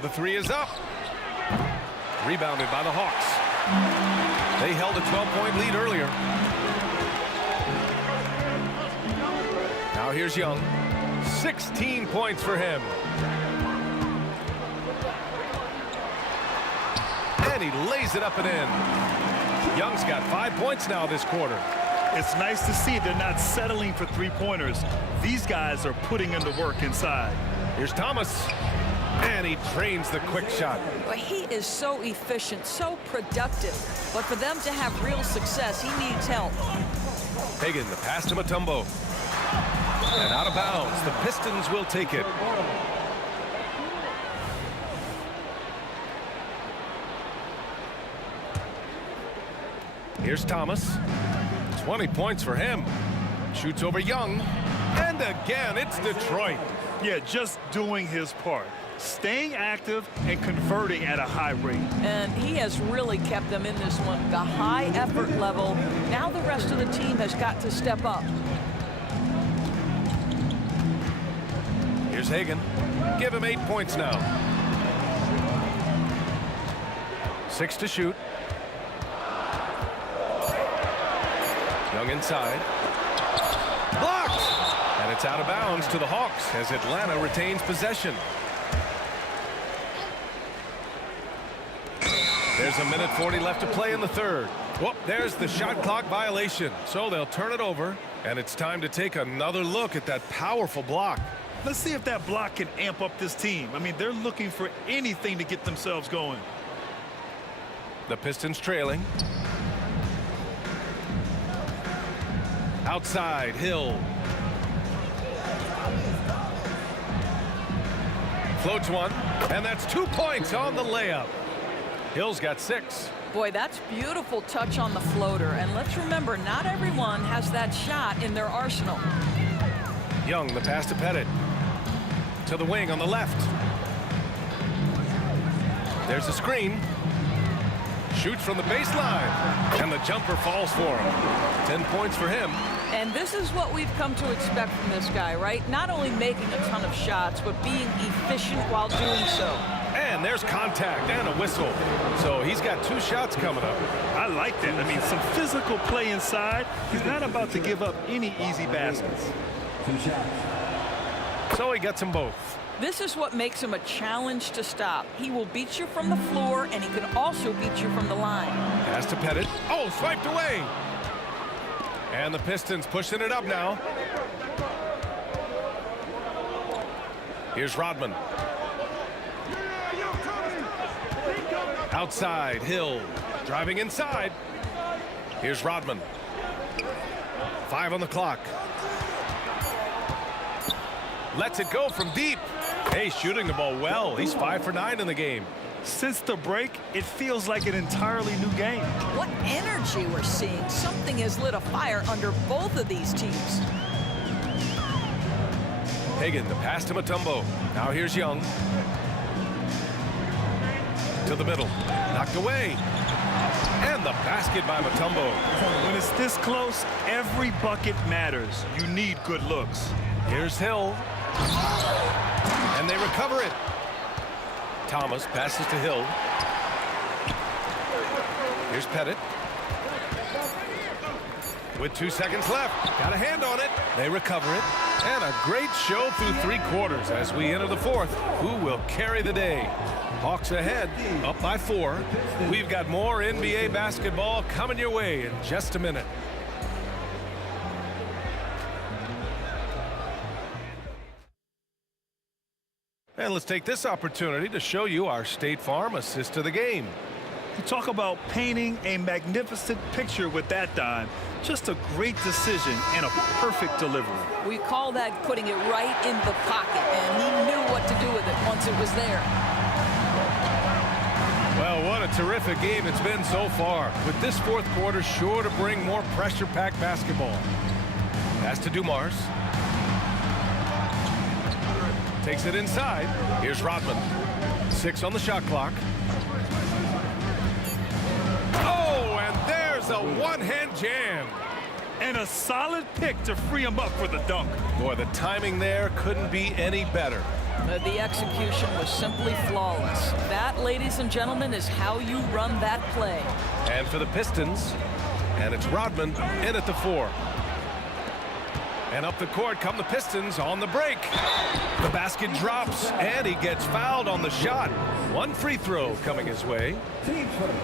The 3 is up. Rebounded by the Hawks. They held a 12-point lead earlier. Now here's Young. 16 points for him. And he lays it up and in. Young's got 5 points now this quarter. It's nice to see they're not settling for three-pointers. These guys are putting in the work inside. Here's Thomas. And he trains the quick shot. But he is so efficient, so productive. But for them to have real success, he needs help. Hagan, the pass to Mutombo. And out of bounds. The Pistons will take it. Here's Thomas. 20 points for him. Shoots over Young. And again, it's Detroit. Yeah, just doing his part. Staying active and converting at a high rate. And he has really kept them in this one. The high effort level. Now the rest of the team has got to step up. Here's Hagan. Give him 8 points now. 6 to shoot. Young inside. Blocked! And it's out of bounds to the Hawks as Atlanta retains possession. There's a minute 40 left to play in the third. Whoop, there's the shot clock violation. So they'll turn it over, and it's time to take another look at that powerful block. Let's see if that block can amp up this team. I mean, they're looking for anything to get themselves going. The Pistons trailing. Outside, Hill. Floats one, and that's 2 points on the layup. Hill's got 6. Boy, that's beautiful touch on the floater. And let's remember, not everyone has that shot in their arsenal. Young, the pass to Pettit. To the wing on the left. There's a screen. Shoots from the baseline. And the jumper falls for him. 10 points for him. And this is what we've come to expect from this guy, right? Not only making a ton of shots, but being efficient while doing so. And there's contact and a whistle. So he's got 2 shots coming up. I like that. I mean, some physical play inside. He's not about to give up any easy baskets. 2 shots. So he gets them both. This is what makes him a challenge to stop. He will beat you from the floor, and he can also beat you from the line. Pass to Pettit. Oh, swiped away. And the Pistons pushing it up now. Here's Rodman. Outside, Hill. Driving inside. Here's Rodman. 5 on the clock. Lets it go from deep. Hey, shooting the ball well. He's 5 for 9 in the game. Since the break, it feels like an entirely new game. What energy we're seeing. Something has lit a fire under both of these teams. Hagan, the pass to Mutombo. Now here's Young. To the middle. Knocked away. And the basket by Mutombo. When it's this close, every bucket matters. You need good looks. Here's Hill. And they recover it. Thomas passes to Hill. Here's Pettit. With 2 seconds left. Got a hand on it. They recover it. And a great show through 3 quarters as we enter the 4th. Who will carry the day? Hawks ahead, up by 4. We've got more NBA basketball coming your way in just a minute. And let's take this opportunity to show you our State Farm assist to the game. You talk about painting a magnificent picture with that dime. Just a great decision and a perfect delivery. We call that putting it right in the pocket, and he knew what to do with it once it was there. Well, what a terrific game it's been so far, with this fourth quarter sure to bring more pressure-packed basketball. Pass to Dumars. Takes it inside. Here's Rodman. 6 on the shot clock. Oh, and there's a one-hand jam. And a solid pick to free him up for the dunk. Boy, the timing there couldn't be any better. The execution was simply flawless. That, ladies and gentlemen, is how you run that play. And for the Pistons, and it's Rodman in at the 4. And up the court come the Pistons on the break. The basket drops, and he gets fouled on the shot. One free throw coming his way.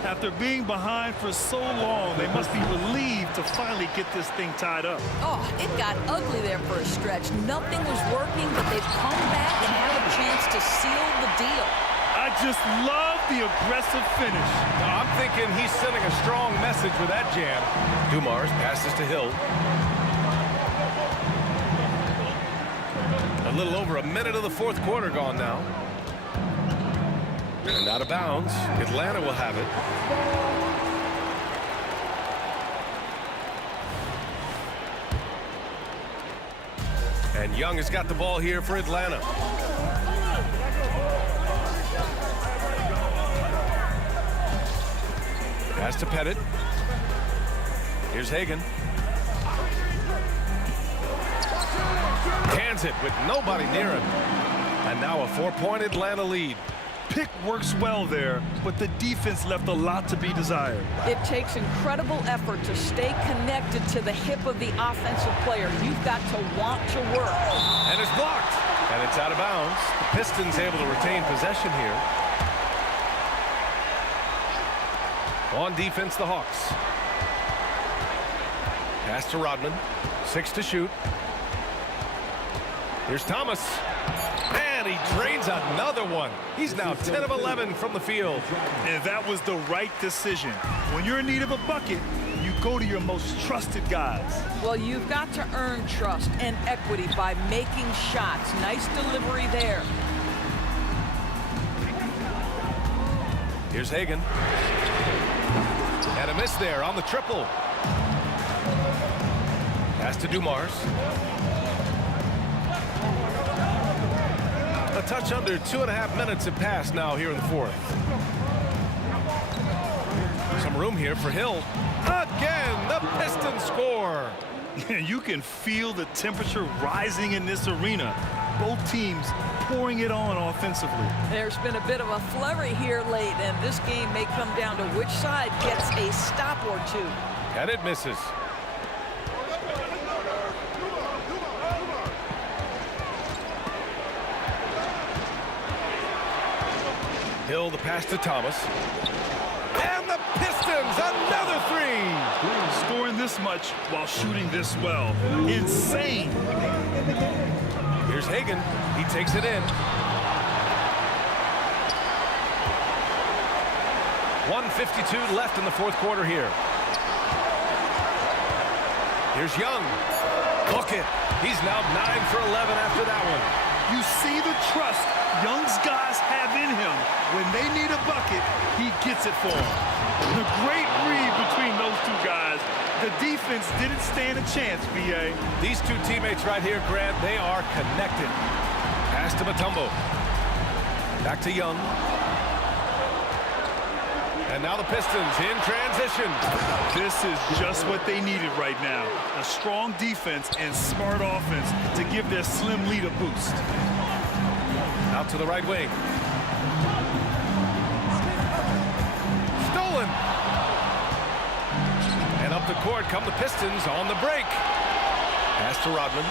After being behind for so long, they must be relieved to finally get this thing tied up. Oh, it got ugly there for a stretch. Nothing was working, but they've come back and have a chance to seal the deal. I just love the aggressive finish. I'm thinking he's sending a strong message with that jam. Dumars passes to Hill. A little over a minute of the fourth quarter gone now. And out of bounds. Atlanta will have it. And Young has got the ball here for Atlanta. Pass to Pettit. Here's Hagan. Hands it with nobody near him. And now a 4-point Atlanta lead. Pick works well there, but the defense left a lot to be desired. It takes incredible effort to stay connected to the hip of the offensive player. You've got to want to work. And it's blocked. And it's out of bounds. The Pistons able to retain possession here. On defense, the Hawks. Pass to Rodman. 6 to shoot. Here's Thomas. And he drains another one. He's now 10 of 11 from the field. And that was the right decision. When you're in need of a bucket, you go to your most trusted guys. Well, you've got to earn trust and equity by making shots. Nice delivery there. Here's Hagan. And a miss there on the triple. Pass to Dumars. A touch under 2.5 minutes have passed now here in the fourth. Some room here for Hill. Again, the Pistons score. You can feel the temperature rising in this arena. Both teams pouring it on offensively. There's been a bit of a flurry here late, and this game may come down to which side gets a stop or two. And it misses. Hill, the pass to Thomas. And the Pistons, another 3. Scoring this much while shooting this well. Insane. Here's Hagan. He takes it in. 1:52 left in the fourth quarter here. Here's Young. Look it. He's now 9 for 11 after that one. You see the trust Young's guys have in him. When they need a bucket, he gets it for them. The great read between those two guys. The defense didn't stand a chance, B.A. These two teammates right here, Grant, they are connected. Pass to Mutombo. Back to Young. And now the Pistons in transition. This is just what they needed right now. A strong defense and smart offense to give their slim lead a boost. Out to the right wing. Stolen. And up the court come the Pistons on the break. Pass to Rodman.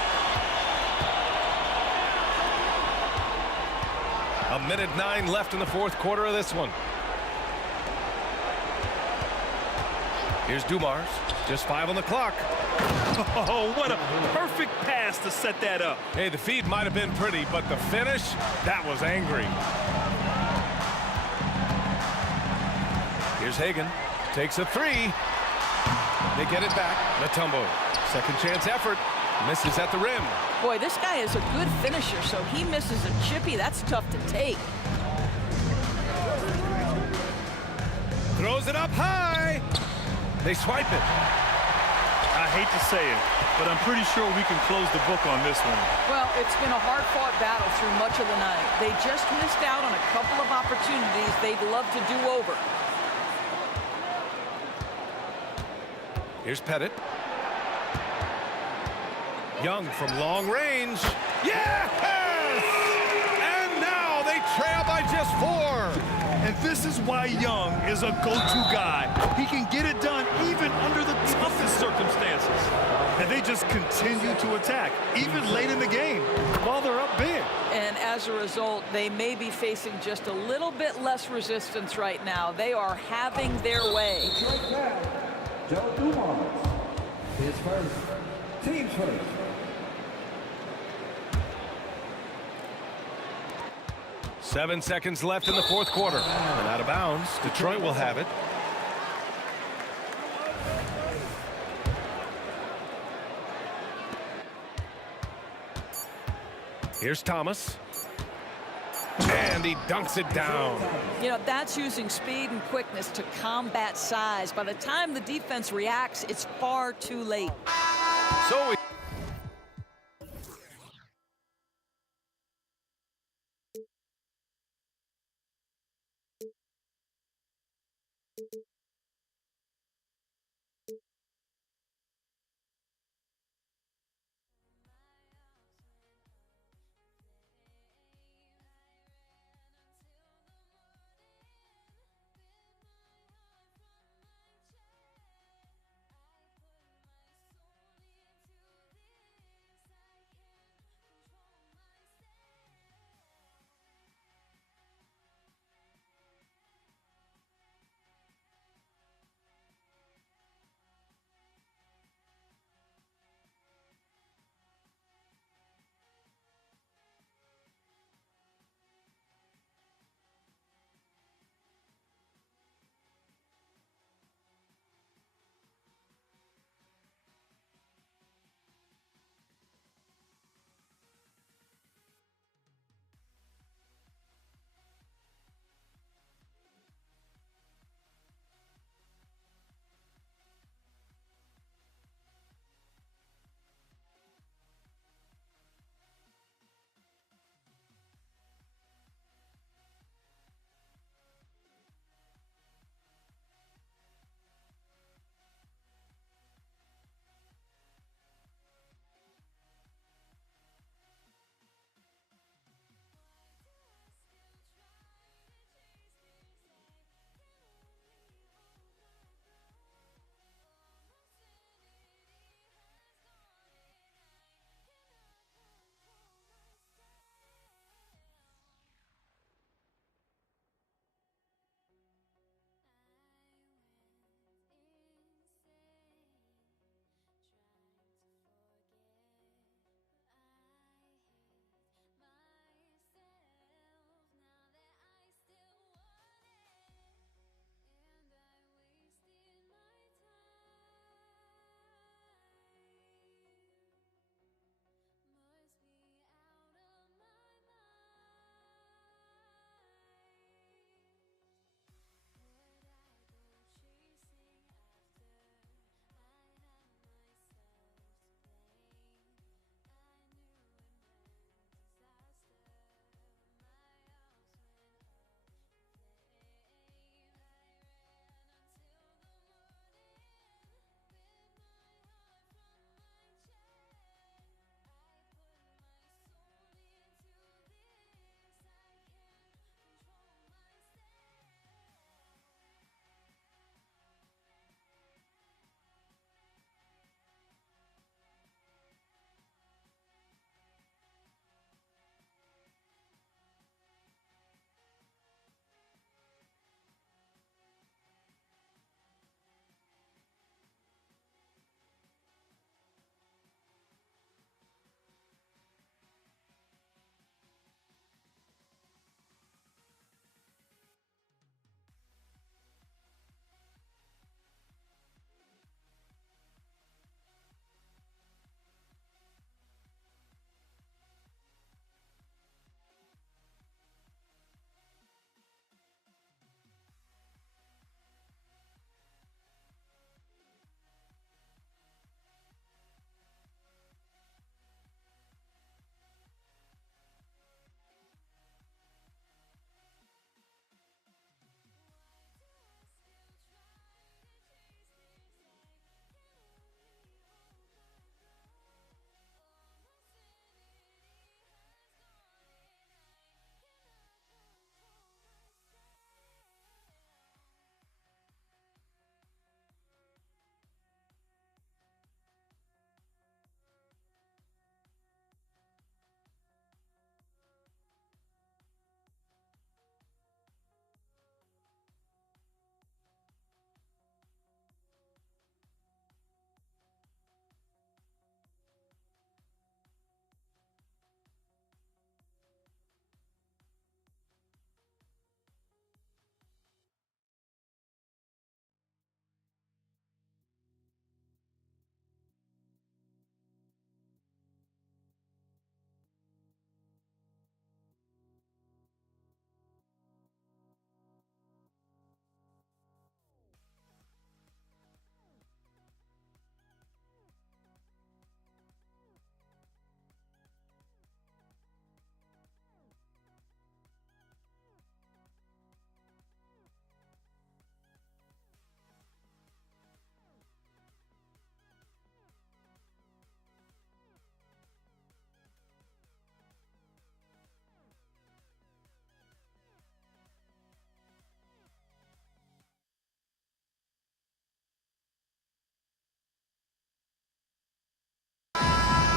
A minute 9 left in the fourth quarter of this one. Here's Dumars. Just 5 on the clock. Oh, what a perfect pass to set that up. Hey, the feed might have been pretty, but the finish, that was angry. Here's Hagan. Takes a 3. They get it back. Mutombo. Second chance effort. Misses at the rim. Boy, this guy is a good finisher, so he misses a chippy. That's tough to take. Throws it up high. They swipe it. I hate to say it, but I'm pretty sure we can close the book on this one. Well, it's been a hard-fought battle through much of the night. They just missed out on a couple of opportunities they'd love to do over. Here's Pettit. Young from long range. Yes! And now they trail by just 4. And this is why Young is a go-to guy. He can get it done even under the toughest circumstances. And they just continue to attack, even late in the game, while they're up big. And as a result, they may be facing just a little bit less resistance right now. They are having their way. Joe Dumars. His first. Team's first. Seven seconds left in the fourth quarter. And out of bounds. Detroit will have it. Here's Thomas. And he dunks it down. You know, that's using speed and quickness to combat size. By the time the defense reacts, it's far too late. So we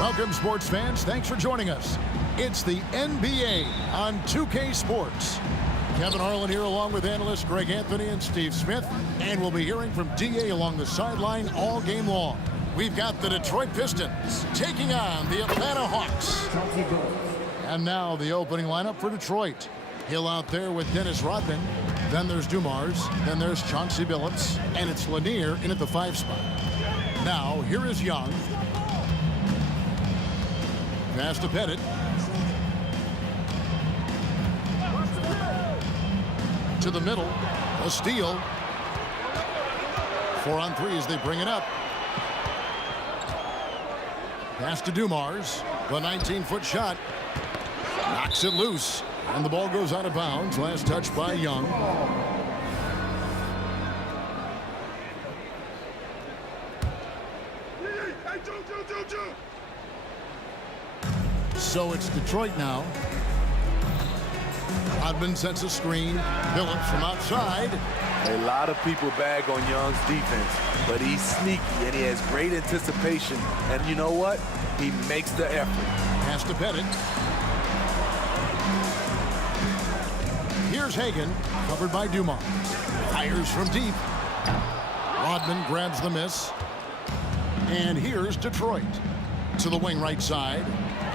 Welcome, sports fans. Thanks for joining us. It's the NBA on 2K Sports. Kevin Harlan here along with analysts Greg Anthony and Steve Smith. And we'll be hearing from DA along the sideline all game long. We've got the Detroit Pistons taking on the Atlanta Hawks. And now the opening lineup for Detroit. Hill out there with Dennis Rodman. Then there's Dumars. Then there's Chauncey Billups. And it's Lanier in at the 5 spot. Now, here is Young. Pass to Pettit. To the middle. A steal. 4 on 3 as they bring it up. Pass to Dumars. The 19-foot shot. Knocks it loose. And the ball goes out of bounds. Last touch by Young. So it's Detroit now. Rodman sets a screen. Billups from outside. A lot of people bag on Young's defense, but he's sneaky and he has great anticipation. And you know what? He makes the effort. Pass to Pettit. Here's Hagan, covered by Dumars. Fires from deep. Rodman grabs the miss. And here's Detroit. To the wing right side.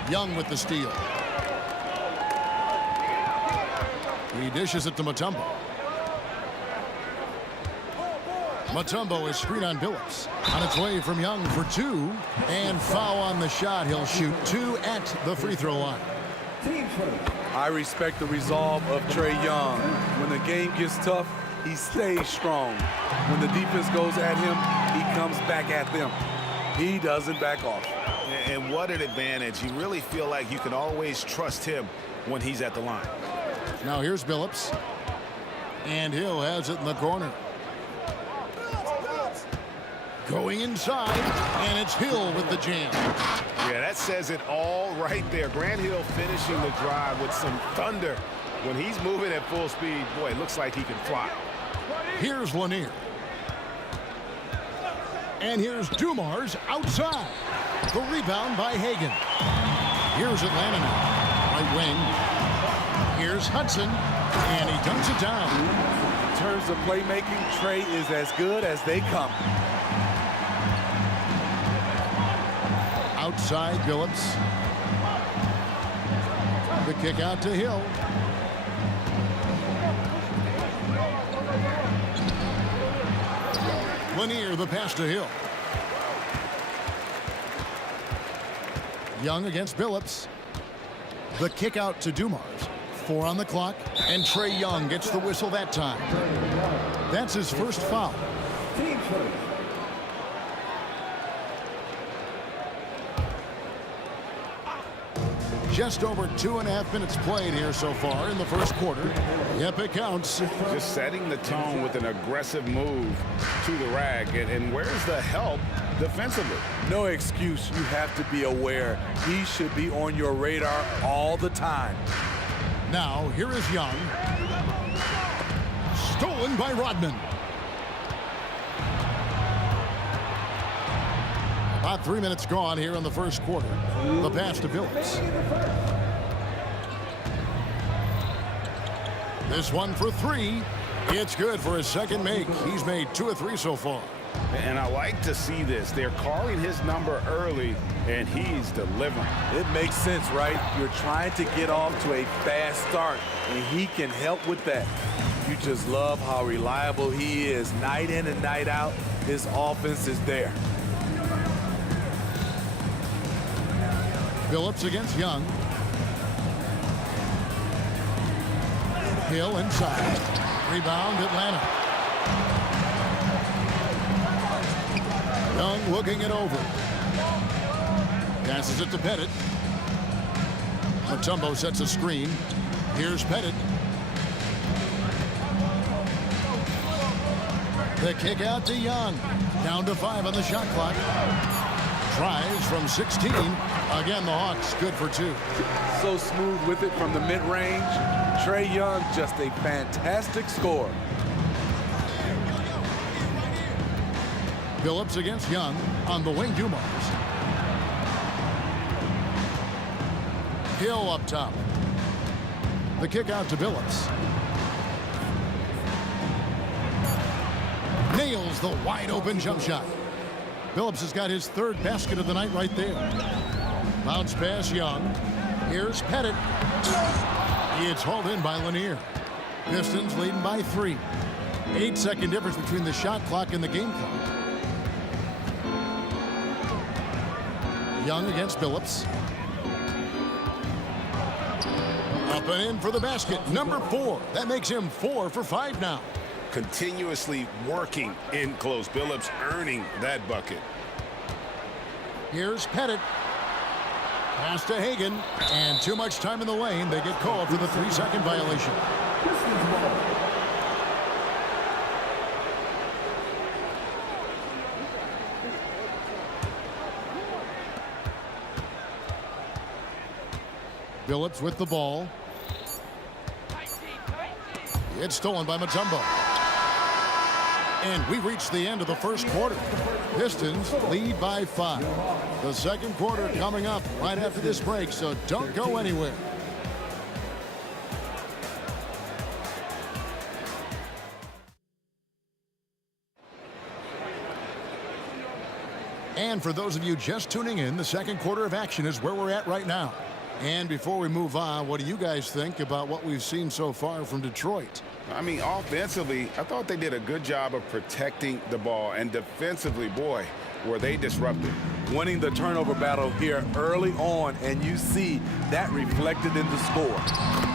Young with the steal. He dishes it to Mutombo. Mutombo is screened on Billups. On its way from Young for 2. And foul on the shot. He'll shoot 2 at the free throw line. I respect the resolve of Trae Young. When the game gets tough, he stays strong. When the defense goes at him, he comes back at them. He doesn't back off. And what an advantage. You really feel like you can always trust him when he's at the line. Now here's Billups. And Hill has it in the corner. Going inside, and it's Hill with the jam. Yeah, that says it all right there. Grant Hill finishing the drive with some thunder. When he's moving at full speed, boy, it looks like he can fly. Here's Lanier. And here's Dumars outside. The rebound by Hagan. Here's Atlanta now. Right wing. Here's Hudson. And he dunks it down. In terms of playmaking, Trae is as good as they come. Outside Billups. The kick out to Hill. Lanier, the pass to Hill. Young against Billups. The kick out to Dumars. 4 on the clock, and Trae Young gets the whistle that time. That's his first foul. Just over 2.5 minutes played here so far in the first quarter. Yep, it counts. Just setting the tone with an aggressive move to the rack. And where's the help defensively? No excuse. You have to be aware. He should be on your radar all the time. Now, here is Young. Stolen by Rodman. About 3 minutes gone here in the first quarter. The pass to Billups. This one for 3. It's good for his second make. He's made 2 of 3 so far. And I like to see this. They're calling his number early, and he's delivering. It makes sense, right? You're trying to get off to a fast start, and he can help with that. You just love how reliable he is. Night in and night out, his offense is there. Billups against Young. Hill inside. Rebound Atlanta. Young looking it over. Passes it to Pettit. Mutombo sets a screen. Here's Pettit. The kick out to Young. Down to 5 on the shot clock. Tries from 16. Again, the Hawks good for 2. So smooth with it from the mid-range. Trae Young, just a fantastic scorer. Billups against Young on the wing. Dumars. Hill up top. The kick out to Billups. Nails the wide open jump shot. Billups has got his third basket of the night right there. Bounce pass Young. Here's Pettit. It's hauled in by Lanier. Pistons leading by 3. 8-second difference between the shot clock and the game clock. Young against Billups. Up and in for the basket. Number 4. That makes him 4 for 5 now. Continuously working in close. Billups earning that bucket. Here's Pettit. Pass to Hagan. And too much time in the lane. They get called for the 3-second violation. Billups with the ball. It's stolen by Mutombo. And we reached the end of the first quarter. Pistons lead by 5. The second quarter coming up right after this break, so don't go anywhere. And for those of you just tuning in, the second quarter of action is where we're at right now. And before we move on, what do you guys think about what we've seen so far from Detroit? I mean, offensively, I thought they did a good job of protecting the ball. And defensively, boy, were they disruptive. Winning the turnover battle here early on, and you see that reflected in the score.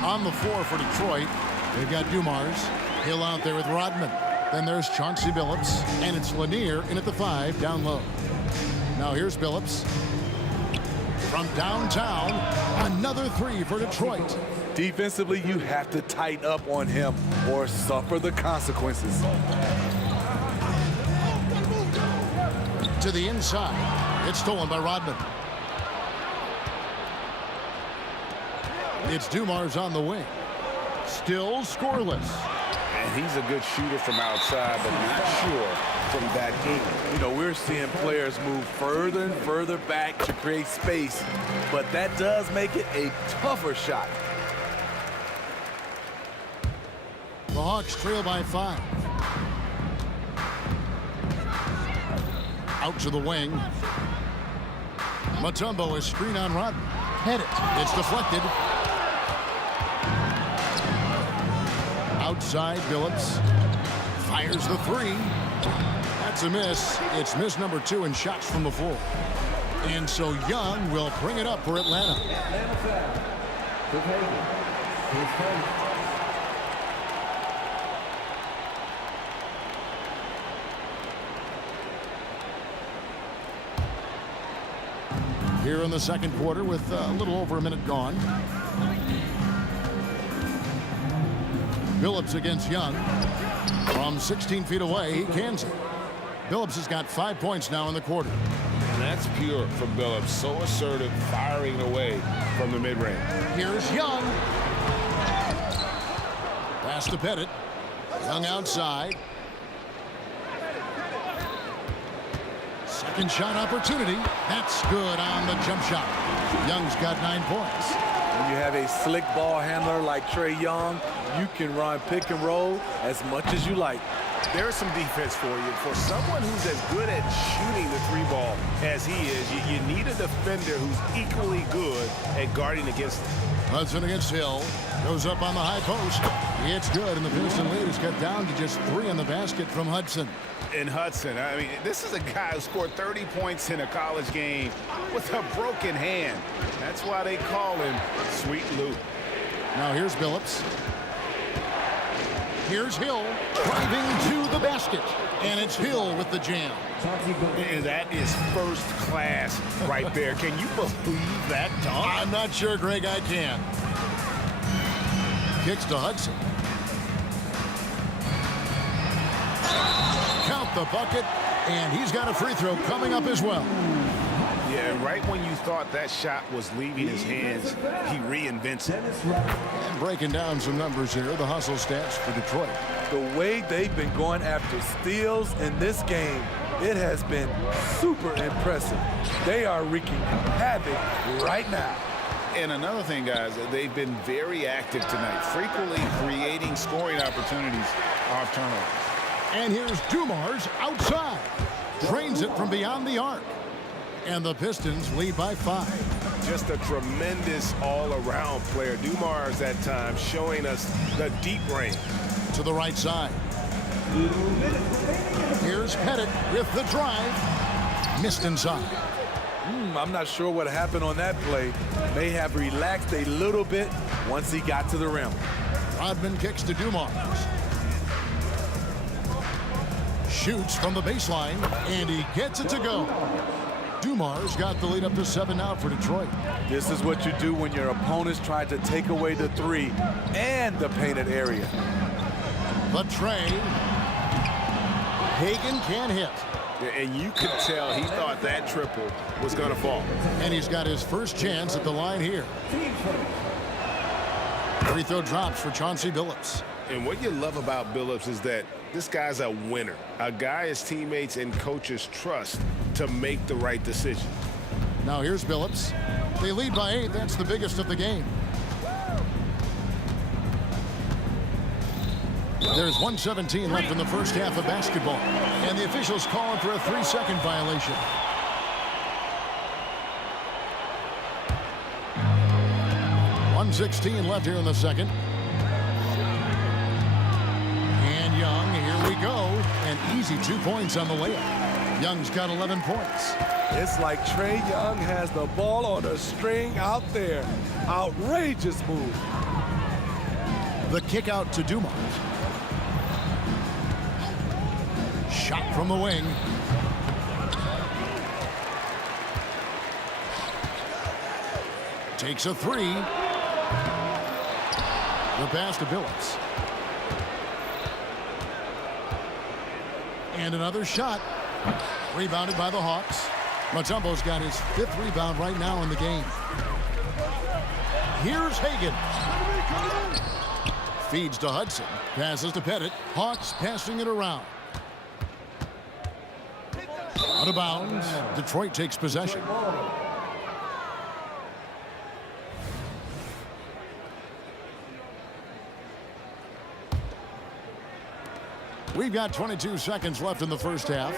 On the floor for Detroit, they've got Dumars. Hill out there with Rodman. Then there's Chauncey Billups, and it's Lanier in at the 5 down low. Now here's Billups. From downtown, another 3 for Detroit. Defensively, you have to tighten up on him or suffer the consequences. To the inside. It's stolen by Rodman. It's Dumars on the wing. Still scoreless. And he's a good shooter from outside, but not sure from that angle. You know, we're seeing players move further and further back to create space, but that does make it a tougher shot. The Hawks trail by 5. Out to the wing. Mutombo is screen on Rodman. Pettit. It's deflected. Outside, Billups fires the 3. That's a miss. It's miss number 2 in shots from the floor. And so Young will bring it up for Atlanta. Here in the second quarter with a little over a minute gone. Billups against Young. From 16 feet away, he cans it. Billups has got 5 points now in the quarter. And that's pure from Billups. So assertive, firing away from the mid-range. Here's Young. Pass to Pettit. Young outside. Second shot opportunity. That's good on the jump shot. Young's got 9 points. When you have a slick ball handler like Trae Young, you can run pick and roll as much as you like. There's some defense for you. For someone who's as good at shooting the 3-ball as he is, you need a defender who's equally good at guarding against him. Hudson against Hill. Goes up on the high post. It's good, and the Piston lead is cut down to just 3 in the basket from Hudson. And Hudson, I mean, this is a guy who scored 30 points in a college game with a broken hand. That's why they call him Sweet Lou. Now here's Billups. Here's Hill driving to the basket. And it's Hill with the jam. And that is first class right there. Can you believe that dunk? I'm not sure, Greg, I can. Kicks to Hudson. Count the bucket, and he's got a free throw coming up as well. Yeah, right when you thought that shot was leaving his hands, he reinvents it. And breaking down some numbers here, the hustle stats for Detroit. The way they've been going after steals in this game, it has been super impressive. They are wreaking havoc right now. And another thing, guys, they've been very active tonight, frequently creating scoring opportunities off turnovers. And here's Dumars outside. Drains it from beyond the arc. And the Pistons lead by 5. Just a tremendous all-around player. Dumars at times showing us the deep range. To the right side. Here's Pettit with the drive. Missed inside. I'm not sure what happened on that play. May have relaxed a little bit once he got to the rim. Rodman kicks to Dumars. Shoots from the baseline, and he gets it to go. Dumars got the lead up to 7 now for Detroit. This is what you do when your opponents try to take away the 3 and the painted area. The tray. Hagan can't hit. And you could tell he thought that triple was going to fall. And he's got his first chance at the line here. Free throw drops for Chauncey Billups. And what you love about Billups is that this guy's a winner. A guy his teammates and coaches trust to make the right decision. Now here's Billups. They lead by 8. That's the biggest of the game. There's 1:17 left in the first half of basketball. And the officials calling for a 3-second violation. .116 left here in the second. And Young, here we go. An easy 2 points on the layup. Young's got 11 points. It's like Trae Young has the ball on a string out there. Outrageous move. The kick out to Dumars. Shot from the wing. Takes a 3. The pass to Billups. And another shot. Rebounded by the Hawks. Mutombo's got his 5th rebound right now in the game. Here's Hagan. Feeds to Hudson. Passes to Pettit. Hawks passing it around. Out of bounds. Detroit takes possession. We've got 22 seconds left in the first half.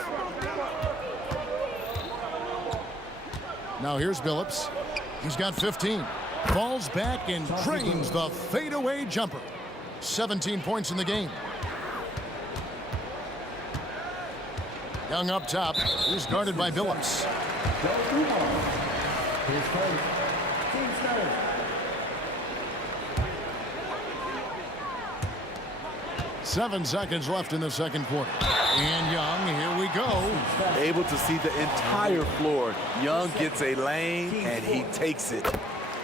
Now here's Billups. He's got 15. Falls back and drains the fadeaway jumper. 17 points in the game. Young up top. He's guarded by Billups. 7 seconds left in the second quarter. And Young, here we go. Able to see the entire floor. Young gets a lane, and he takes it.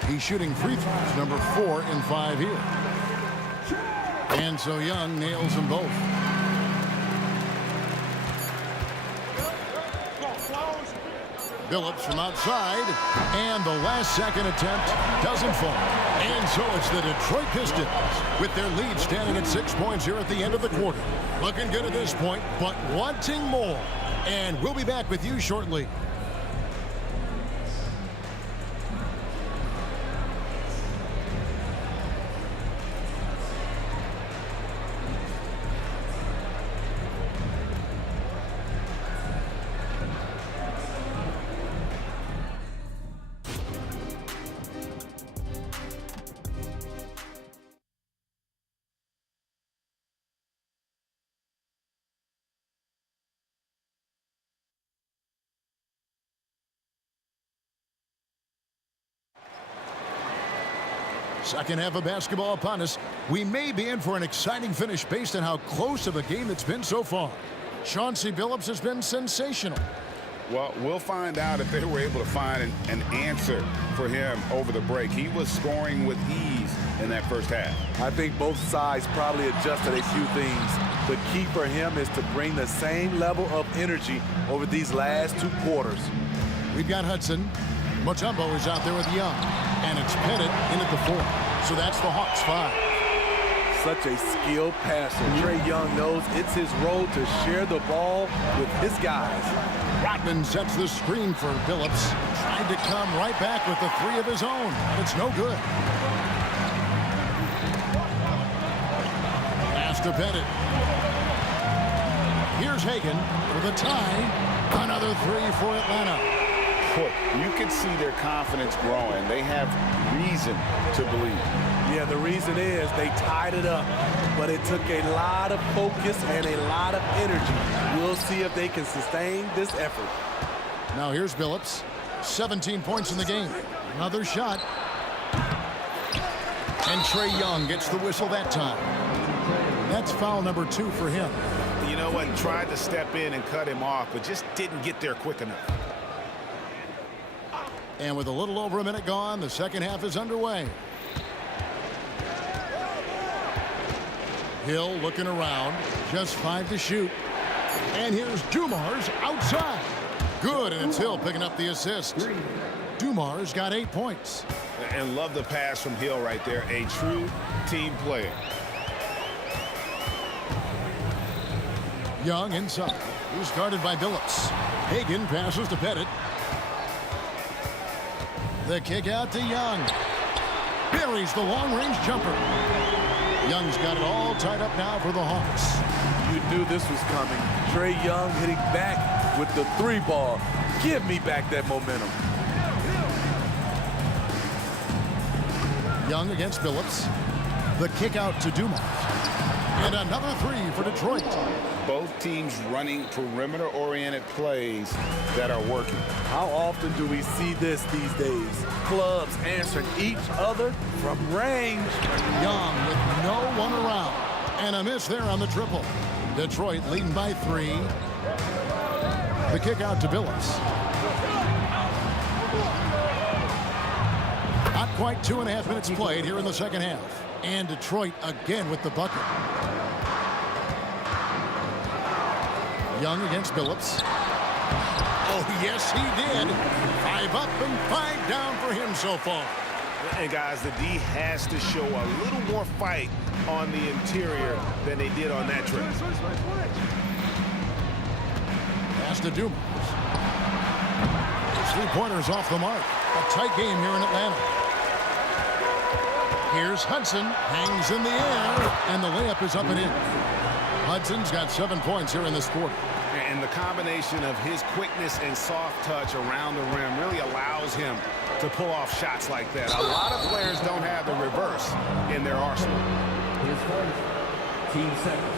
He's shooting free throws, number 4 in 5 here. And so Young nails them both. Billups from outside, and the last second attempt doesn't fall. And so it's the Detroit Pistons with their lead standing at 6 points here at the end of the quarter. Looking good at this point, but wanting more. And we'll be back with you shortly. Second half of basketball upon us. We may be in for an exciting finish based on how close of a game it's been so far. Chauncey Billups has been sensational. Well, we'll find out if they were able to find an answer for him over the break. He was scoring with ease in that first half. I think both sides probably adjusted a few things. The key for him is to bring the same level of energy over these last 2 quarters. We've got Hudson. Mutombo is out there with Young. And it's Pettit in at the 4. So that's the Hawks 5. Such a skilled passer. Trae Young knows it's his role to share the ball with his guys. Rodman sets the screen for Billups. Tried to come right back with the three of his own. It's no good. Pass to Pettit. Here's Hagan for the tie. Another three for Atlanta. You can see their confidence growing. They have reason to believe. Yeah, the reason is they tied it up, but it took a lot of focus and a lot of energy. We'll see if they can sustain this effort. Now here's Billups. 17 points in the game. Another shot. And Trae Young gets the whistle that time. That's foul number 2 for him. You know what? Tried to step in and cut him off, but just didn't get there quick enough. And with a little over a minute gone, the second half is underway. Hill looking around, just 5 to shoot. And here's Dumars outside. Good, and it's Hill picking up the assist. Dumars got 8 points. And love the pass from Hill right there. A true team player. Young inside. He's guarded by Billups. Hagan passes to Pettit. The kick out to Young. Buries the long-range jumper. Young's got it all tied up now for the Hawks. You knew this was coming. Trae Young hitting back with the 3-ball. Give me back that momentum. Young against Billups. The kick out to Dumars. And another 3 for Detroit. Both teams running perimeter-oriented plays that are working. How often do we see this these days? Clubs answering each other from range. Young with no one around. And a miss there on the triple. Detroit leading by 3. The kick out to Billups. Not quite 2.5 minutes played here in the second half. And Detroit again with the bucket. Young against Billups. Oh, yes, he did. 5 up and 5 down for him so far. And, guys, the D has to show a little more fight on the interior than they did on that trip. Pass to Dumars. 3-pointers off the mark. A tight game here in Atlanta. Here's Hudson. Hangs in the air. And the layup is up and in. Hudson's got 7 points here in this quarter. And the combination of his quickness and soft touch around the rim really allows him to pull off shots like that. A lot of players don't have the reverse in their arsenal. His first, team second.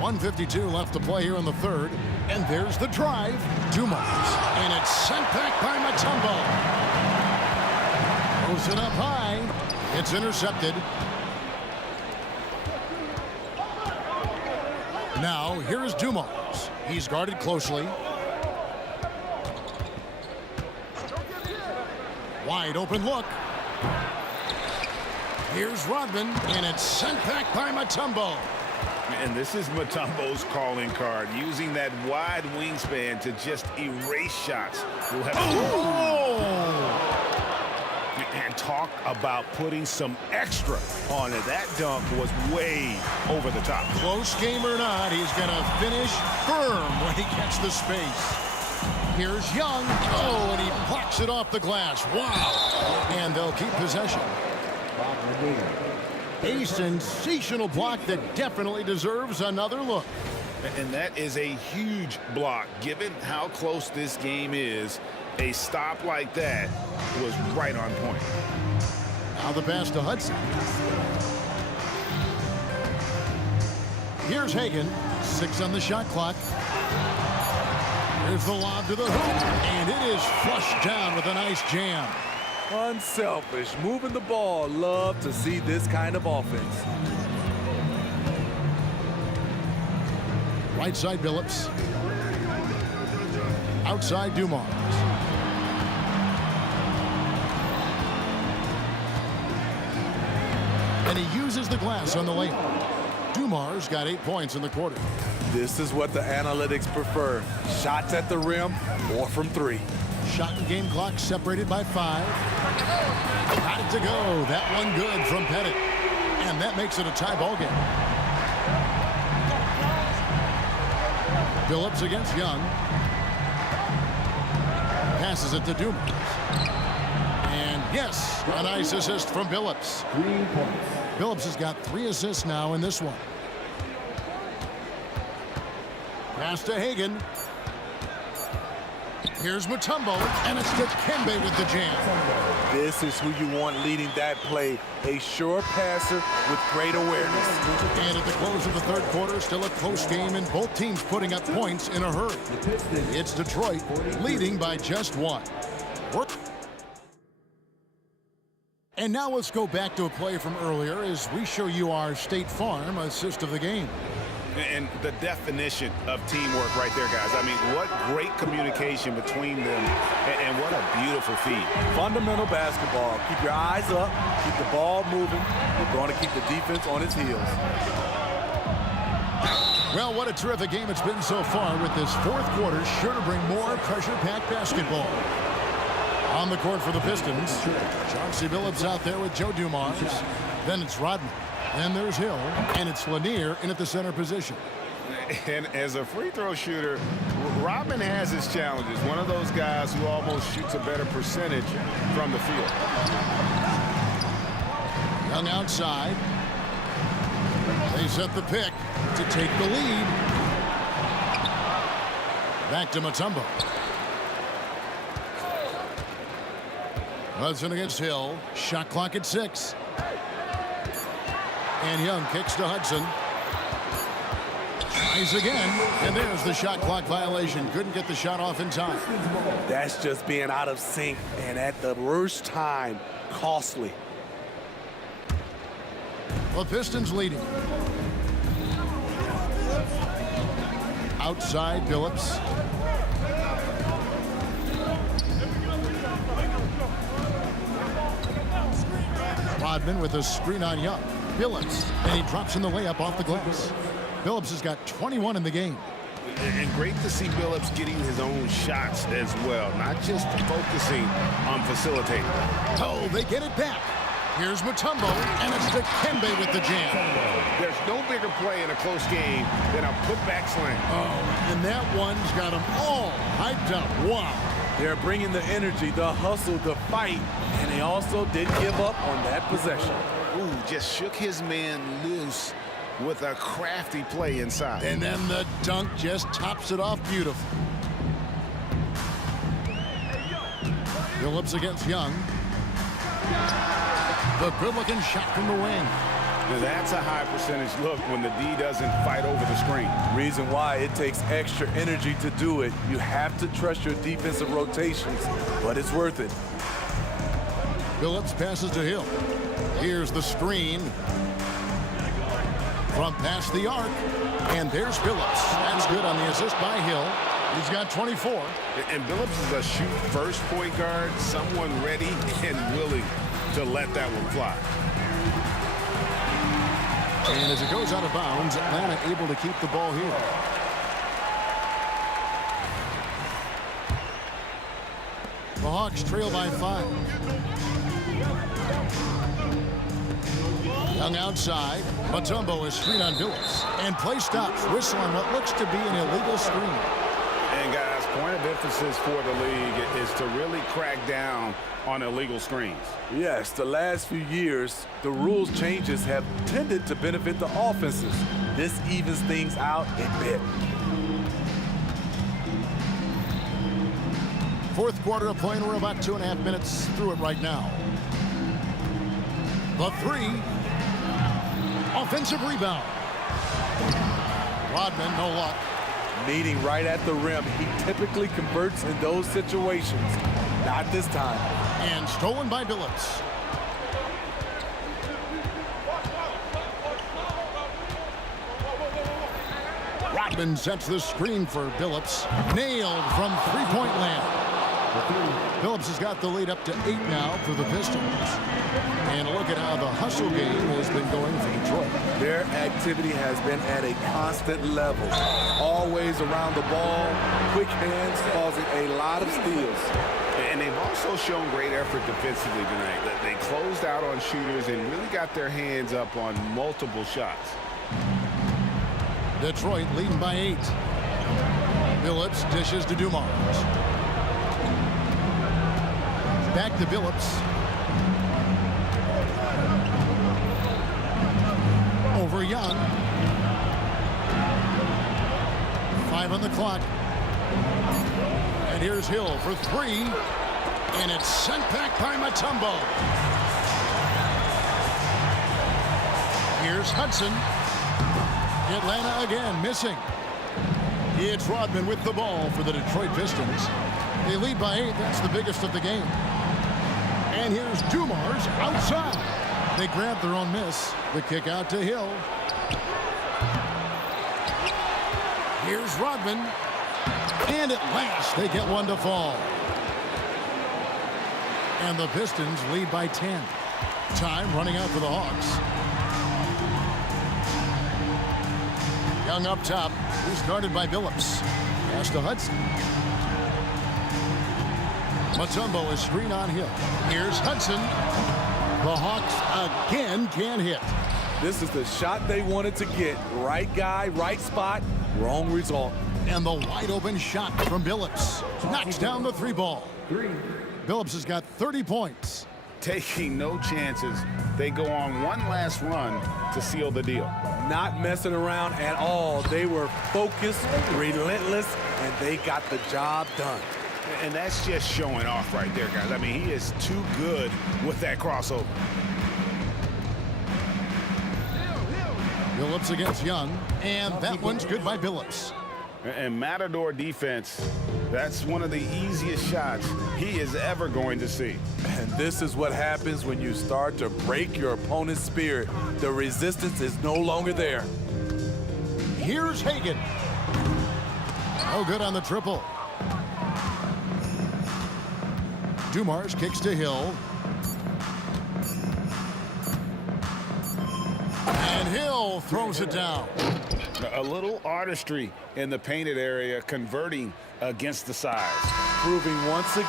.152 left to play here in the third. And there's the drive. Dumars. And it's sent back by Mutombo. Throws it up high. It's intercepted. Now, here's Dumars. He's guarded closely. Wide open look. Here's Rodman, and it's sent back by Mutombo. And this is Mutombo's calling card, using that wide wingspan to just erase shots. We'll have and talk about putting some extra on it. That dunk was way over the top. Close game or not, he's going to finish firm when he gets the space. Here's Young. Oh, and he blocks it off the glass. Wow. And they'll keep possession. A sensational block that definitely deserves another look. And that is a huge block. Given how close this game is, a stop like that was right on point. Now the pass to Hudson. Here's Hagan. 6 on the shot clock. Here's the lob to the hoop. And it is flushed down with a nice jam. Unselfish, moving the ball. Love to see this kind of offense. Right side Billups. Outside Dumars. And he uses the glass on the layup. Dumars got 8 points in the quarter. This is what the analytics prefer. Shots at the rim or from 3. Shot and game clock separated by 5. Got it to go. That one good from Pettit. And that makes it a tie ball game. Billups against Young. Passes it to Dumas. And yes, a nice assist from Billups. Billups has got 3 assists now in this one. Pass to Hagan. Here's Mutombo, and it's Dikembe with the jam. This is who you want leading that play. A sure passer with great awareness. And at the close of the third quarter, still a close game, and both teams putting up points in a hurry. It's Detroit leading by just 1. And now let's go back to a play from earlier as we show you our State Farm assist of the game. And the definition of teamwork right there, guys. I mean, what great communication between them, and what a beautiful feed. Fundamental basketball. Keep your eyes up, keep the ball moving. We're going to keep the defense on its heels. Well, what a terrific game it's been so far, with this fourth quarter sure to bring more pressure-packed basketball. On the court for the Pistons, Chauncey Billups out there with Joe Dumars. Then it's Rodman. Then there's Hill, and it's Lanier in at the center position. And as a free throw shooter, Rodman has his challenges. One of those guys who almost shoots a better percentage from the field. Young outside. They set the pick to take the lead. Back to Mutombo. Hudson against Hill. Shot clock at 6. And Young kicks to Hudson. Tries again. And there's the shot clock violation. Couldn't get the shot off in time. That's just being out of sync, and at the worst time, costly. The Pistons leading. Outside Billups. Rodman with a screen on Young. Billups, and he drops in the layup off the glass. Billups has got 21 in the game. And great to see Billups getting his own shots as well, not just focusing on facilitating. Oh, they get it back. Here's Mutombo, and it's Dikembe with the jam. There's no bigger play in a close game than a putback slam. Oh, and that one's got them all hyped up. Wow. They're bringing the energy, the hustle, the fight, and they also didn't give up on that possession. Ooh, just shook his man loose with a crafty play inside. And then the dunk just tops it off beautiful. Billups against Young. The good-looking shot from the wing. Now that's a high percentage look when the D doesn't fight over the screen. Reason why it takes extra energy to do it. You have to trust your defensive rotations, but it's worth it. Billups passes to Hill. Here's the screen from past the arc, and there's Billups. That's good on the assist by Hill. He's got 24. And Billups is a shoot-first point guard, someone ready and willing to let that one fly. And as it goes out of bounds, Atlanta able to keep the ball here. The Hawks trail by 5. Young outside. Mutombo is screen on Billups. And play stops. Whistle on what looks to be an illegal screen. And guys, point of emphasis for the league is to really crack down on illegal screens. Yes, the last few years, the rules changes have tended to benefit the offenses. This evens things out a bit. Fourth quarter of play, and we're about 2.5 minutes through it right now. The 3. Offensive rebound. Rodman, no luck. Meeting right at the rim. He typically converts in those situations. Not this time. And stolen by Billups. Rodman sets the screen for Billups. Nailed from three-point land. Billups has got the lead up to 8 now for the Pistons. And look at how the hustle game has been going for Detroit. Their activity has been at a constant level. Always around the ball, quick hands causing a lot of steals. And they've also shown great effort defensively tonight. They closed out on shooters and really got their hands up on multiple shots. Detroit leading by 8. Billups dishes to Dumars. Back to Billups. Over Young. 5 on the clock. And here's Hill for 3. And it's sent back by Mutombo. Here's Hudson. Atlanta again missing. It's Rodman with the ball for the Detroit Pistons. They lead by 8. That's the biggest of the game. And here's Dumars outside. They grab their own miss. The kick out to Hill. Here's Rodman. And at last, they get one to fall. And the Pistons lead by 10. Time running out for the Hawks. Young up top. He's guarded by Billups. Pass to Hudson. Mutombo is screen on Hill. Here's Hudson. The Hawks again can't hit. This is the shot they wanted to get. Right guy, right spot, wrong result. And the wide open shot from Billups. Knocks down the 3 ball. Billups has got 30 points. Taking no chances. They go on one last run to seal the deal. Not messing around at all. They were focused, relentless, and they got the job done. And that's just showing off right there, guys. I mean, he is too good with that crossover. Billups against Young, and that one's good by Billups. And Matador defense, that's one of the easiest shots he is ever going to see. And this is what happens when you start to break your opponent's spirit. The resistance is no longer there. Here's Hagan. Oh, good on the triple. Dumars kicks to Hill. And Hill throws it down. A little artistry in the painted area, converting against the size. Proving once again.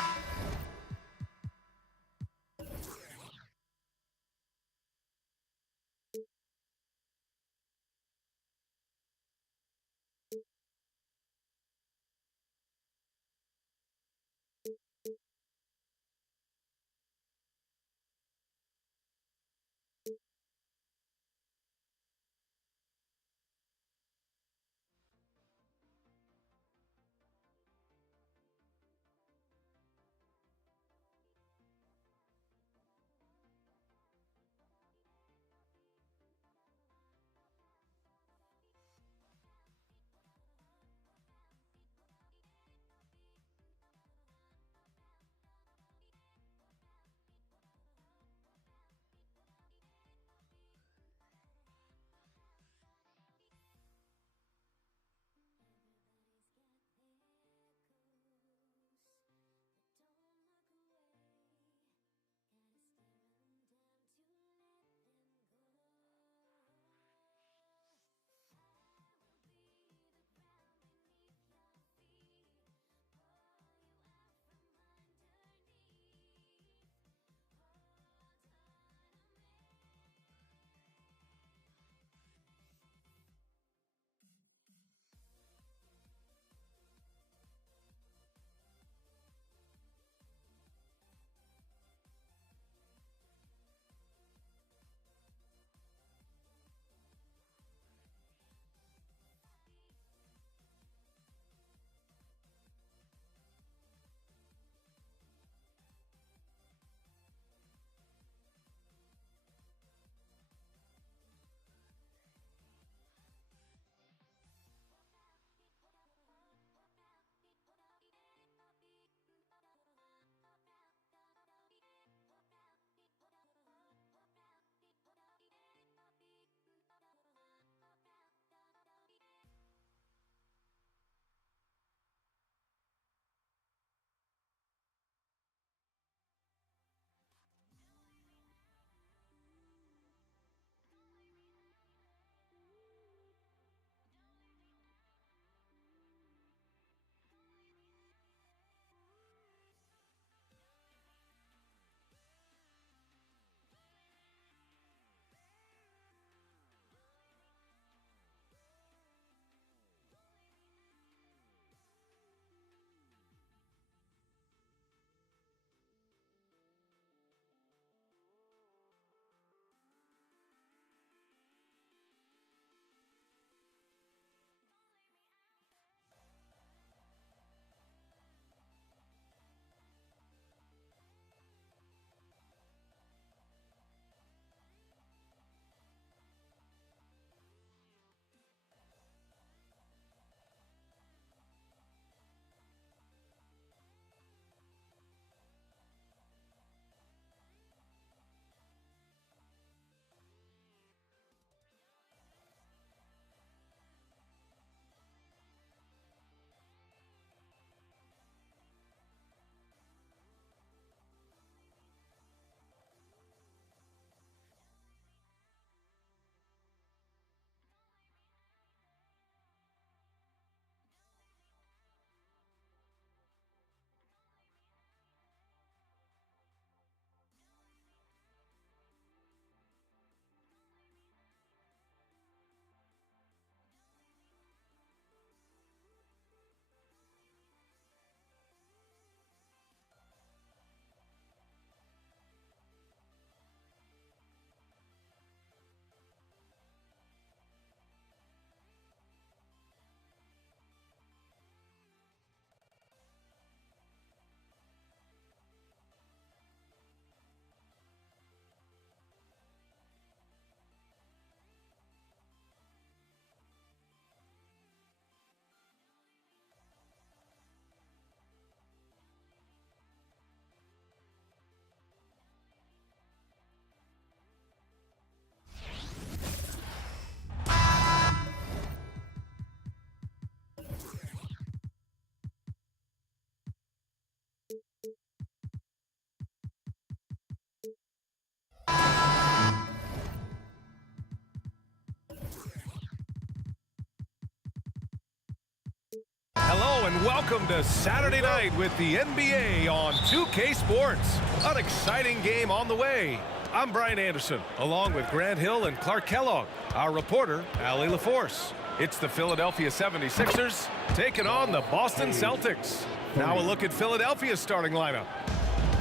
Welcome to Saturday night with the NBA on 2K Sports. An exciting game on the way. I'm Brian Anderson, along with Grant Hill and Clark Kellogg. Our reporter, Allie LaForce. It's the Philadelphia 76ers taking on the Boston Celtics. Now a look at Philadelphia's starting lineup.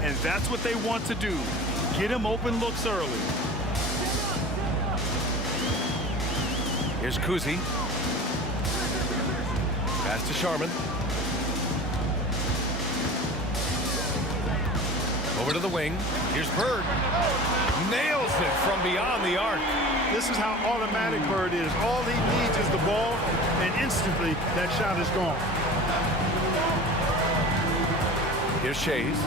And that's what they want to do. Get him open looks early. Here's Kuzi. Pass to Sharman. Over to the wing. Here's Bird. Nails it from beyond the arc. This is how automatic Bird is. All he needs is the ball, and instantly that shot is gone. Here's Shays.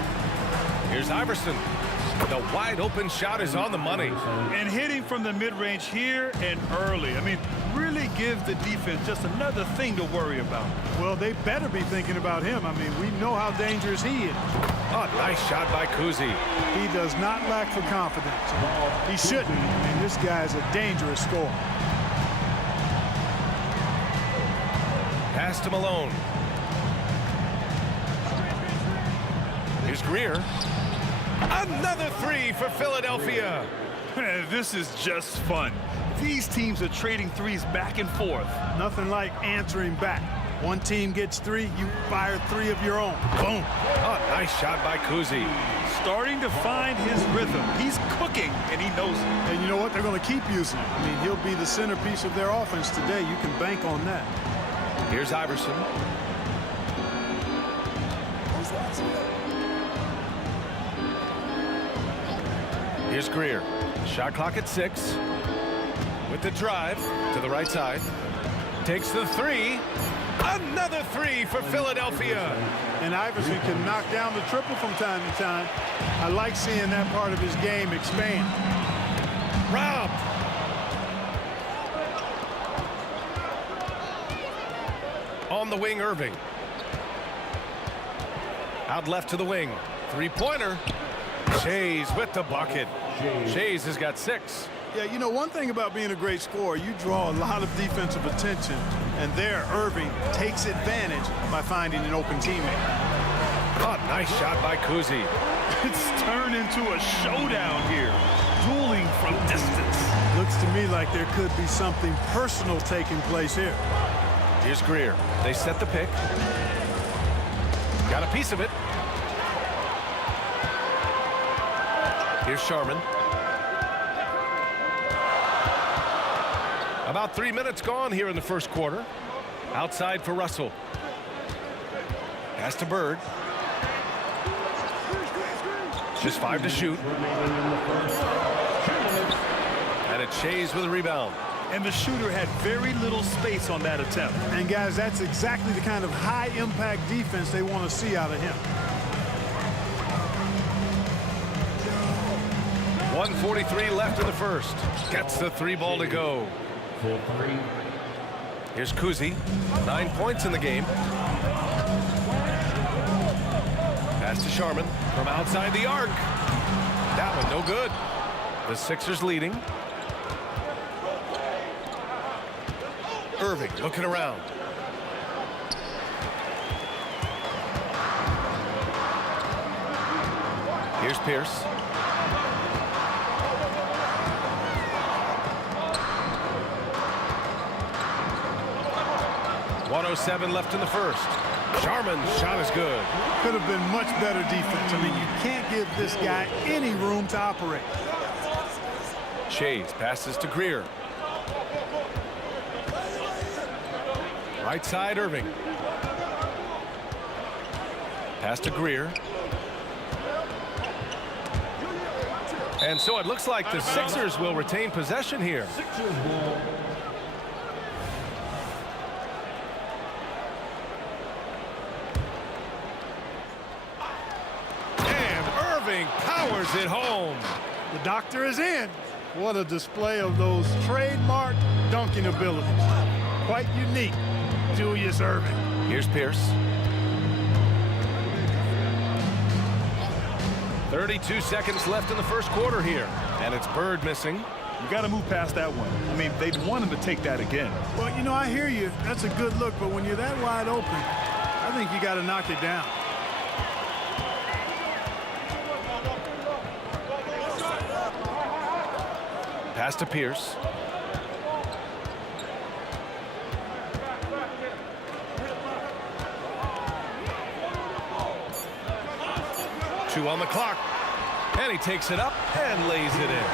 Here's Iverson. The wide open shot is on the money. And hitting from the mid-range here and early. I mean, really give the defense just another thing to worry about. Well, they better be thinking about him. I mean, we know how dangerous he is. Oh, nice shot by Kuzi. He does not lack for confidence. He shouldn't. I mean, this guy is a dangerous scorer. Pass to Malone. Here's Greer. Another three for Philadelphia. This is just fun. These teams are trading threes back and forth. Nothing like answering back. One team gets three, you fire three of your own. Boom. Oh, nice shot by Kuzi. Starting to find his rhythm. He's cooking, and he knows it. And you know what? They're going to keep using him. I mean, he'll be the centerpiece of their offense today. You can bank on that. Here's Iverson. Here's Greer. Shot clock at 6. With the drive to the right side. Takes the three. Another three for Philadelphia. And Iverson can knock down the triple from time to time. I like seeing that part of his game expand. Robbed. On the wing, Irving. Out left to the wing. Three-pointer. Shays with the bucket. Shays has got 6. Yeah, you know, one thing about being a great scorer, you draw a lot of defensive attention, and there Irving takes advantage by finding an open teammate. Oh, nice shot by Kuzi. It's turned into a showdown here. Dueling from distance. Looks to me like there could be something personal taking place here. Here's Greer. They set the pick. Got a piece of it. Here's Sharman. About 3 minutes gone here in the first quarter. Outside for Russell. Pass to Bird. Just 5 to shoot. And it's Shays with a rebound. And the shooter had very little space on that attempt. And guys, that's exactly the kind of high-impact defense they want to see out of him. 1:43 left in the first. Gets the 3 ball to go. Here's Kuzi. 9 points in the game. Pass to Sharman from outside the arc. That one no good. The Sixers leading. Irving looking around. Here's Pierce. .107 left in the first. Sharman's shot is good. Could have been much better defense. I mean, you can't give this guy any room to operate. Shays passes to Greer. Right side, Irving. Pass to Greer. And so it looks like the Sixers will retain possession here. Powers it home. The doctor is in. What a display of those trademark dunking abilities. Quite unique, Julius Irving. Here's Pierce. 32 seconds left in the first quarter here. And it's Bird missing. You got to move past that one. I mean, they'd want him to take that again. Well, you know, I hear you. That's a good look, but when you're that wide open, I think you got to knock it down. Pass to Pierce. Two on the clock. And he takes it up and lays it in.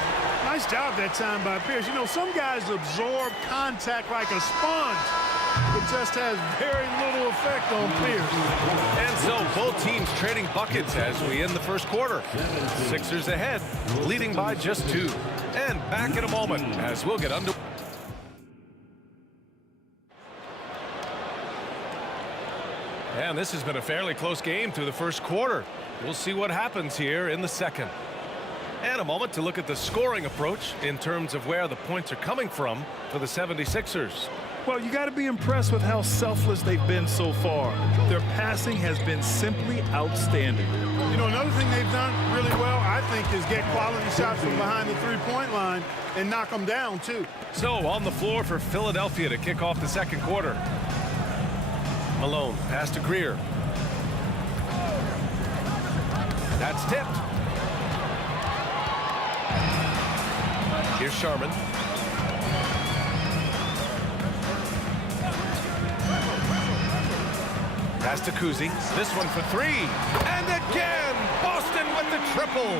Nice job that time by Pierce. You know, some guys absorb contact like a sponge. It just has very little effect on Pierce. And so both teams trading buckets as we end the first quarter. Sixers ahead, leading by just 2. And back in a moment as we'll get under. And this has been a fairly close game through the first quarter. We'll see what happens here in the second. And a moment to look at the scoring approach in terms of where the points are coming from for the 76ers. Well, you got to be impressed with how selfless they've been so far. Their passing has been simply outstanding. You know, another thing they've done really well, I think, is get quality shots from behind the three-point line and knock them down, too. So on the floor for Philadelphia to kick off the second quarter. Malone, pass to Greer. That's tipped. Here's Sharman. Pass to Kuzi. This one for 3. And again, Boston with the triple.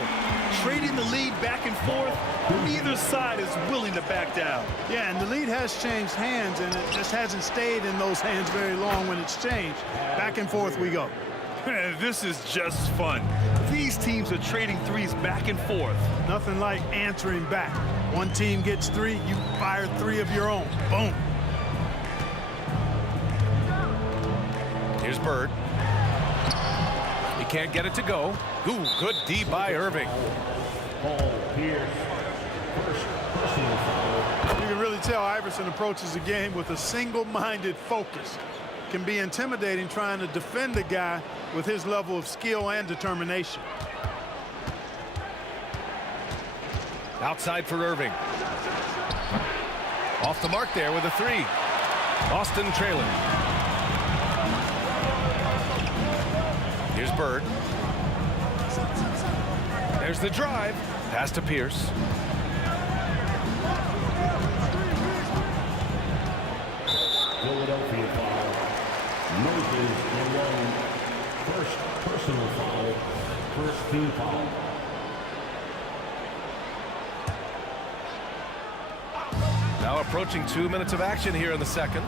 Trading the lead back and forth, neither side is willing to back down. Yeah, and the lead has changed hands, and it just hasn't stayed in those hands very long when it's changed. Back and forth we go. This is just fun. These teams are trading threes back and forth. Nothing like answering back. One team gets 3, you fire 3 of your own. Boom. Here's Bird. He can't get it to go. Ooh, good D by Irving. You can really tell Iverson approaches the game with a single-minded focus. Can be intimidating trying to defend a guy with his level of skill and determination. Outside for Irving. Off the mark there with a 3. Boston trailing. Here's Bird. There's the drive. Pass to Pierce. Philadelphia foul. Moses Malone. First personal foul. First team foul. Now approaching 2 minutes of action here in the second.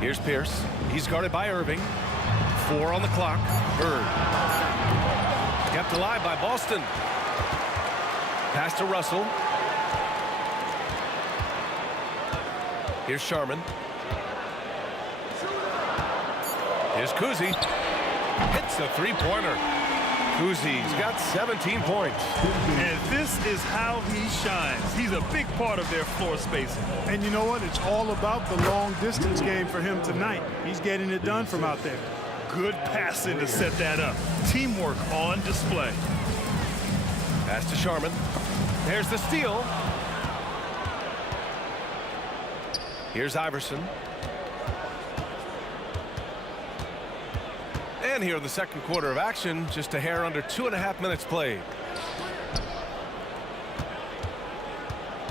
Here's Pierce. He's guarded by Irving. 4 on the clock. Bird. Kept alive by Boston. Pass to Russell. Here's Sharman. Here's Kuzi. Hits a 3-pointer. Kuzi's got 17 points. And this is how he shines. He's a big part of their floor spacing. And you know what? It's all about the long distance game for him tonight. He's getting it done from out there. Good passing to set that up. Teamwork on display. Pass to Sharman. There's the steal. Here's Iverson. And here in the second quarter of action, just a hair under 2.5 minutes played.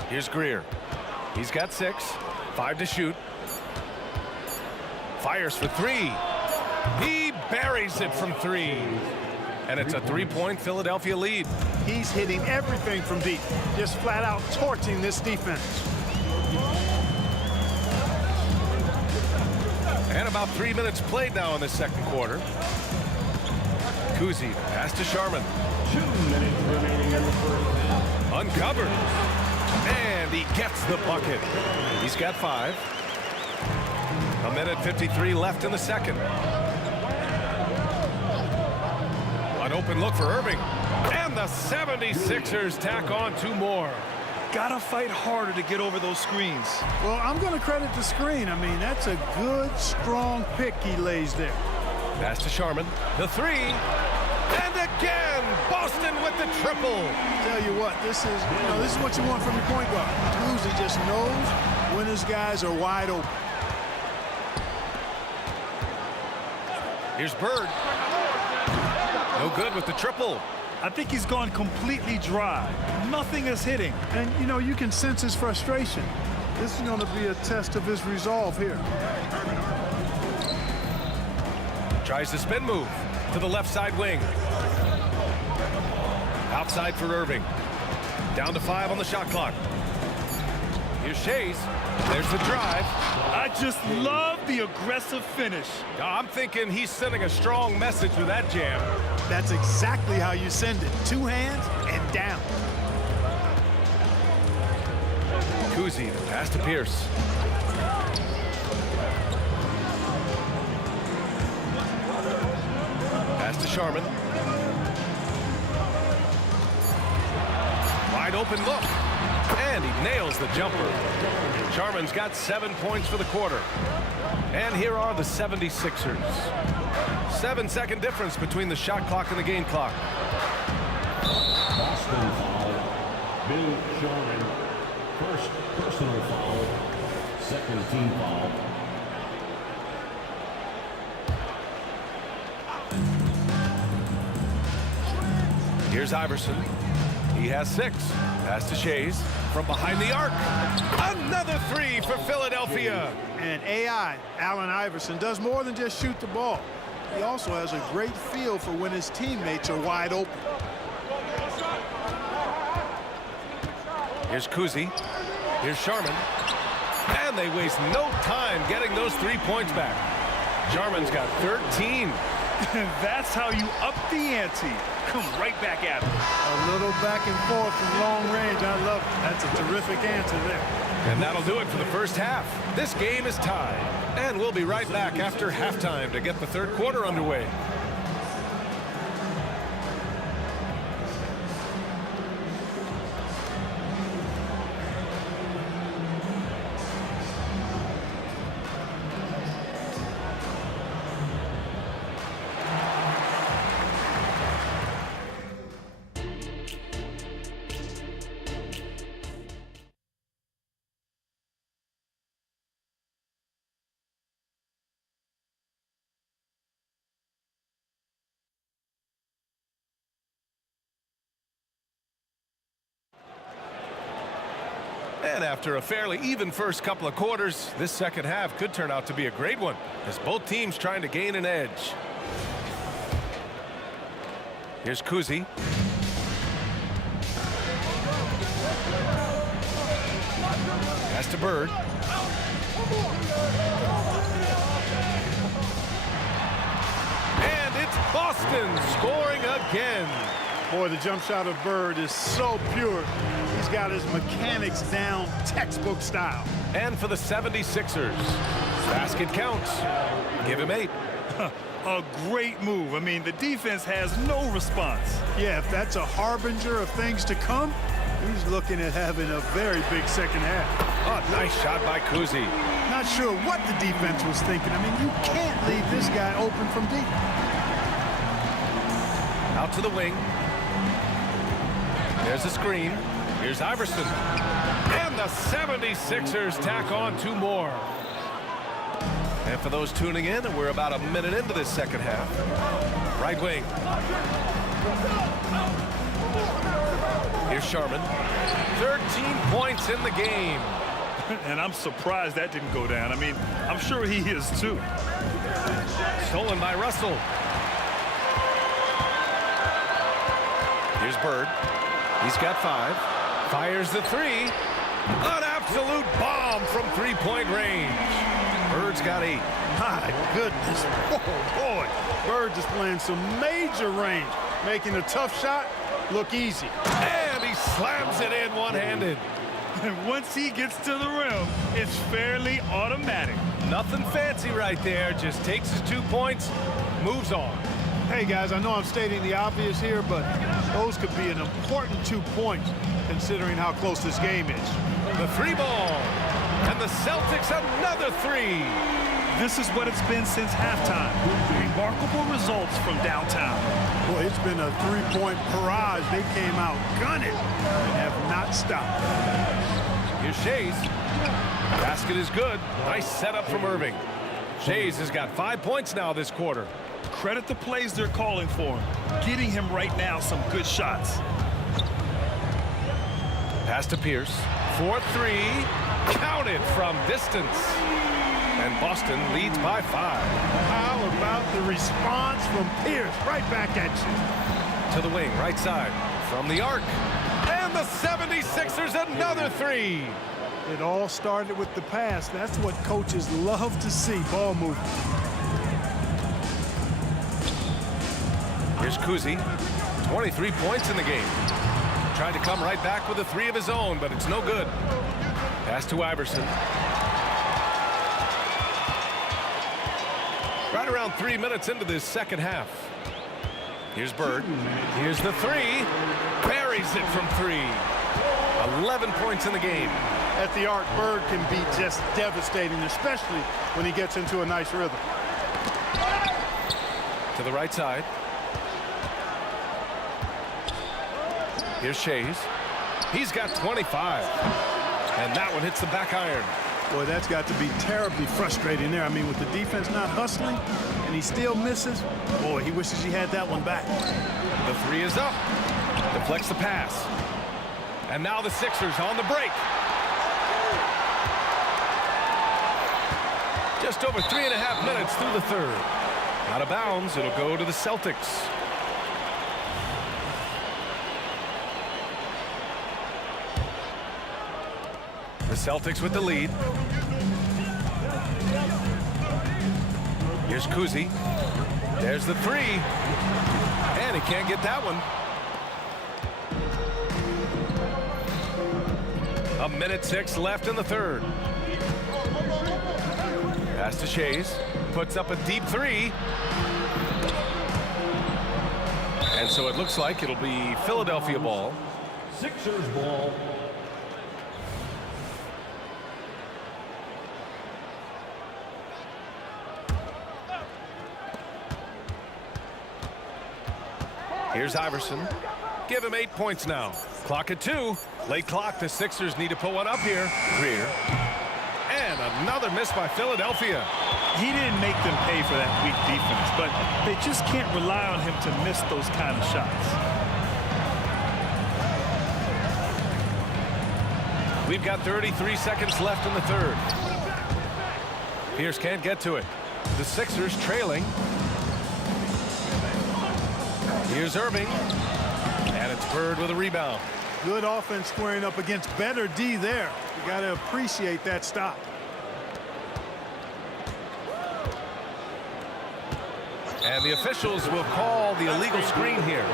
Here's Greer. He's got 6. 5 to shoot. Fires for 3. He buries it from 3. And it's a 3-point Philadelphia lead. He's hitting everything from deep. Just flat out torching this defense. And about 3 minutes played now in the second quarter. Kuzi, pass to Sharman. 2 minutes remaining in the first half. Uncovered. And he gets the bucket. He's got 5. 1:53 left in the second. An open look for Irving. And the 76ers tack on 2 more. Gotta fight harder to get over those screens. Well, I'm going to credit the screen. I mean, that's a good, strong pick he lays there. Pass to Sharman. The 3. And again, Boston with the triple. Tell you what, this is what you want from your point guard. Kuzi just knows when his guys are wide open. Here's Bird. No good with the triple. I think he's gone completely dry. Nothing is hitting. And, you know, you can sense his frustration. This is going to be a test of his resolve here. Tries the spin move to the left side wing. Outside for Irving. Down to 5 on the shot clock. Here's Shays. There's the drive. I just love the aggressive finish. I'm thinking he's sending a strong message with that jam. That's exactly how you send it. 2 hands and down. Kuzi, the pass to Pierce. Pass to Sharman. Wide open look. And he nails the jumper. Sharman's got 7 points for the quarter. And here are the 76ers. 7-second difference between the shot clock and the game clock. Boston foul. Bill Sharman. First personal foul. Second team foul. Here's Iverson. He has 6. Pass to Shays from behind the arc. Another 3 for Philadelphia. And AI, Allen Iverson, does more than just shoot the ball. He also has a great feel for when his teammates are wide open. Here's Kuzi. Here's Sharman. And they waste no time getting those 3 points back. Sharman's got 13. And that's how you up the ante. Come right back at him. A little back and forth from long range. I love it. That's a terrific answer there. And that'll do it for the first half. This game is tied. And we'll be right back after halftime to get the third quarter underway. And after a fairly even first couple of quarters, this second half could turn out to be a great one as both teams trying to gain an edge. Here's Kuzi. Pass to Bird. And it's Boston scoring again. Boy, the jump shot of Bird is so pure. He's got his mechanics down, textbook style. And for the 76ers, basket counts. Give him 8. A great move. I mean, the defense has no response. Yeah, if that's a harbinger of things to come, he's looking at having a very big second half. Oh, nice shot by Kuzi. Not sure what the defense was thinking. I mean, you can't leave this guy open from deep. Out to the wing. There's a screen. Here's Iverson. And the 76ers tack on 2 more. And for those tuning in, we're about a minute into this second half. Right wing. Here's Sharman. 13 points in the game. And I'm surprised that didn't go down. I mean, I'm sure he is too. Stolen by Russell. Here's Bird. He's got 5. Fires the 3. An absolute bomb from 3-point range. Bird's got 8. My goodness. Oh, boy. Bird displaying some major range, making a tough shot look easy. And he slams it in one-handed. And once he gets to the rim, it's fairly automatic. Nothing fancy right there. Just takes his 2 points, moves on. Hey, guys, I know I'm stating the obvious here, but those could be an important 2 points considering how close this game is. The 3 ball. And the Celtics another 3. This is what it's been since halftime. Remarkable results from downtown. Boy, it's been a 3-point barrage. They came out gunning and have not stopped. Here's Shays. Basket is good. Nice setup from Irving. Shays has got 5 points now this quarter. Credit the plays they're calling for him. Getting him right now some good shots. Pass to Pierce. 4-3. Counted from distance. And Boston leads by 5. How about the response from Pierce? Right back at you. To the wing, right side. From the arc. And the 76ers another 3. It all started with the pass. That's what coaches love to see, ball movement. Here's Kuzi. 23 points in the game. Tried to come right back with a 3 of his own, but it's no good. Pass to Iverson. Right around 3 minutes into this second half. Here's Bird. Here's the 3. Buries it from 3. 11 points in the game. At the arc, Bird can be just devastating, especially when he gets into a nice rhythm. To the right side. Here's Shays. He's got 25. And that one hits the back iron. Boy, that's got to be terribly frustrating there. I mean, with the defense not hustling and he still misses, boy, he wishes he had that one back. The 3 is up. Deflects the pass. And now the Sixers on the break. Just over 3.5 minutes through the third. Out of bounds, it'll go to the Celtics. The Celtics with the lead. Here's Kuzi. There's the 3. And he can't get that one. 1:06 left in the third. Pass to Shays. Puts up a deep 3. And so it looks like it'll be Philadelphia ball. Sixers ball. Here's Iverson. Give him 8 points now. Clock at 2. Late clock. The Sixers need to put one up here. Greer. And another miss by Philadelphia. He didn't make them pay for that weak defense, but they just can't rely on him to miss those kind of shots. We've got 33 seconds left in the third. Pierce can't get to it. The Sixers trailing. Here's Irving. And it's Bird with a rebound. Good offense squaring up against better D there. You got to appreciate that stop. And the officials will call the illegal screen here.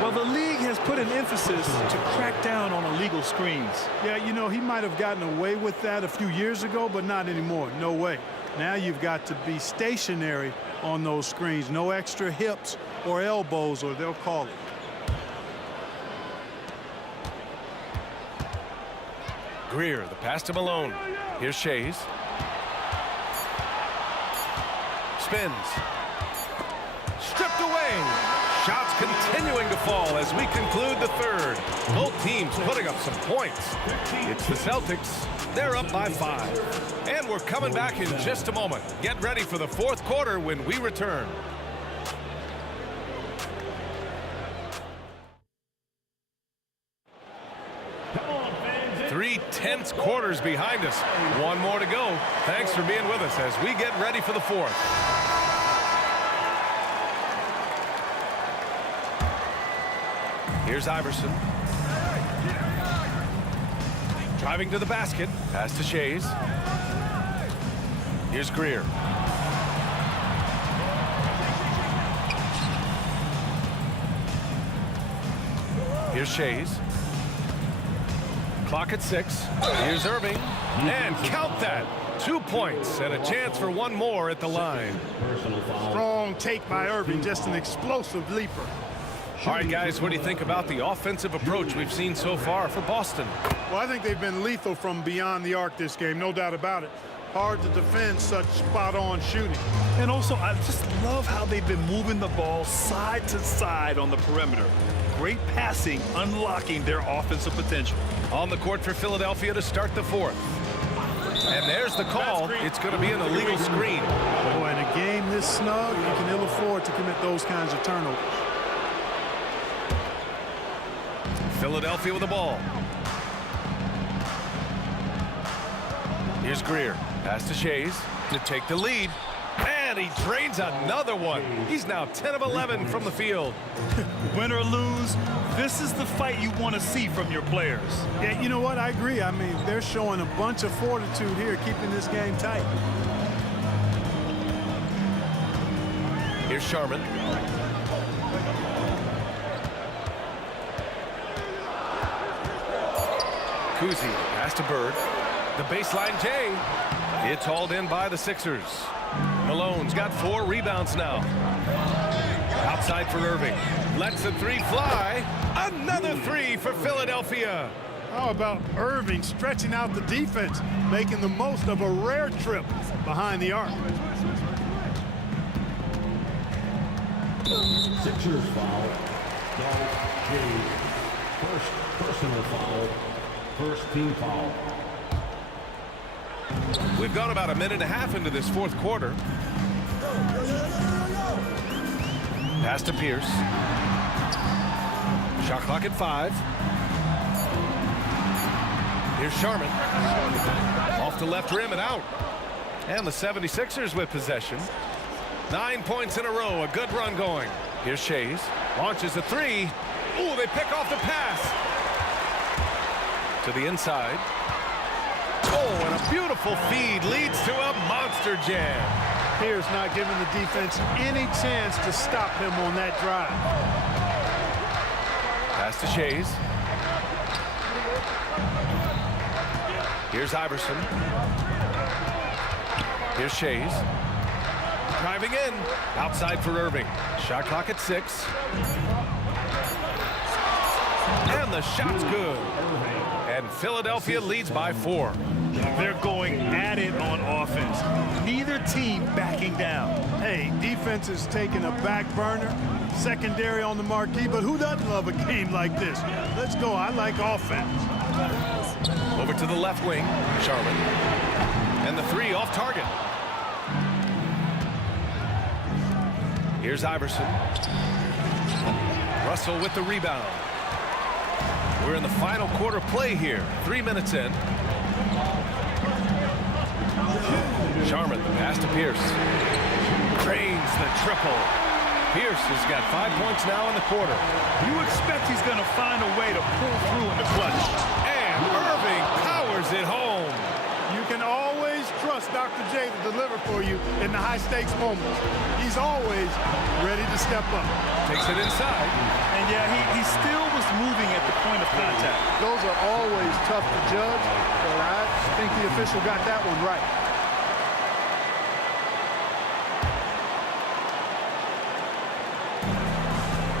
Well, the league has put an emphasis to crack down on illegal screens. Yeah, you know, he might have gotten away with that a few years ago, but not anymore. No way. Now you've got to be stationary on those screens. No extra hips or elbows, or they'll call it. Greer, the pass to Malone. Here's Shays. Spins. Stripped away. Shots continuing to fall as we conclude the third. Both teams putting up some points. It's the Celtics. They're up by 5. And we're coming back in just a moment. Get ready for the fourth quarter when we return. Three tense quarters behind us. One more to go. Thanks for being with us as we get ready for the fourth. Here's Iverson. Driving to the basket. Pass to Shays. Here's Greer. Here's Shays. Clock at 6. Here's Irving. And count that. 2 points and a chance for one more at the line. Strong take by Irving. Just an explosive leaper. All right, guys, what do you think about the offensive approach we've seen so far for Boston? Well, I think they've been lethal from beyond the arc this game, no doubt about it. Hard to defend such spot-on shooting. And also, I just love how they've been moving the ball side to side on the perimeter. Great passing, unlocking their offensive potential. On the court for Philadelphia to start the fourth. And there's the call. It's going to be an illegal screen. Oh, and game this snug, you can ill afford to commit those kinds of turnovers. Philadelphia with the ball. Here's Greer. Pass to Shays to take the lead. And he drains another one. He's now 10 of 11 from the field. Win or lose, this is the fight you want to see from your players. Yeah, you know what? I agree. I mean, they're showing a bunch of fortitude here, keeping this game tight. Here's Sharman. Kuzi, pass to Bird. The baseline J. It's hauled in by the Sixers. Malone's got 4 rebounds now. Outside for Irving. Lets the 3 fly. Another 3 for Philadelphia. How about Irving stretching out the defense, making the most of a rare trip behind the arc? Sixers foul. Dolph Jays. First personal foul. First team foul. We've gone about a minute and a half into this fourth quarter. Pass to Pierce. Shot clock at 5. Here's Sharman. Off the left rim and out. And the 76ers with possession. 9 points in a row. A good run going. Here's Shays. Launches a 3. Ooh, they pick off the pass. To the inside. Oh, and a beautiful feed leads to a monster jam. Pierce not giving the defense any chance to stop him on that drive. Pass to Shays. Here's Iverson. Here's Shays. Driving in. Outside for Irving. Shot clock at 6. And the shot's good. And Philadelphia leads by 4. They're going at it on offense. Neither team backing down. Hey, defense is taking a back burner, secondary on the marquee, but who doesn't love a game like this? Let's go. I like offense. Over to the left wing, Sharman. And the 3 off target. Here's Iverson. Russell with the rebound. We're in the final quarter play here. 3 minutes in. Sharman, the pass to Pierce. Drains the triple. Pierce has got 5 points now in the quarter. You expect he's going to find a way to pull through in the clutch. And Irving powers it home. You can always trust Dr. J to deliver for you in the high-stakes moments. He's always ready to step up. Takes it inside. And yeah, he still was moving at the point of contact. Those are always tough to judge, but I think the official got that one right.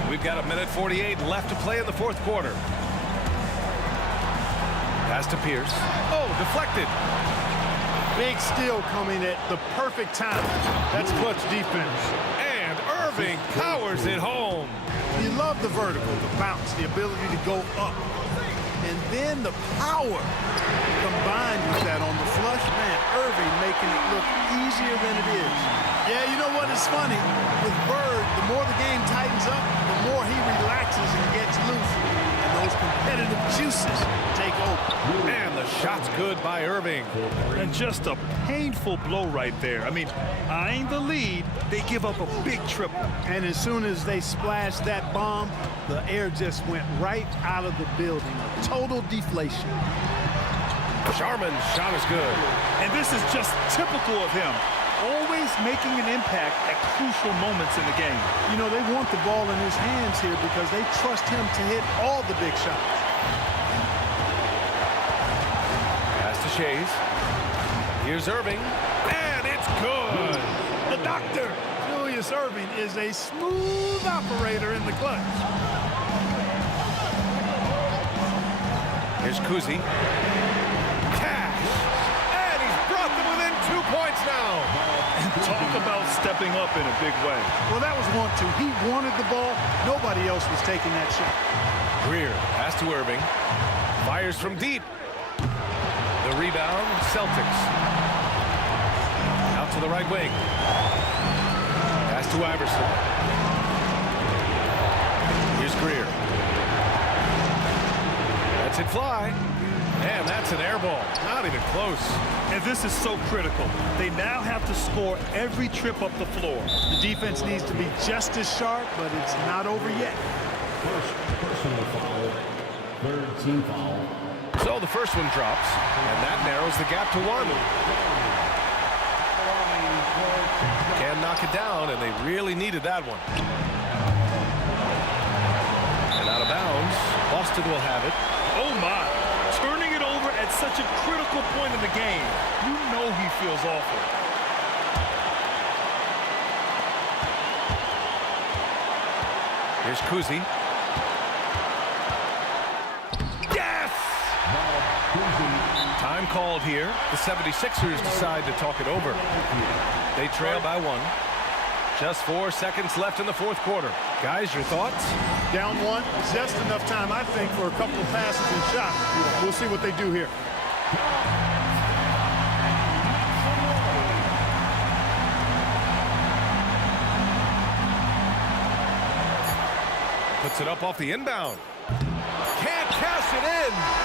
We've got a minute 48 left to play in the fourth quarter. Pass to Pierce. Oh, deflected. Big steal coming at the perfect time. That's clutch defense. And Irving powers it home. You love the vertical, the bounce, the ability to go up. And then the power combined with that on the flush. Man, Irving making it look easier than it is. Yeah, you know what is funny? With Bird, the more the game tightens up, the more he relaxes and gets loose. And those competitive juices take over. And the shot's good by Irving. And just a painful blow right there. I mean, eyeing the lead, they give up a big triple. And as soon as they splashed that bomb, the air just went right out of the building. A total deflation. Sharman's shot is good. And this is just typical of him. Always making an impact at crucial moments in the game. You know, they want the ball in his hands here because they trust him to hit all the big shots. Pass to Shays. Here's Irving. And it's good. The doctor, Julius Irving, is a smooth operator in the clutch. Here's Kuzi. Cash. And he's brought them within 2 points now. Talk about stepping up in a big way. Well, that was 1-2. He wanted the ball. Nobody else was taking that shot. Greer, pass to Irving. Fires from deep. The rebound, Celtics. Out to the right wing. to Iverson. Here's Greer. Lets it fly. And that's an air ball. Not even close. And this is so critical. They now have to score every trip up the floor. The defense needs to be just as sharp, but it's not over yet. First personal foul. Third team foul. So the first one drops, and that narrows the gap to 1. Can knock it down, and they really needed that one. And out of bounds, Boston will have it. Oh, my. Turning it over at such a critical point in the game. You know he feels awful. Here's Kuzi. Yes! Time called here. The 76ers decide to talk it over. They trail by 1. Just 4 seconds left in the fourth quarter. Guys, your thoughts? Down 1, just enough time, I think, for a couple of passes and shots. We'll see what they do here. Puts it up off the inbound. Can't cash it in.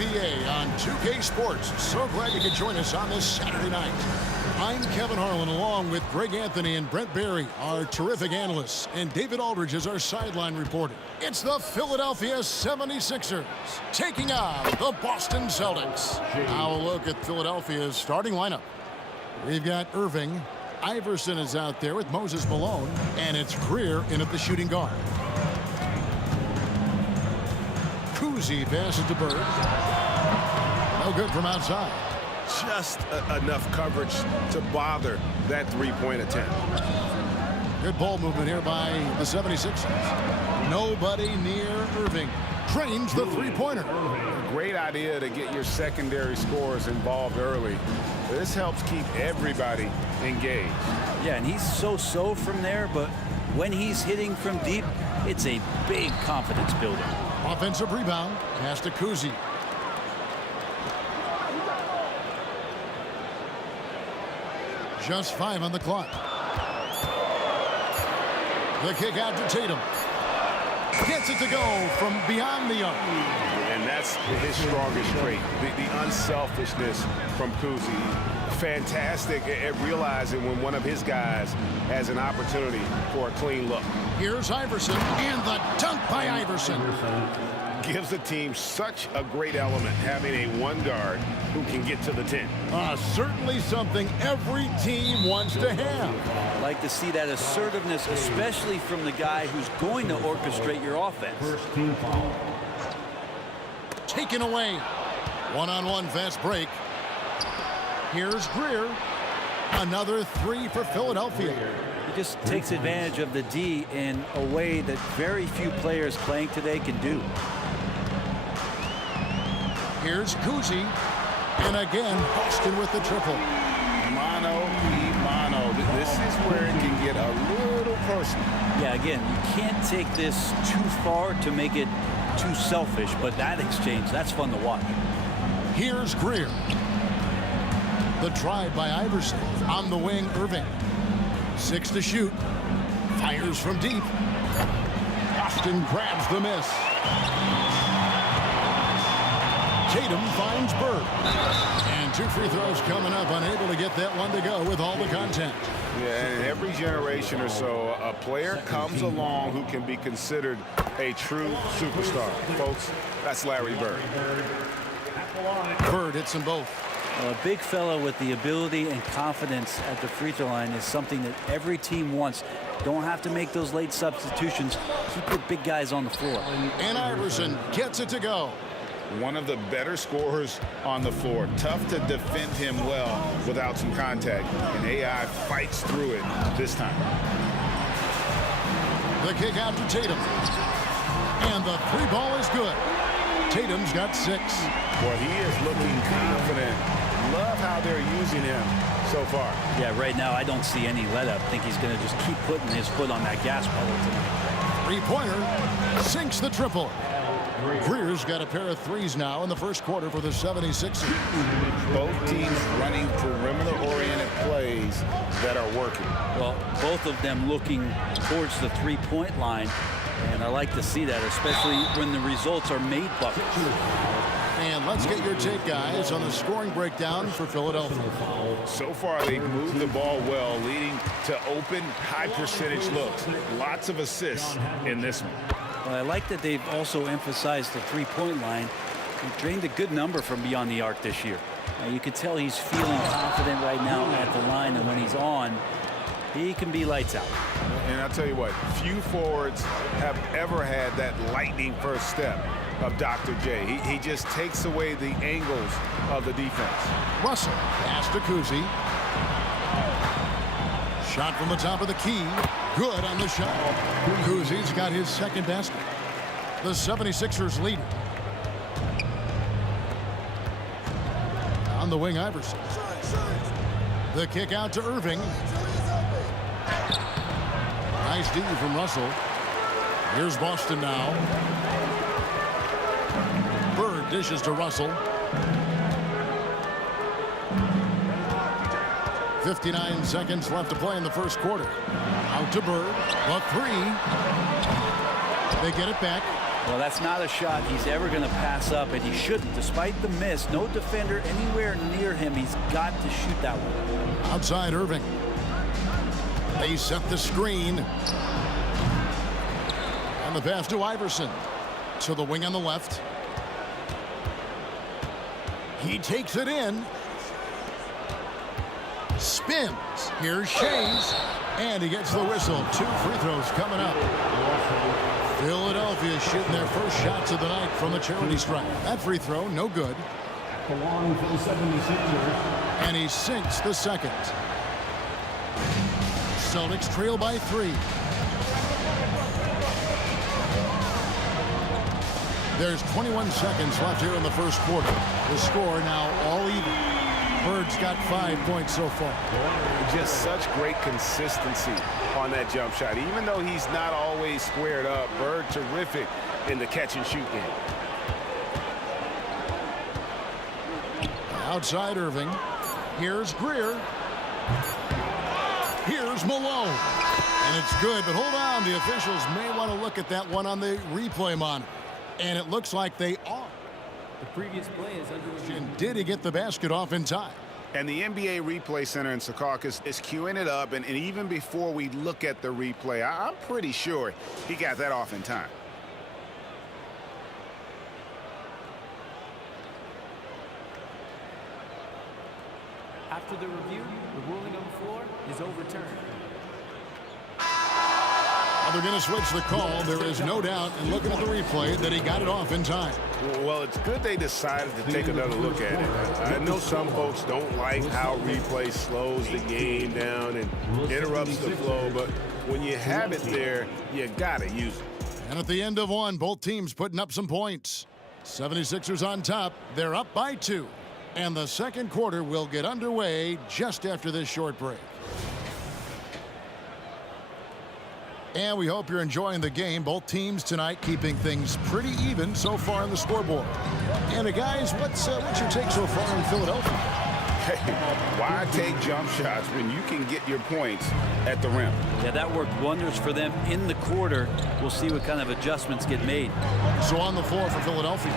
NBA on 2K Sports. So glad you could join us on this Saturday night. I'm Kevin Harlan, along with Greg Anthony and Brent Barry, our terrific analysts, and David Aldridge is our sideline reporter. It's the Philadelphia 76ers taking on the Boston Celtics. Now a look at Philadelphia's starting lineup. We've got Irving. Iverson is out there with Moses Malone, and it's Greer in at the shooting guard. Cousy passes to Bird. No good from outside. Just enough coverage to bother that three-point attempt. Good ball movement here by the 76ers. Nobody near Irving. Drains the three-pointer. Great idea to get your secondary scorers involved early. This helps keep everybody engaged. Yeah, and he's so-so from there, but when he's hitting from deep, it's a big confidence builder. Offensive rebound. Pass to Cousy. Just 5 on the clock. The kick out to Tatum. Gets it to go from beyond the arc. And that's his strongest trait, the unselfishness from Cousy. Fantastic at realizing when one of his guys has an opportunity for a clean look. Here's Iverson, and the dunk by Iverson. Gives the team such a great element, having a one guard who can get to the 10. Certainly something every team wants to have. I like to see that assertiveness, especially from the guy who's going to orchestrate your offense. First team foul. Taken away. One-on-one fast break. Here's Greer. Another 3 for Philadelphia. He just takes advantage of the D in a way that very few players playing today can do. Here's Cousy. And again, Boston with the triple. Mano a mano. This is where it can get a little personal. Yeah, again, you can't take this too far to make it too selfish, but that exchange, that's fun to watch. Here's Greer. The drive by Iverson. On the wing, Irving. 6 to shoot. Fires from deep. Boston grabs the miss. Tatum finds Bird. And 2 free throws coming up. Unable to get that one to go with all the contact. Yeah, and every generation or so, a player comes along who can be considered a true superstar. Folks, that's Larry Bird. Bird hits them both. Well, a big fella with the ability and confidence at the free throw line is something that every team wants. Don't have to make those late substitutions. Keep your big guys on the floor. And Iverson gets it to go. One of the better scorers on the floor. Tough to defend him well without some contact. And AI fights through it this time. The kick out to Tatum. And the 3-ball is good. Tatum's got 6. Well, he is looking confident. Love how they're using him so far. Yeah, right now I don't see any let up. I think he's going to just keep putting his foot on that gas pedal tonight. Three-pointer sinks the triple. Greer's got a pair of 3s now in the first quarter for the 76ers. Both teams running perimeter-oriented plays that are working. Well, both of them looking towards the three-point line, and I like to see that, especially when the results are made buckets. And let's get your take, guys, on the scoring breakdown for Philadelphia. So far, they've moved the ball well, leading to open, high-percentage looks. Lots of assists in this one. Well, I like that they've also emphasized the three-point line. He drained a good number from beyond the arc this year. You can tell he's feeling confident right now at the line, and when he's on, he can be lights out. And I'll tell you what, few forwards have ever had that lightning first step of Dr. J. He just takes away the angles of the defense. Russell, pass to Cousy. Shot from the top of the key. Good on the shot. Cousy's got his second basket. The 76ers lead. On the wing, Iverson. The kick out to Irving. Nice D from Russell. Here's Boston now. Bird dishes to Russell. 59 seconds left to play in the first quarter. Out to Bird. A 3. They get it back. Well, that's not a shot he's ever going to pass up, and he shouldn't. Despite the miss, no defender anywhere near him. He's got to shoot that one. Outside Irving. They set the screen. And the pass to Iverson. To the wing on the left. He takes it in. Spins. Here's Shays. And he gets the whistle. 2 free throws coming up. Philadelphia shooting their first shots of the night from the charity stripe. That free throw, no good. The line for the 76ers. And he sinks the second. Celtics trail by 3. There's 21 seconds left here in the first quarter. The score now all even. Bird's got 5 points so far. Just such great consistency on that jump shot. Even though he's not always squared up, Bird terrific in the catch and shoot game. Outside Irving. Here's Greer. Here's Malone. And it's good, but hold on. The officials may want to look at that one on the replay monitor. And it looks like they are. The previous play is under review. Did he get the basket off in time? And the NBA Replay Center in Secaucus is queuing it up. And even before we look at the replay, I'm pretty sure he got that off in time. After the review, the ruling on the floor is overturned. They're going to switch the call. There is no doubt in looking at the replay that he got it off in time. Well, it's good they decided to take another look at it. I know some folks don't like how replay slows the game down and interrupts the flow, but when you have it there, you got to use it. And at the end of one, both teams putting up some points. 76ers on top. They're up by 2. And the second quarter will get underway just after this short break. And we hope you're enjoying the game. Both teams tonight keeping things pretty even so far on the scoreboard. And guys, what's your take so far in Philadelphia? Hey, why take jump shots when you can get your points at the rim? Yeah, that worked wonders for them in the quarter. We'll see what kind of adjustments get made. So on the floor for Philadelphia,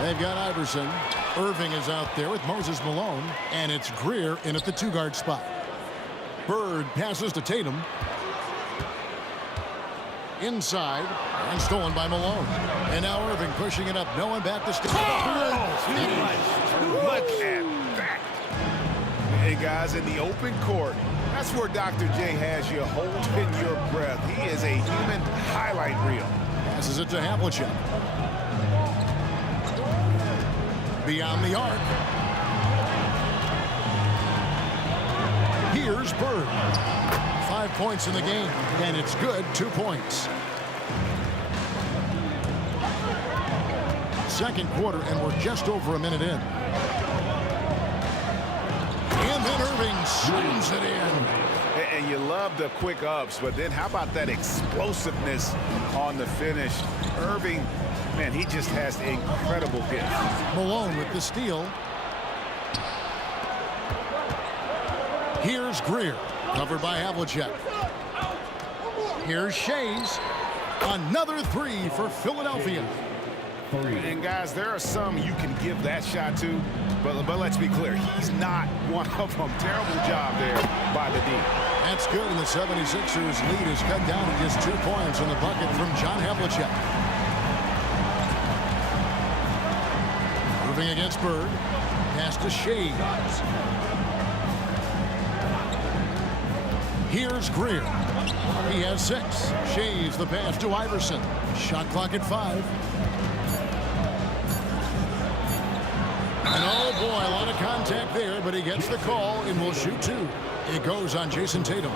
they've got Iverson. Irving is out there with Moses Malone. And it's Greer in at the 2-guard spot. Bird passes to Tatum. Inside and stolen by Malone. And now Irving pushing it up. No one back to stop. Look at that. Hey, guys, in the open court, that's where Dr. J has you holding your breath. He is a human highlight reel. Passes it to Havlicek. Beyond the arc. Here's Bird. 5 points in the game, and it's good. 2 points. Second quarter, and we're just over a minute in. And then Irving slams it in. And you love the quick ups, but then how about that explosiveness on the finish? Irving, man, he just has incredible hits. Malone with the steal. Here's Greer. Covered by Havlicek. Here's Shays. Another 3 for Philadelphia. And guys, there are some you can give that shot to, but let's be clear, he's not one of them. Terrible job there by the D. That's good, and the 76ers lead is cut down to just 2 points on the bucket from John Havlicek. Moving against Bird. Pass to Shays. Here's Greer. He has 6. Shays the pass to Iverson. Shot clock at 5. And oh boy, a lot of contact there, but he gets the call and will shoot 2. It goes on Jason Tatum.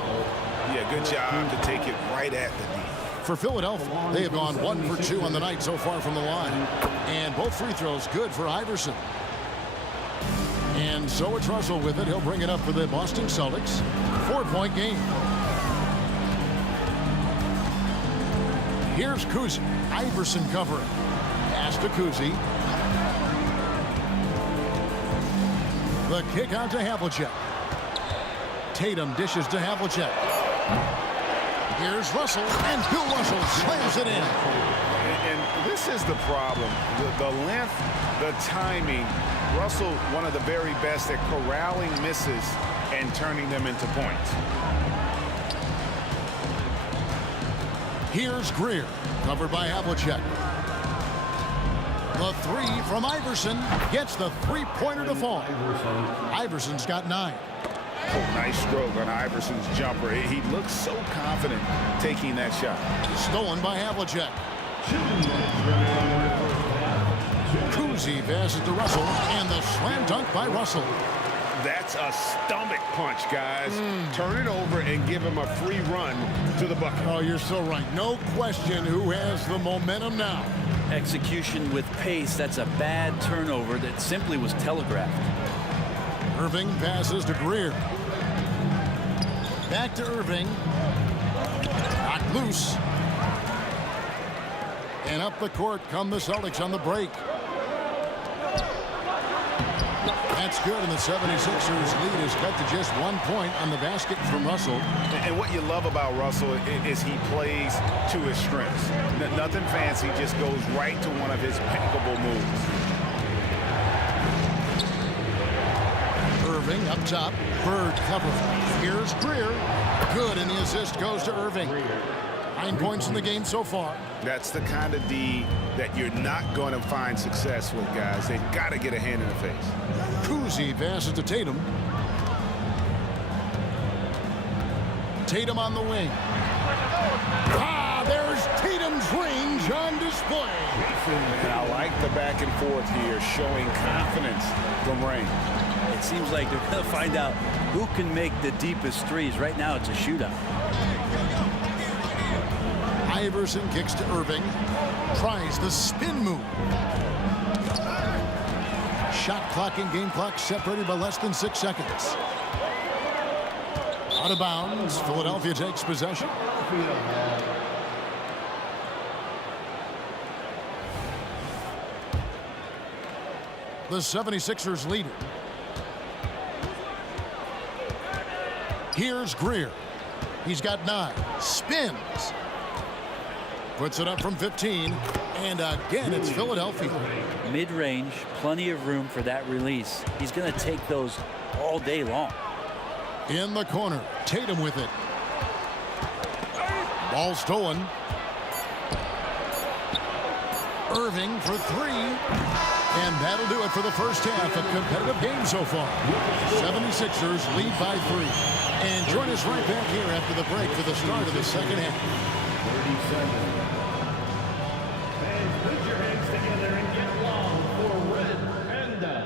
Yeah, good job to take it right at the D. For Philadelphia, they have gone 1 for 2 on the night so far from the line. And both free throws good for Iverson. And so it's Russell with it. He'll bring it up for the Boston Celtics. 4-point game. Here's Kuzi. Iverson covering. Pass to Kuzi. The kick out to Havlicek. Tatum dishes to Havlicek. Here's Russell, and Bill Russell slams it in. And this is the problem. The length, the timing. Russell, one of the very best at corralling misses and turning them into points. Here's Greer, covered by Havlicek. The three from Iverson gets the three-pointer to fall. Iverson's got 9. Oh, nice stroke on Iverson's jumper. He looks so confident taking that shot. Stolen by Havlicek. Kuzi passes to Russell, and the slam dunk by Russell. That's a stomach punch, guys. Turn it over and give him a free run to the bucket. Oh, you're so right. No question who has the momentum now. Execution with pace. That's a bad turnover that simply was telegraphed. Irving passes to Greer. Back to Irving. Knocked loose. And up the court come the Celtics on the break. That's good, and the 76ers lead is cut to just 1 point on the basket from Russell. And what you love about Russell is he plays to his strengths. Nothing fancy, just goes right to one of his impeccable moves. Irving up top. Bird cover. Here's Greer. Good, and the assist goes to Irving. 9 points in the game so far. That's the kind of D that you're not going to find success with, guys. They've got to get a hand in the face. Kuzi passes to Tatum. Tatum on the wing. Ah, there's Tatum's range on display. And I like the back and forth here, showing confidence from Rain. It seems like they're going to find out who can make the deepest threes. Right now, it's a shootout. Iverson kicks to Irving. Tries the spin move. Shot clock and game clock separated by less than 6 seconds. Out of bounds. Philadelphia takes possession. The 76ers lead it. Here's Greer. He's got 9. Spins. Puts it up from 15. And again, it's Philadelphia. Mid-range, plenty of room for that release. He's going to take those all day long. In the corner, Tatum with it. Ball stolen. Irving for 3. And that'll do it for the first half. A competitive game so far. 76ers lead by 3. And join us right back here after the break for the start of the second half. 37. And put your hands together and get along for Red Panda.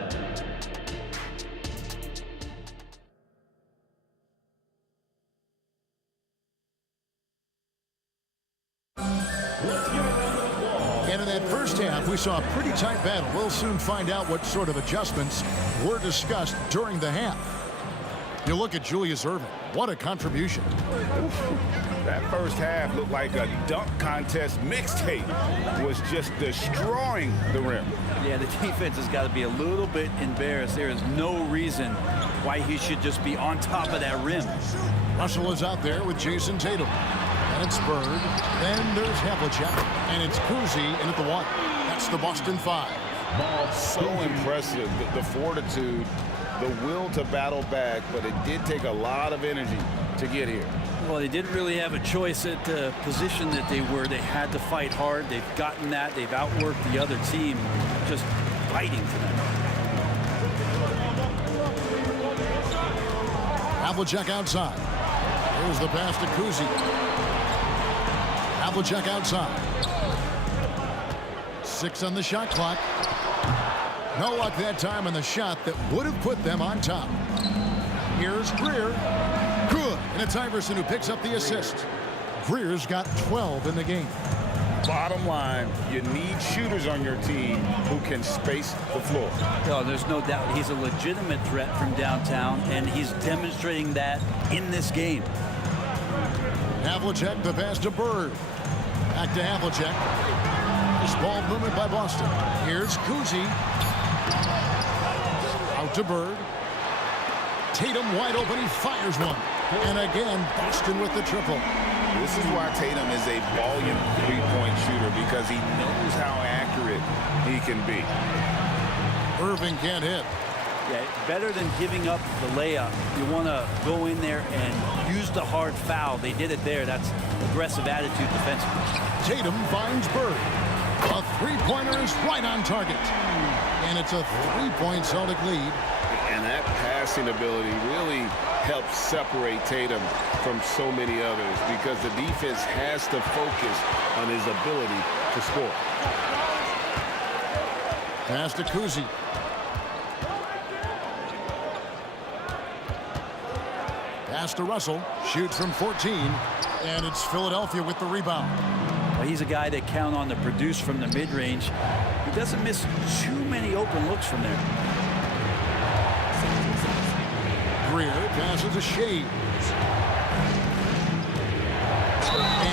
And in that first half, we saw a pretty tight battle. We'll soon find out what sort of adjustments were discussed during the half. You look at Julius Erving. What a contribution. That first half looked like a dunk contest mixtape. Was just destroying the rim. Yeah, the defense has got to be a little bit embarrassed. There is no reason why he should just be on top of that rim. Russell is out there with Jason Tatum. And it's Bird. Then there's Havlicek. And it's Kuzi in at the 1. That's the Boston 5. So impressive. The fortitude, the will to battle back, but it did take a lot of energy to get here. Well, they didn't really have a choice at the position that they were. They had to fight hard. They've gotten that. They've outworked the other team, just fighting for them. Havlicek outside. Here's the pass to Kuzi. Havlicek outside. 6 on the shot clock. No luck that time on the shot that would have put them on top. Here's Greer. Good. And it's Iverson who picks up the assist. Greer's got 12 in the game. Bottom line, you need shooters on your team who can space the floor. No, there's no doubt he's a legitimate threat from downtown, and he's demonstrating that in this game. Havlicek, the pass to Bird. Back to Havlicek. This ball movement by Boston. Here's Kuzi. Out to Bird. Tatum wide open. He fires one. And again, Boston with the triple. This is why Tatum is a volume three-point shooter, because he knows how accurate he can be. Irving can't hit. Yeah, better than giving up the layup. You want to go in there and use the hard foul. They did it there. That's aggressive attitude defensively. Tatum finds Bird. A three-pointer is right on target. And it's a three-point Celtic lead. And that passing ability really helps separate Tatum from so many others, because the defense has to focus on his ability to score. Pass to Cousy. Pass to Russell. Shoots from 14. And it's Philadelphia with the rebound. Well, he's a guy that count on to produce from the mid-range. He doesn't miss too many open looks from there. Greer passes to Shea.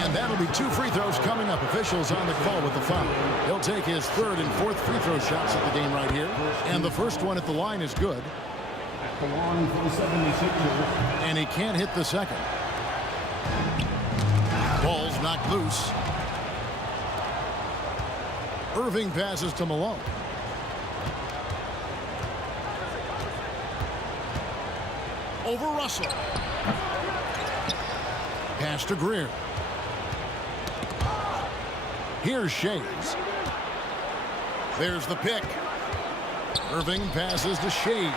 And that'll be 2 free throws coming up. Officials on the call with the foul. He'll take his 3rd and 4th free throw shots at the game right here. And the first one at the line is good. The line for the 76ers. And he can't hit the second. Ball's knocked loose. Irving passes to Malone. Over Russell. Pass to Greer. Here's Shays. There's the pick. Irving passes to Shays.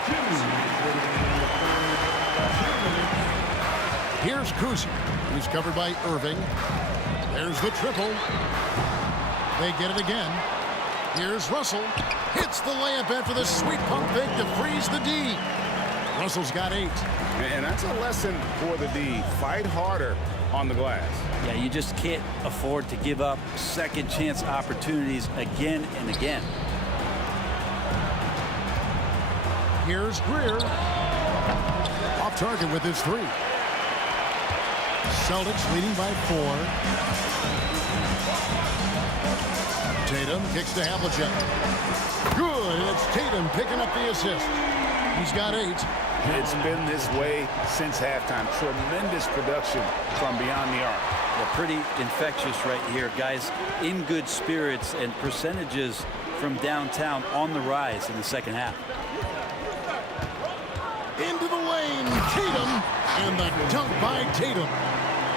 Here's Cousy, who's covered by Irving. There's the triple. They get it again. Here's Russell. Hits the layup after the sweet pump fake to freeze the D. Russell's got 8. And that's a lesson for the D. Fight harder on the glass. Yeah, you just can't afford to give up second chance opportunities again and again. Here's Greer. Off target with his 3. Celtics leading by 4. Tatum kicks to Havlicek. Good. It's Tatum picking up the assist. He's got 8. It's been this way since halftime. Tremendous production from beyond the arc. Yeah, pretty infectious right here. Guys in good spirits, and percentages from downtown on the rise in the second half. Into the lane. Tatum. And the dunk by Tatum.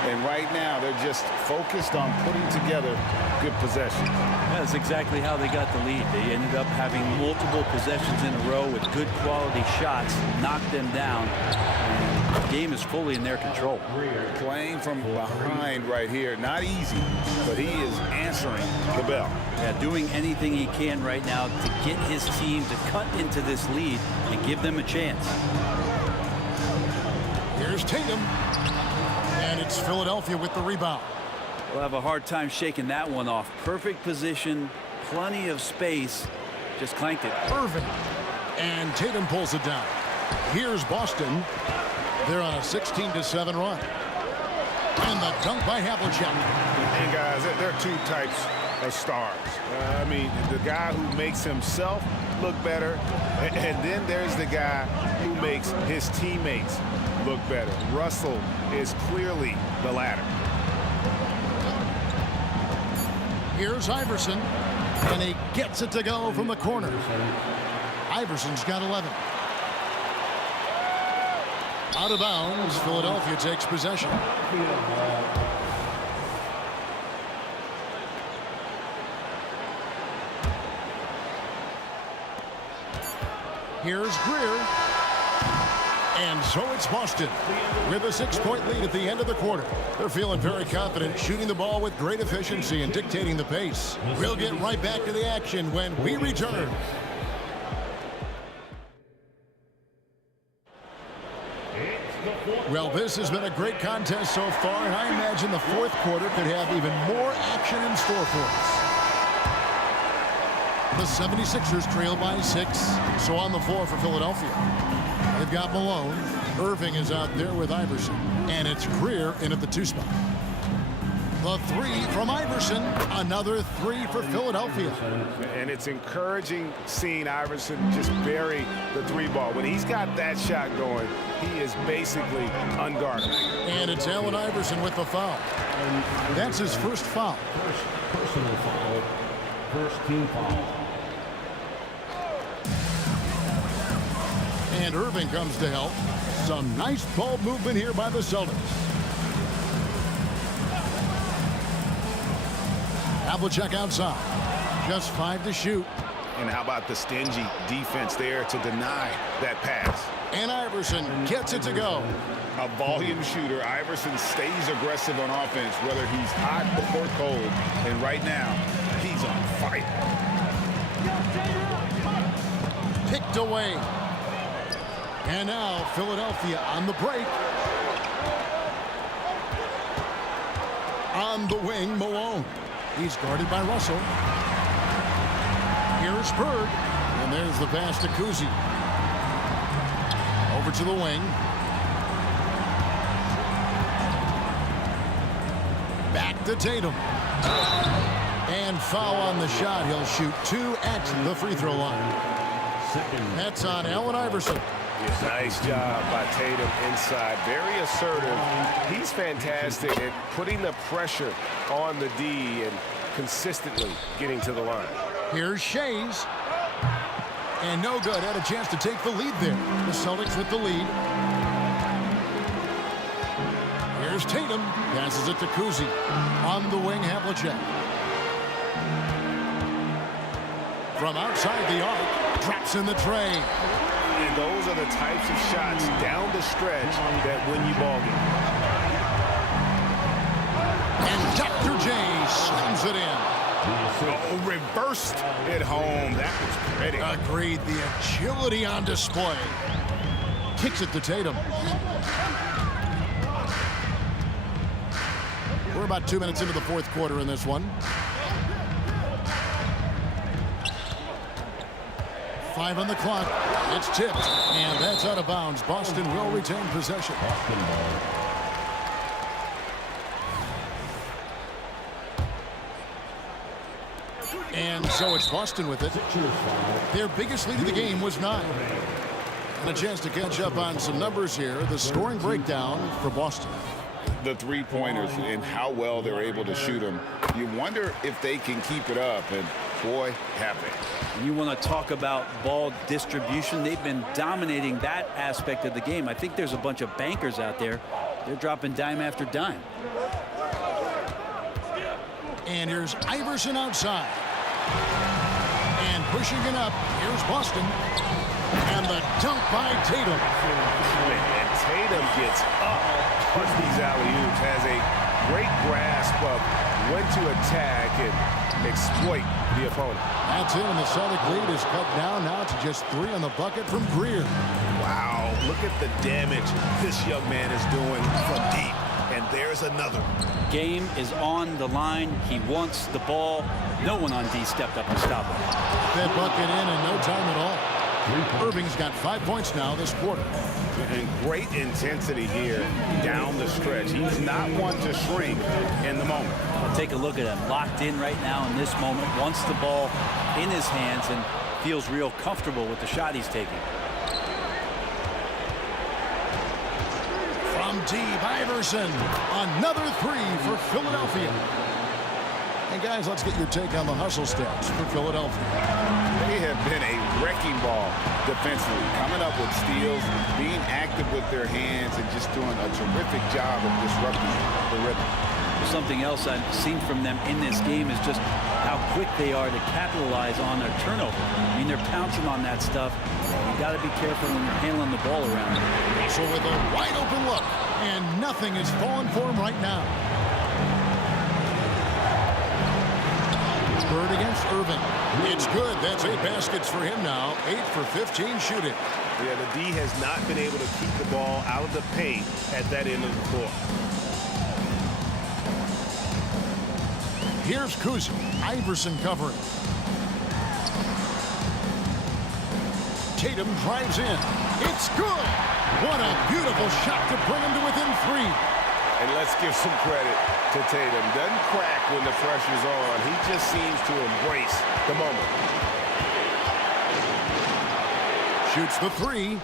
And right now, they're just focused on putting together good possessions. That's exactly how they got the lead. They ended up having multiple possessions in a row with good quality shots, knocked them down. And the game is fully in their control. Playing from behind right here, not easy, but he is answering the bell. Yeah, doing anything he can right now to get his team to cut into this lead and give them a chance. Here's Tatum. And it's Philadelphia with the rebound. We'll have a hard time shaking that one off. Perfect position, plenty of space. Just clanked it. Irving. And Tatum pulls it down. Here's Boston. They're on a 16-7 run. And the dunk by Havlicek. And guys, there are 2 types of stars. I mean, the guy who makes himself look better, and then there's the guy who makes his teammates look better. Russell is clearly the latter. Here's Iverson, and he gets it to go from the corner. Iverson's got 11. Out of bounds, Philadelphia takes possession. Here's Greer. And so it's Boston with a 6-point lead at the end of the quarter. They're feeling very confident, shooting the ball with great efficiency and dictating the pace. We'll get right back to the action when we return. Well, this has been a great contest so far, and I imagine the 4th quarter could have even more action in store for us. The 76ers trail by 6, so on the floor for Philadelphia. They've got Malone. Irving is out there with Iverson. And it's Greer in at the 2 spot. The three from Iverson. Another three for Philadelphia. And it's encouraging seeing Iverson just bury the three ball. When he's got that shot going, he is basically unguardable. And it's Allen Iverson with the foul. That's his first foul. First personal foul. First team foul. And Irving comes to help. Some nice ball movement here by the Celtics. Havlicek outside. Just 5 to shoot. And how about the stingy defense there to deny that pass? And Iverson gets it to go. A volume shooter. Iverson stays aggressive on offense, whether he's hot or cold. And right now, he's on fire. Picked away. And now Philadelphia on the break. On the wing, Malone. He's guarded by Russell. Here's Bird. And there's the pass to Kuzi. Over to the wing. Back to Tatum. And foul on the shot. He'll shoot 2 at the free throw line. That's on Allen Iverson. Nice job by Tatum inside. Very assertive. He's fantastic at putting the pressure on the D and consistently getting to the line. Here's Shays. And no good. Had a chance to take the lead there. The Celtics with the lead. Here's Tatum. Passes it to Kuzi. On the wing, Havlicek. From outside the arc. Drops in the tray. And those are the types of shots down the stretch that win you ball game. And Dr. J slams it in. Oh, reversed it home. That was pretty. Agreed. The agility on display. Kicks it to Tatum. We're about 2 minutes into the fourth quarter in this one. 5 on the clock. It's tipped. And that's out of bounds. Boston will retain possession. Boston ball. And so it's Boston with it. Their biggest lead of the game was 9. And a chance to catch up on some numbers here. The scoring breakdown for Boston. The three-pointers and how well they're able to shoot them. You wonder if they can keep it up. And boy, have they. You want to talk about ball distribution. They've been dominating that aspect of the game. I think there's a bunch of bankers out there. They're dropping dime after dime. And here's Iverson outside. And pushing it up. Here's Boston. And the dunk by Tatum. And Tatum gets up on these alley-oops. Has a great grasp of when to attack and exploit the opponent. That's it, and the Celtic lead is cut down now to just 3 on the bucket from Greer. Wow, look at the damage this young man is doing from deep. And there's another. Game is on the line. He wants the ball. No one on D stepped up to stop him. That bucket in no time at all. Irving's got 5 points now this quarter. And great intensity here down the stretch. He's not one to shrink in the moment. Take a look at him. Locked in right now in this moment. Wants the ball in his hands and feels real comfortable with the shot he's taking. From deep, Iverson. Another 3 for Philadelphia. And guys, let's get your take on the hustle stats for Philadelphia. They have been a wrecking ball defensively, coming up with steals, being active with their hands, and just doing a terrific job of disrupting the rhythm. Something else I've seen from them in this game is just how quick they are to capitalize on their turnover. I mean, they're pouncing on that stuff. You got to be careful when you're handling the ball around. Russell with a wide open look, and nothing is falling for him right now. Bird against Irving. It's good. That's 8 baskets for him now. 8 for 15 shooting. Yeah, the D has not been able to keep the ball out of the paint at that end of the court. Here's Kuzi. Iverson covering. Tatum drives in. It's good. What a beautiful shot to bring him to within 3. And let's give some credit to Tatum. Doesn't crack when the pressure's on. He just seems to embrace the moment. Shoots the three.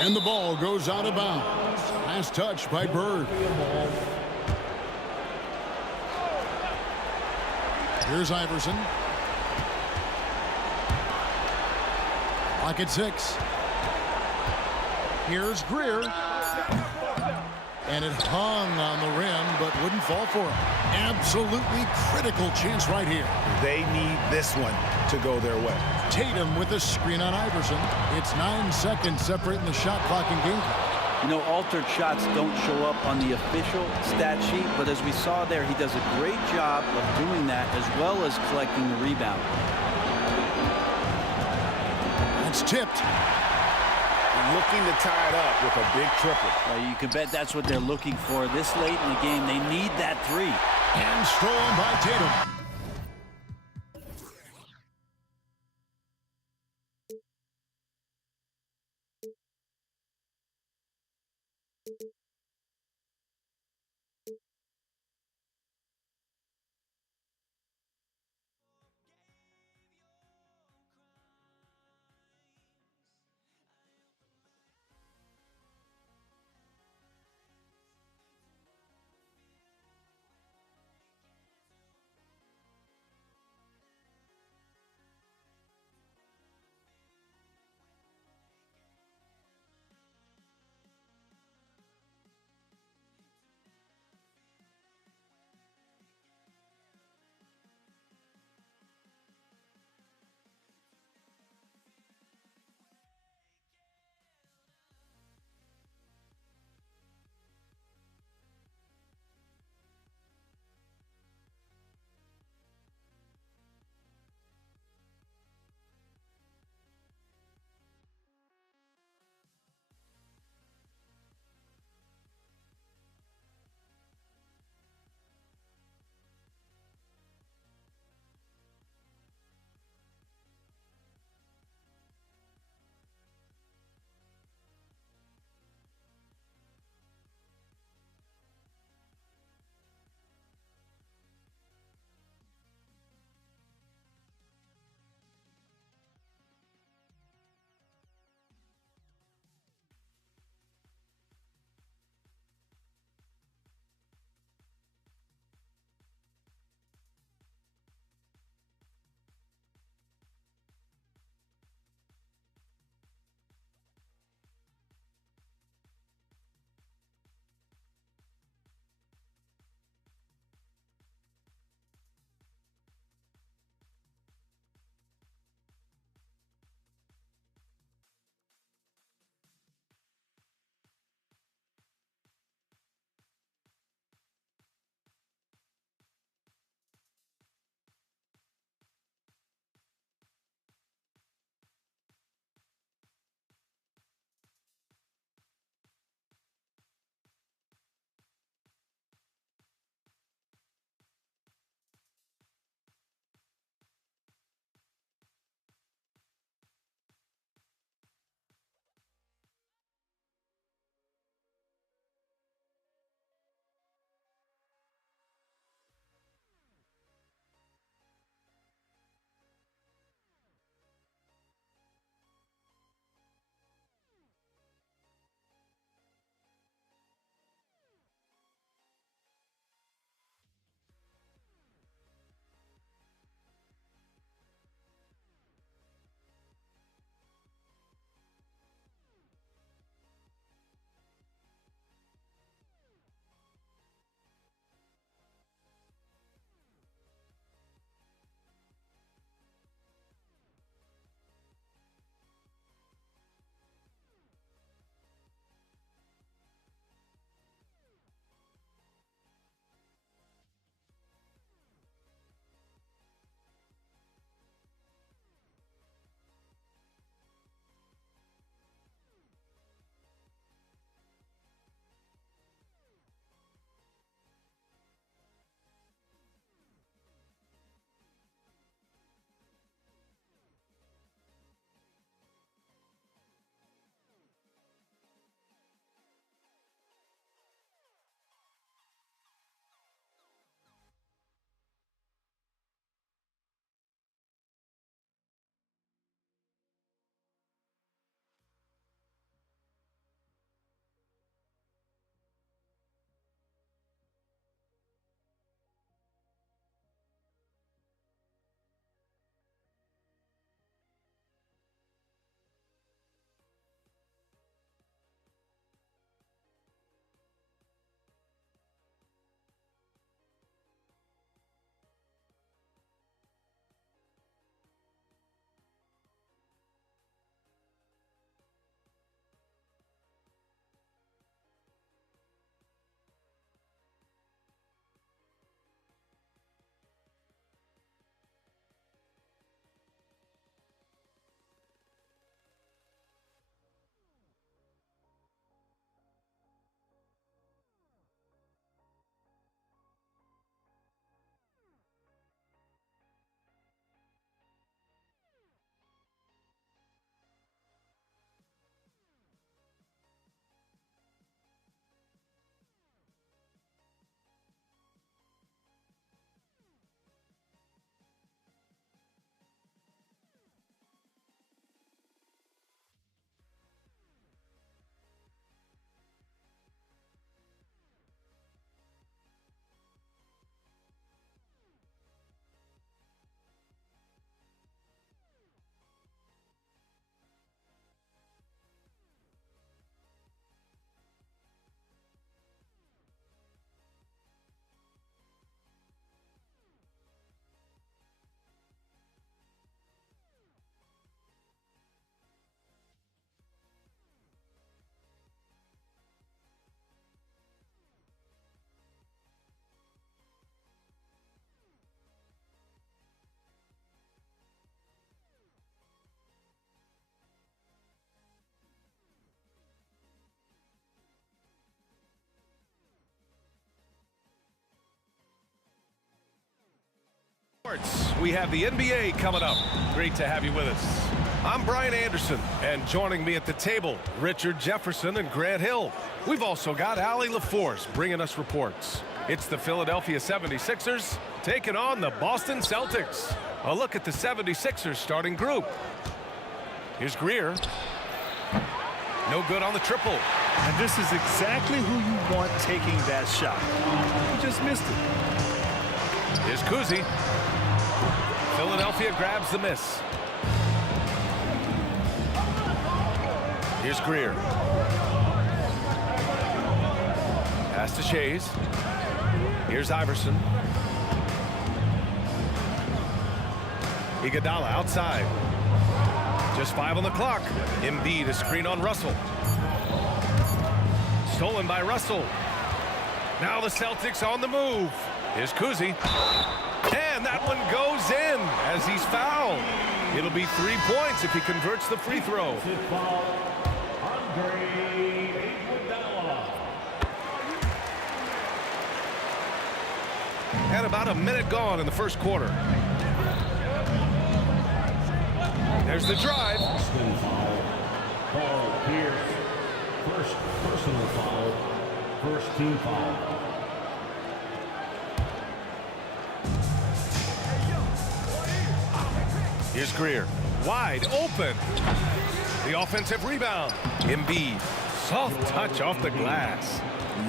And the ball goes out of bounds. Last touch by Bird. Here's Iverson. Clock at 6. Here's Greer. And it hung on the rim, but wouldn't fall for him. Absolutely critical chance right here. They need this one to go their way. Tatum with a screen on Iverson. It's 9 seconds separating the shot clock and game clock. You know, altered shots don't show up on the official stat sheet, but as we saw there, he does a great job of doing that as well as collecting the rebound. It's tipped. Looking to tie it up with a big triple. You can bet that's what they're looking for this late in the game. They need that three. And stolen by Tatum. We have the NBA coming up. Great to have you with us. I'm Brian Anderson, and joining me at the table, Richard Jefferson and Grant Hill. We've also got Allie LaForce bringing us reports. It's the Philadelphia 76ers taking on the Boston Celtics. A look at the 76ers starting group. Here's Greer. No good on the triple. And this is exactly who you want taking that shot. He just missed it. Here's Cousy. Philadelphia grabs the miss. Here's Greer. Pass to Shays. Here's Iverson. Iguodala outside. Just 5 on the clock. Embiid a screen on Russell. Stolen by Russell. Now the Celtics on the move. Here's Cousy. And that one goes in as he's fouled. It'll be 3 points if he converts the free throw. And about a minute gone in the first quarter. There's the drive. Boston foul. Paul Pierce. First personal foul. First team foul. Here's Greer. Wide open. The offensive rebound. Embiid. Soft touch off the glass.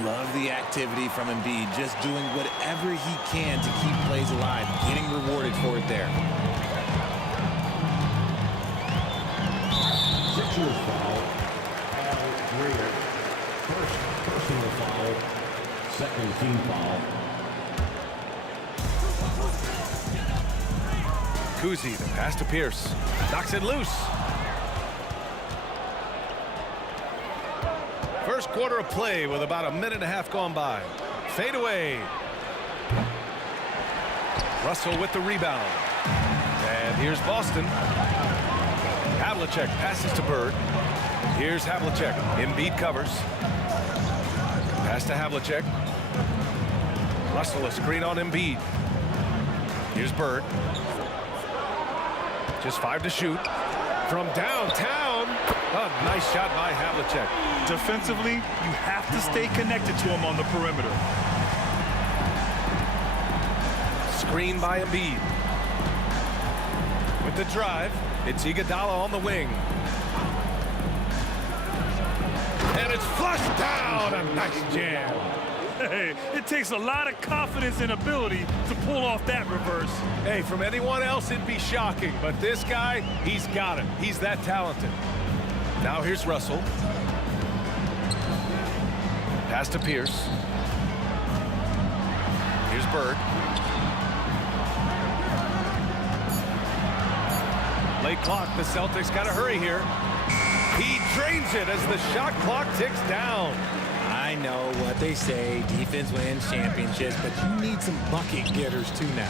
Love the activity from Embiid. Just doing whatever he can to keep plays alive. Getting rewarded for it there. Sixers foul. Paul Greer. First personal foul. Second team foul. Cousy, the pass to Pierce. Knocks it loose. First quarter of play with about a minute and a half gone by. Fade away. Russell with the rebound. And here's Boston. Havlicek passes to Bird. Here's Havlicek. Embiid covers. Pass to Havlicek. Russell a screen on Embiid. Here's Bird. Just 5 to shoot. From downtown. A nice shot by Havlicek. Defensively, you have to stay connected to him on the perimeter. Screen by Embiid. With the drive, it's Iguodala on the wing. And it's flushed down. A nice jam. Hey, it takes a lot of confidence and ability to pull off that reverse. Hey, from anyone else, it'd be shocking. But this guy, he's got it. He's that talented. Now here's Russell. Pass to Pierce. Here's Bird. Late clock. The Celtics got to hurry here. He drains it as the shot clock ticks down. I know what they say, defense wins championships, but you need some bucket getters too now.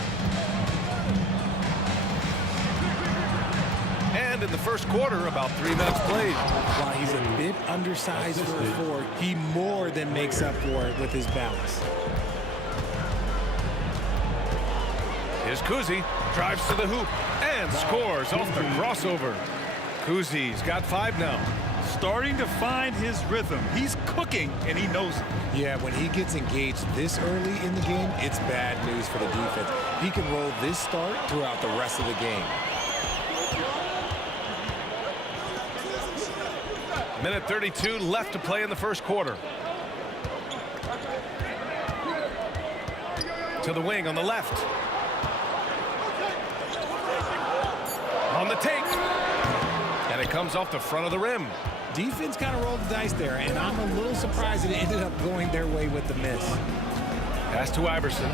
And in the first quarter, about 3 minutes played. While he's a bit undersized for a forward, he more than makes up for it with his balance. Here's Cousy, drives to the hoop, and scores off the crossover. Cousy's got 5 now. Starting to find his rhythm. He's cooking, and he knows it. Yeah, when he gets engaged this early in the game, it's bad news for the defense. He can roll this start throughout the rest of the game. Minute 32 left to play in the first quarter. To the wing on the left. On the take. And it comes off the front of the rim. Defense kind of rolled the dice there, and I'm a little surprised it ended up going their way with the miss. Pass to Iverson.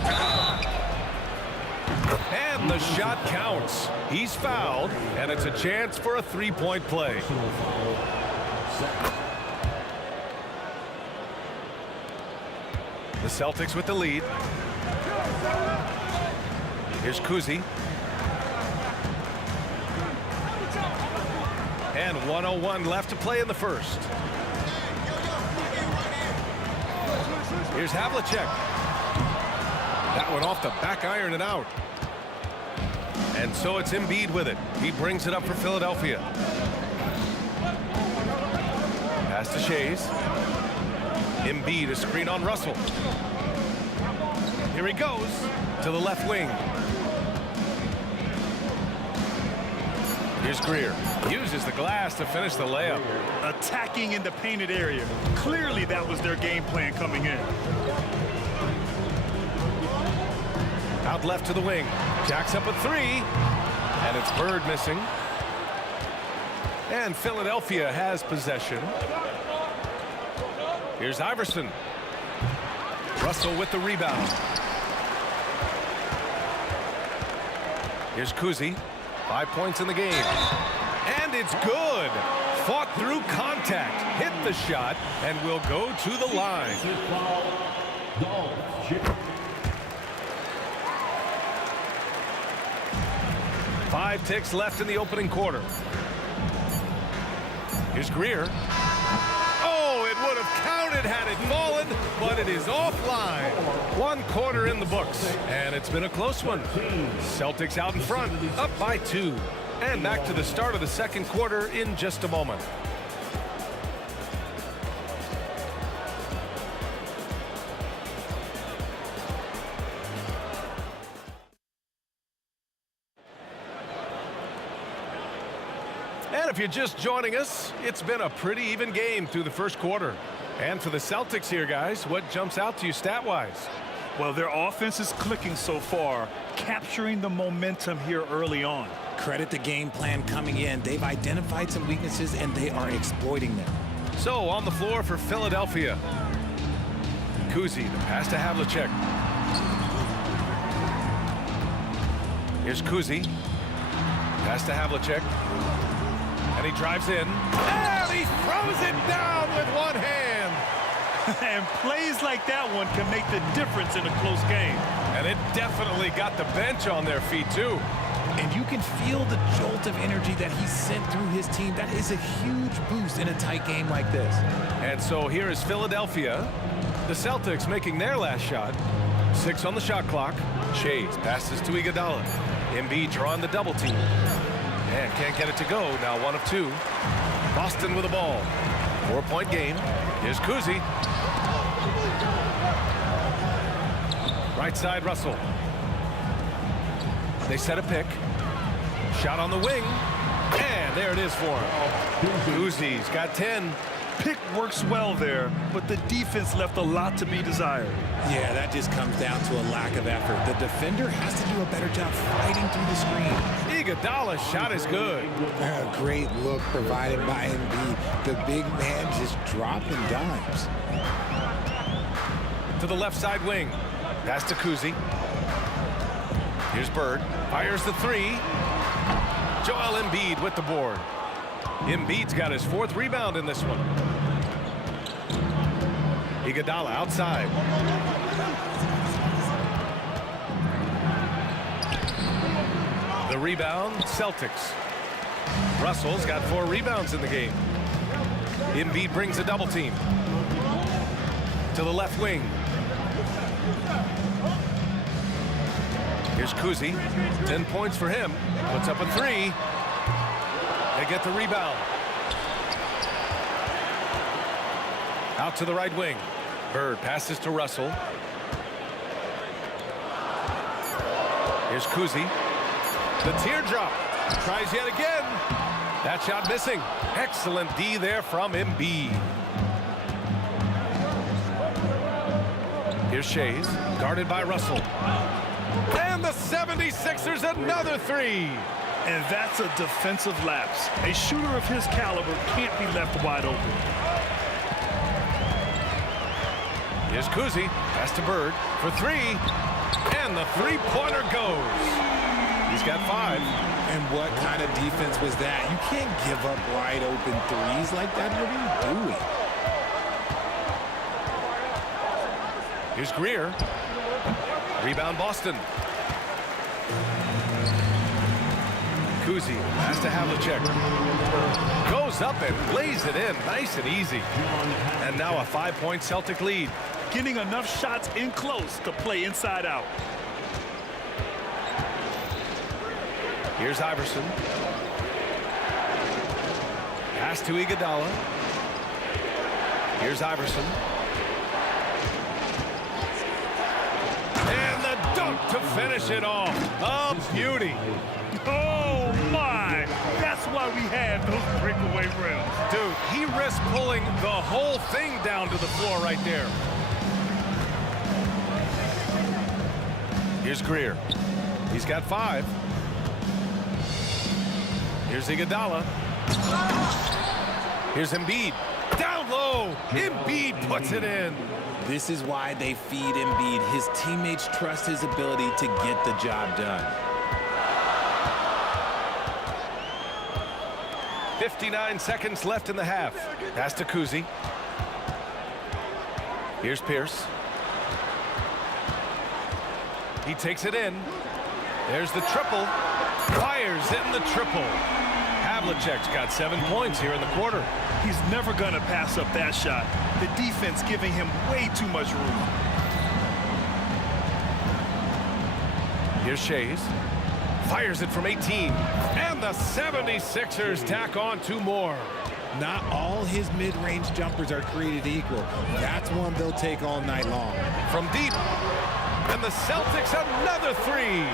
And the shot counts. He's fouled, and it's a chance for a three-point play. The Celtics with the lead. Here's Cousy. And 1:01 left to play in the first. Here's Havlicek. That one off the back iron and out. And so it's Embiid with it. He brings it up for Philadelphia. Pass to Shays. Embiid, a screen on Russell. Here he goes to the left wing. Here's Greer. Uses the glass to finish the layup. Attacking in the painted area. Clearly that was their game plan coming in. Out left to the wing. Jacks up a three. And it's Bird missing. And Philadelphia has possession. Here's Iverson. Russell with the rebound. Here's Kuzi. 5 points in the game. And it's good. Fought through contact. Hit the shot and will go to the line. 5 ticks left in the opening quarter. Here's Greer. Oh, it would have counted had it fallen, but it is offline. 1 quarter in the books, and it's been a close one. Celtics out in front, up by 2. And back to the start of the second quarter in just a moment. And if you're just joining us, it's been a pretty even game through the first quarter. And for the Celtics here, guys, what jumps out to you stat-wise? Well, their offense is clicking so far, capturing the momentum here early on. Credit the game plan coming in. They've identified some weaknesses, and they are exploiting them. So, on the floor for Philadelphia. Kuzi, the pass to Havlicek. Here's Kuzi. Pass to Havlicek. And he drives in. And he throws it down with one hand. And plays like that one can make the difference in a close game. And it definitely got the bench on their feet, too. And you can feel the jolt of energy that he sent through his team. That is a huge boost in a tight game like this. And so here is Philadelphia. The Celtics making their last shot. 6 on the shot clock. Shays passes to Iguodala. Embiid drawing the double team. And can't get it to go. Now 1 of 2. Boston with the ball. 4-point game. Here's Kuzi. Right side, Russell. They set a pick. Shot on the wing. And there it is for him. Kuzi's got 10. Pick works well there, but the defense left a lot to be desired. Yeah, that just comes down to a lack of effort. The defender has to do a better job fighting through the screen. Iguodala's shot is good. A great look provided by Embiid. The big man just dropping dimes. To the left side wing. Pass to Kuzi. Here's Bird. Fires the 3. Joel Embiid with the board. Embiid's got his 4th rebound in this one. Iguodala outside. The rebound, Celtics. Russell's got 4 rebounds in the game. Embiid brings a double team. To the left wing. Here's Kuzi. 10 points for him. Puts up a 3. They get the rebound. Out to the right wing. Bird passes to Russell. Here's Kuzi. The teardrop. Tries yet again. That shot missing. Excellent D there from Embiid. Here's Shays. Guarded by Russell. And the 76ers another 3. And that's a defensive lapse. A shooter of his caliber can't be left wide open. Here's Kuzi. Pass to Bird for 3. And the 3-pointer goes. He's got 5. And what kind of defense was that? You can't give up wide open threes like that. What are you doing? Here's Greer. Rebound Boston. Kuzi, pass to Havlicek. Goes up and lays it in, nice and easy. And now a 5-point Celtic lead. Getting enough shots in close to play inside out. Here's Iverson. Pass to Iguodala. Here's Iverson. And the dunk to finish it off. A beauty. Oh, my. That's why we have those breakaway rims. Dude, he risked pulling the whole thing down to the floor right there. Here's Greer. He's got 5. Here's Iguodala. Here's Embiid. Down low. Embiid puts it in. This is why they feed Embiid. His teammates trust his ability to get the job done. 59 seconds left in the half. Pass to Kuzi. Here's Pierce. He takes it in. There's the triple. Fires in the triple. Havlicek's got 7 points here in the quarter. He's never going to pass up that shot. The defense giving him way too much room. Here's Shays. Fires it from 18. And the 76ers tack on 2 more. Not all his mid-range jumpers are created equal. That's one they'll take all night long. From deep. And the Celtics another 3.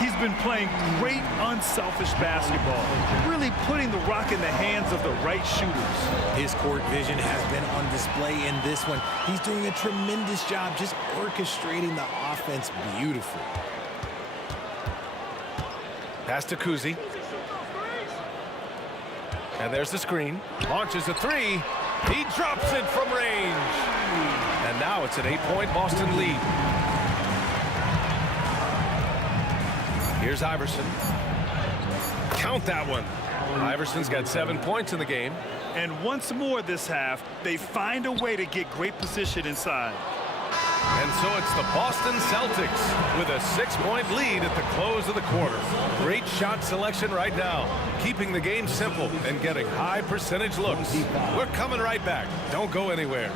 He's been playing great, unselfish basketball, really putting the rock in the hands of the right shooters. His court vision has been on display in this one. He's doing a tremendous job just orchestrating the offense beautifully. Pass to Kuzi. And there's the screen. Launches a 3. He drops it from range. And now it's an 8-point Boston lead. Here's Iverson. Count that one. Iverson's got 7 points in the game. And once more this half, they find a way to get great position inside. And so it's the Boston Celtics with a 6-point lead at the close of the quarter. Great shot selection right now, keeping the game simple and getting high percentage looks. We're coming right back. Don't go anywhere.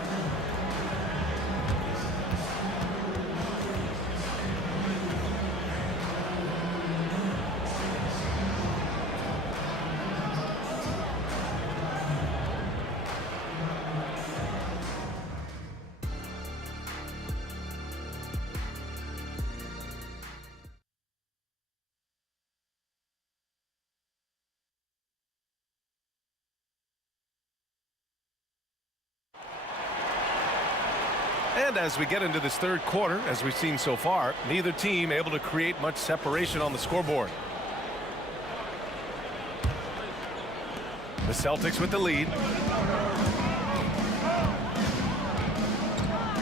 And as we get into this third quarter, as we've seen so far, neither team able to create much separation on the scoreboard. The Celtics with the lead.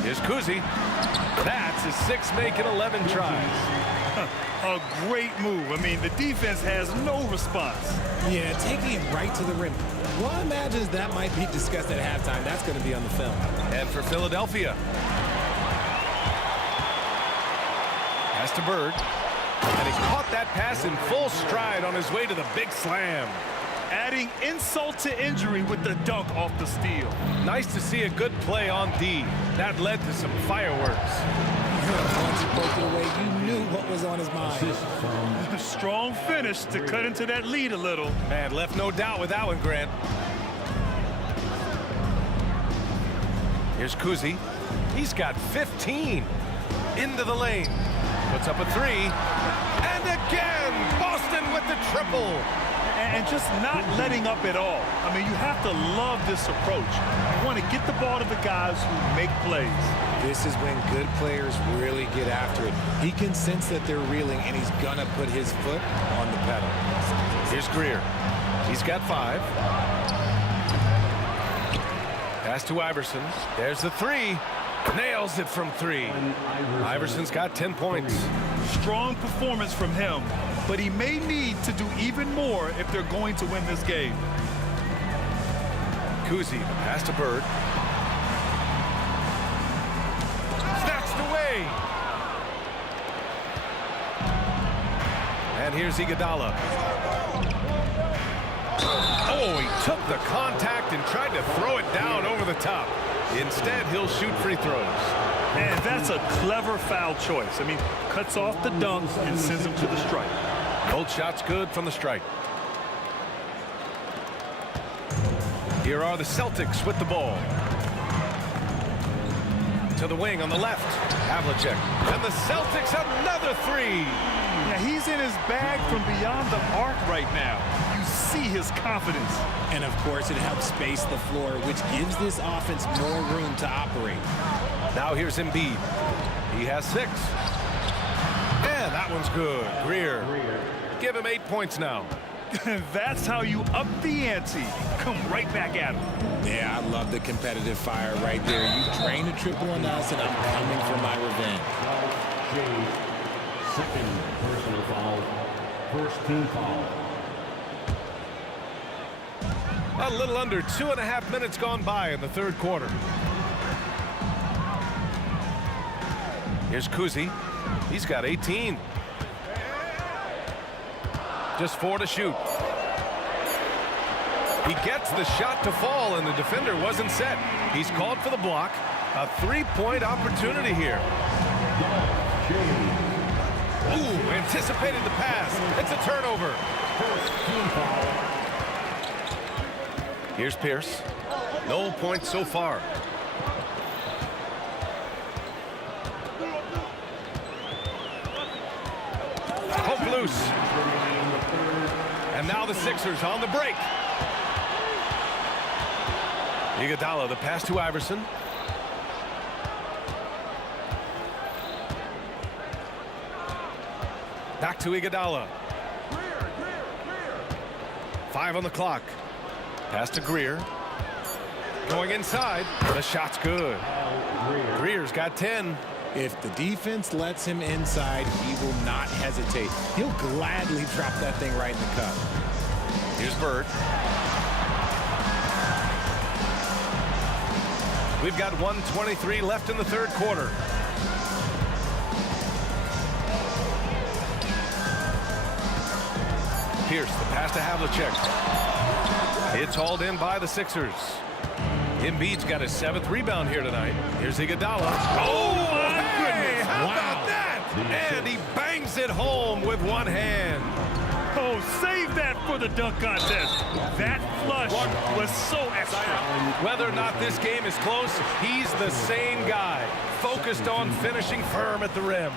Here's Kuzi. That's his 6th make in 11 tries. A great move. I mean, the defense has no response. Yeah, taking it right to the rim. One imagines that might be discussed at halftime. That's going to be on the film. And for Philadelphia. Pass to Bird. And he caught that pass in full stride on his way to the big slam. Adding insult to injury with the dunk off the steal. Nice to see a good play on D. That led to some fireworks. Once he broke it away, you knew what was on his mind. Strong finish to cut into that lead a little. Man, left no doubt with that one, Grant. Here's Kuzi. He's got 15. Into the lane. Puts up a 3. And again, Boston with the triple. And just not letting up at all. I mean, you have to love this approach. You want to get the ball to the guys who make plays. This is when good players really get after it. He can sense that they're reeling, and he's going to put his foot on the pedal. Here's Greer. He's got 5. Pass to Iverson. There's the 3. Nails it from 3. Iverson's got 10 points. Strong performance from him, but he may need to do even more if they're going to win this game. Kuzi, pass to Bird. Snatched away. And here's Iguodala. Oh, he took the contact and tried to throw it down over the top. Instead, he'll shoot free throws. And that's a clever foul choice. I mean, cuts off the dunk and sends him to the stripe. Both shots good from the strike. Here are the Celtics with the ball. To the wing on the left. Havlicek. And the Celtics another three. Yeah, he's in his bag from beyond the arc right now. You see his confidence. And of course, it helps space the floor, which gives this offense more room to operate. Now here's Embiid. He has 6. And that one's good. Greer. Give him 8 points now. That's how you up the ante. Come right back at him. Yeah, I love the competitive fire right there. You drain a triple on us, and I'm coming for my revenge. Second personal foul. First team foul. A little under 2.5 minutes gone by in the third quarter. Here's Kuzi. He's got 18. Just 4 to shoot. He gets the shot to fall, and the defender wasn't set. He's called for the block. A 3-point opportunity here. Ooh, anticipated the pass. It's a turnover. Here's Pierce. No points so far. Hope loose. And now the Sixers on the break. Iguodala, the pass to Iverson. Back to Iguodala. 5 on the clock. Pass to Greer. Going inside. The shot's good. Greer's got 10. If the defense lets him inside, he will not hesitate. He'll gladly drop that thing right in the cup. Here's Bird. We've got 1:23 left in the third quarter. Pierce, the pass to Havlicek. It's hauled in by the Sixers. Embiid's got his 7th rebound here tonight. Here's Iguodala. Oh, my goodness. How about that? And he bangs it home with one hand. Oh, save that for the dunk contest. That flush was so extra. Whether or not this game is close, he's the same guy, focused on finishing firm at the rim.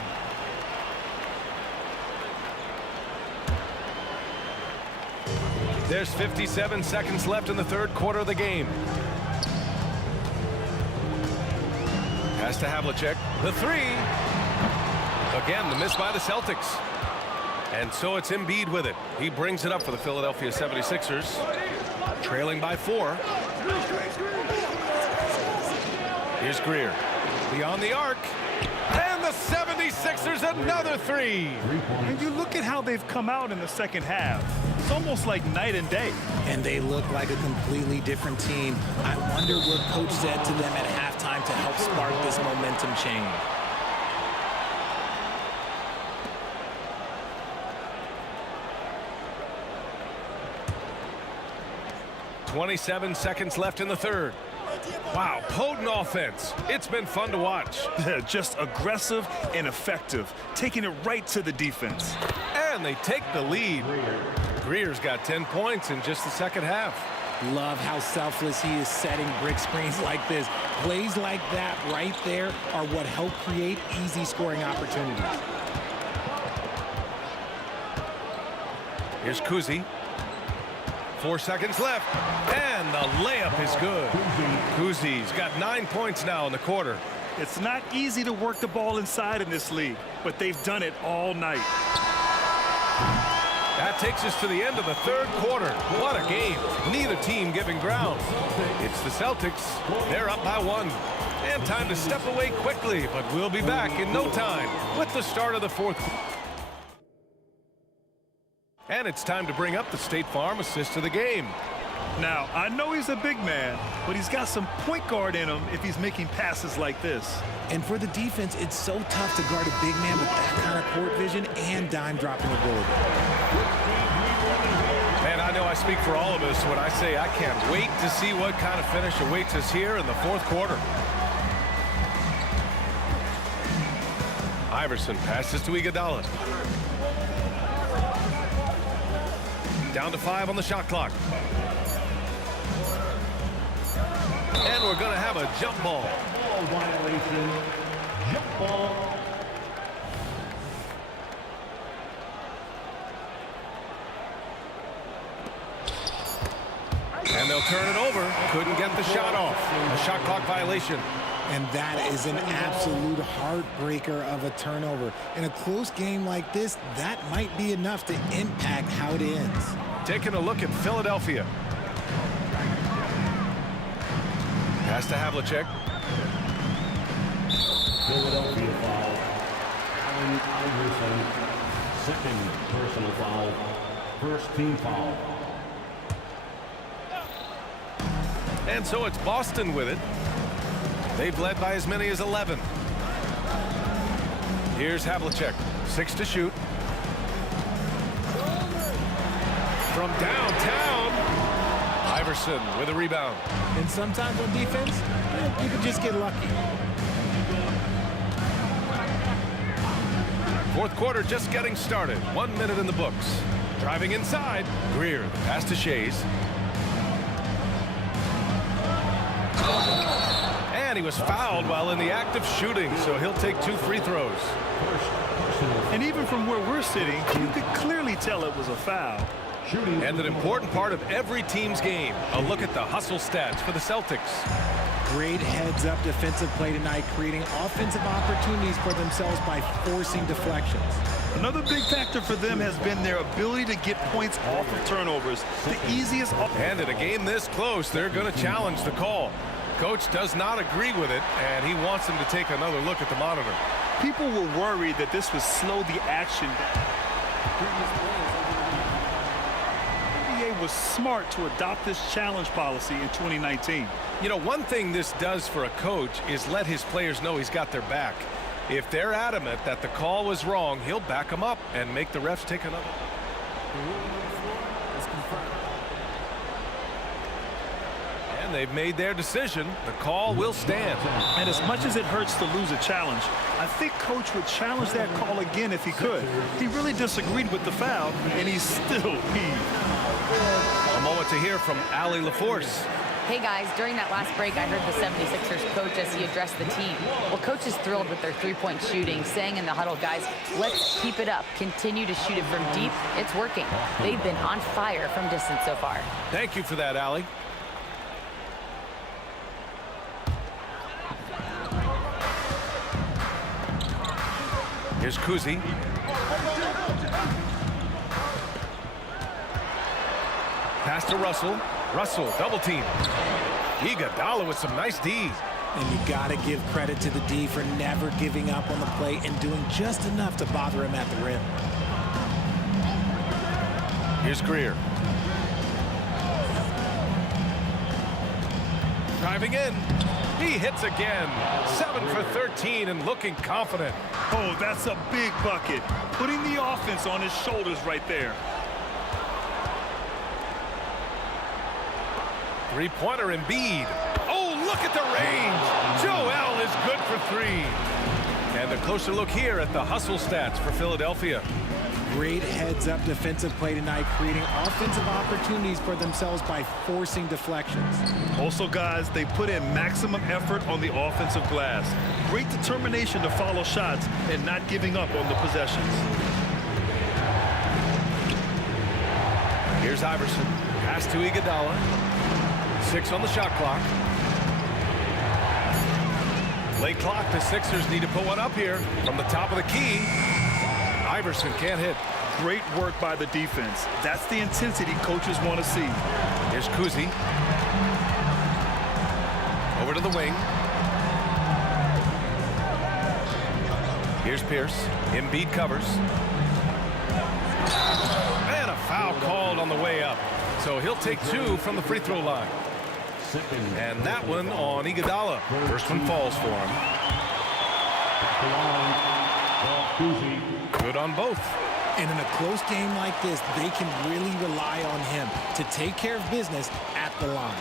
There's 57 seconds left in the third quarter of the game. Pass to Havlicek. The 3. Again, the miss by the Celtics. And so it's Embiid with it. He brings it up for the Philadelphia 76ers. Trailing by 4. Here's Greer. Beyond the arc. And the 76ers another 3. And you look at how they've come out in the second half. It's almost like night and day. And they look like a completely different team. I wonder what coach said to them at halftime to help spark this momentum change. .27 seconds left in the third. Wow, potent offense. It's been fun to watch. Just aggressive and effective, taking it right to the defense. And they take the lead. Greer's got 10 points in just the second half. Love how selfless he is setting brick screens like this. Plays like that right there are what help create easy scoring opportunities. Here's Kuzi. 4 seconds left, and the layup is good. Kuzi's got 9 points now in the quarter. It's not easy to work the ball inside in this league, but they've done it all night. That takes us to the end of the third quarter. What a game. Neither team giving ground. It's the Celtics. They're up by 1. And time to step away quickly, but we'll be back in no time with the start of the fourth quarter. And it's time to bring up the State Farm assist of the game. Now, I know he's a big man, but he's got some point guard in him if he's making passes like this. And for the defense, it's so tough to guard a big man with that kind of court vision and dime dropping ability. Man, I know I speak for all of us when I say I can't wait to see what kind of finish awaits us here in the fourth quarter. Iverson passes to Iguodala. Down to 5 on the shot clock. And we're going to have a jump ball. Ball violation. Jump ball. And they'll turn it over. Couldn't get the shot off. A shot clock violation. And that is an absolute heartbreaker of a turnover. In a close game like this, that might be enough to impact how it ends. Taking a look at Philadelphia. Pass to Havlicek. Philadelphia foul. Allen Iverson. Second personal foul. First team foul. And so it's Boston with it. They've led by as many as 11. Here's Havlicek. 6 to shoot. From downtown, Iverson with a rebound. And sometimes on defense, you can just get lucky. Fourth quarter just getting started. 1 minute in the books. Driving inside, Greer. Pass to Shays. And he was fouled while in the act of shooting, so he'll take 2 free throws. And even from where we're sitting, you could clearly tell it was a foul. And an important part of every team's game, a look at the hustle stats for the Celtics. Great heads-up defensive play tonight, creating offensive opportunities for themselves by forcing deflections. Another big factor for them has been their ability to get points off of turnovers. The easiest. And in a game this close, they're going to challenge the call. Coach does not agree with it, and he wants them to take another look at the monitor. People were worried that this would slow the action. The NBA was smart to adopt this challenge policy in 2019. You know, one thing this does for a coach is let his players know he's got their back. If they're adamant that the call was wrong, he'll back them up and make the refs take another. And they've made their decision. The call will stand. And as much as it hurts to lose a challenge, I think Coach would challenge that call again if he could. He really disagreed with the foul, and he's still heaved. A moment to hear from Allie LaForce. Hey guys, during that last break, I heard the 76ers coach as he addressed the team. Well, coach is thrilled with their three-point shooting, saying in the huddle, guys, let's keep it up. Continue to shoot it from deep. It's working. They've been on fire from distance so far. Thank you for that, Allie. Here's Kuzi. Pass to Russell. Russell, double team. Iguodala with some nice D. And you got to give credit to the D for never giving up on the play and doing just enough to bother him at the rim. Here's Greer. Driving in. He hits again. 7 for 13 and looking confident. Oh, that's a big bucket. Putting the offense on his shoulders right there. Three-pointer Embiid. Oh, look at the range. Joel is good for 3. And a closer look here at the hustle stats for Philadelphia. Great heads-up defensive play tonight, creating offensive opportunities for themselves by forcing deflections. Also, guys, they put in maximum effort on the offensive glass. Great determination to follow shots and not giving up on the possessions. Here's Iverson. Pass to Iguodala. 6 on the shot clock. Late clock. The Sixers need to put one up here from the top of the key. Iverson can't hit. Great work by the defense. That's the intensity coaches want to see. Here's Kuzi. Over to the wing. Here's Pierce. Embiid covers. And a foul called on the way up. So he'll take 2 from the free throw line. And that one on Iguodala. First one falls for him. Good on both. And in a close game like this, they can really rely on him to take care of business at the line.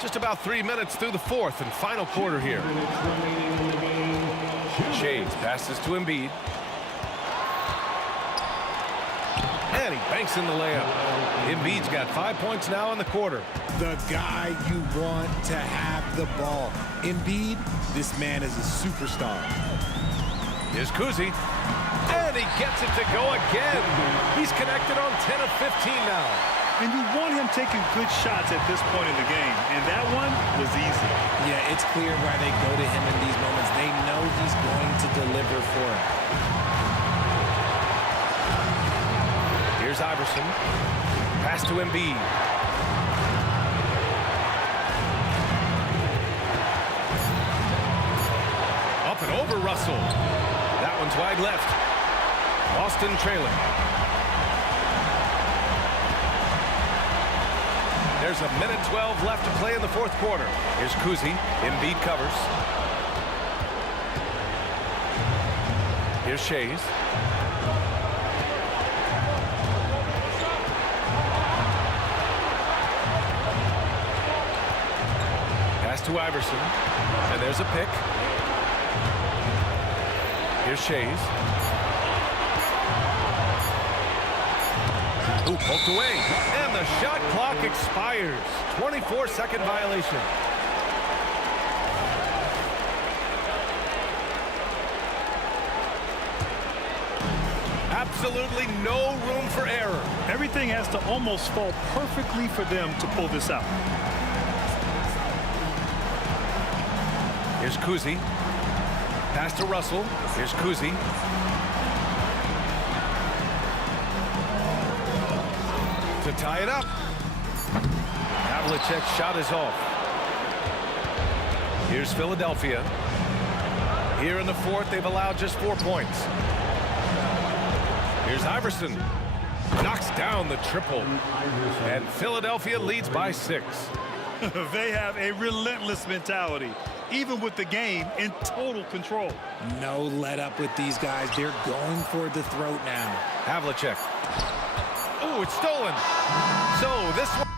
Just about 3 minutes through the fourth and final quarter here. Shades passes to Embiid. And he banks in the layup. Embiid's got 5 points now in the quarter. The guy you want to have the ball. Embiid, this man is a superstar. Here's Cousy. And he gets it to go again. He's connected on 10 of 15 now. And you want him taking good shots at this point in the game. And that one was easy. Yeah, it's clear why they go to him in these moments. They know he's going to deliver for him. Here's Iverson. Pass to Embiid. Up and over Russell. That one's wide left. Boston trailing. There's a minute 12 left to play in the fourth quarter. Here's Cousy. Embiid covers. Here's Shays. Pass to Iverson. And there's a pick. Here's Shays. Ooh, poked away. And the shot clock expires. 24-second violation. Absolutely no room for error. Everything has to almost fall perfectly for them to pull this out. Here's Cousy. Pass to Russell. Here's Cousy. To tie it up. Havlicek's shot is off. Here's Philadelphia. Here in the fourth, they've allowed just 4 points. Here's Iverson. Knocks down the triple. And Philadelphia leads by 6. They have a relentless mentality, even with the game in total control. No let up with these guys. They're going for the throat now. Havlicek. Oh, it's stolen. So this one.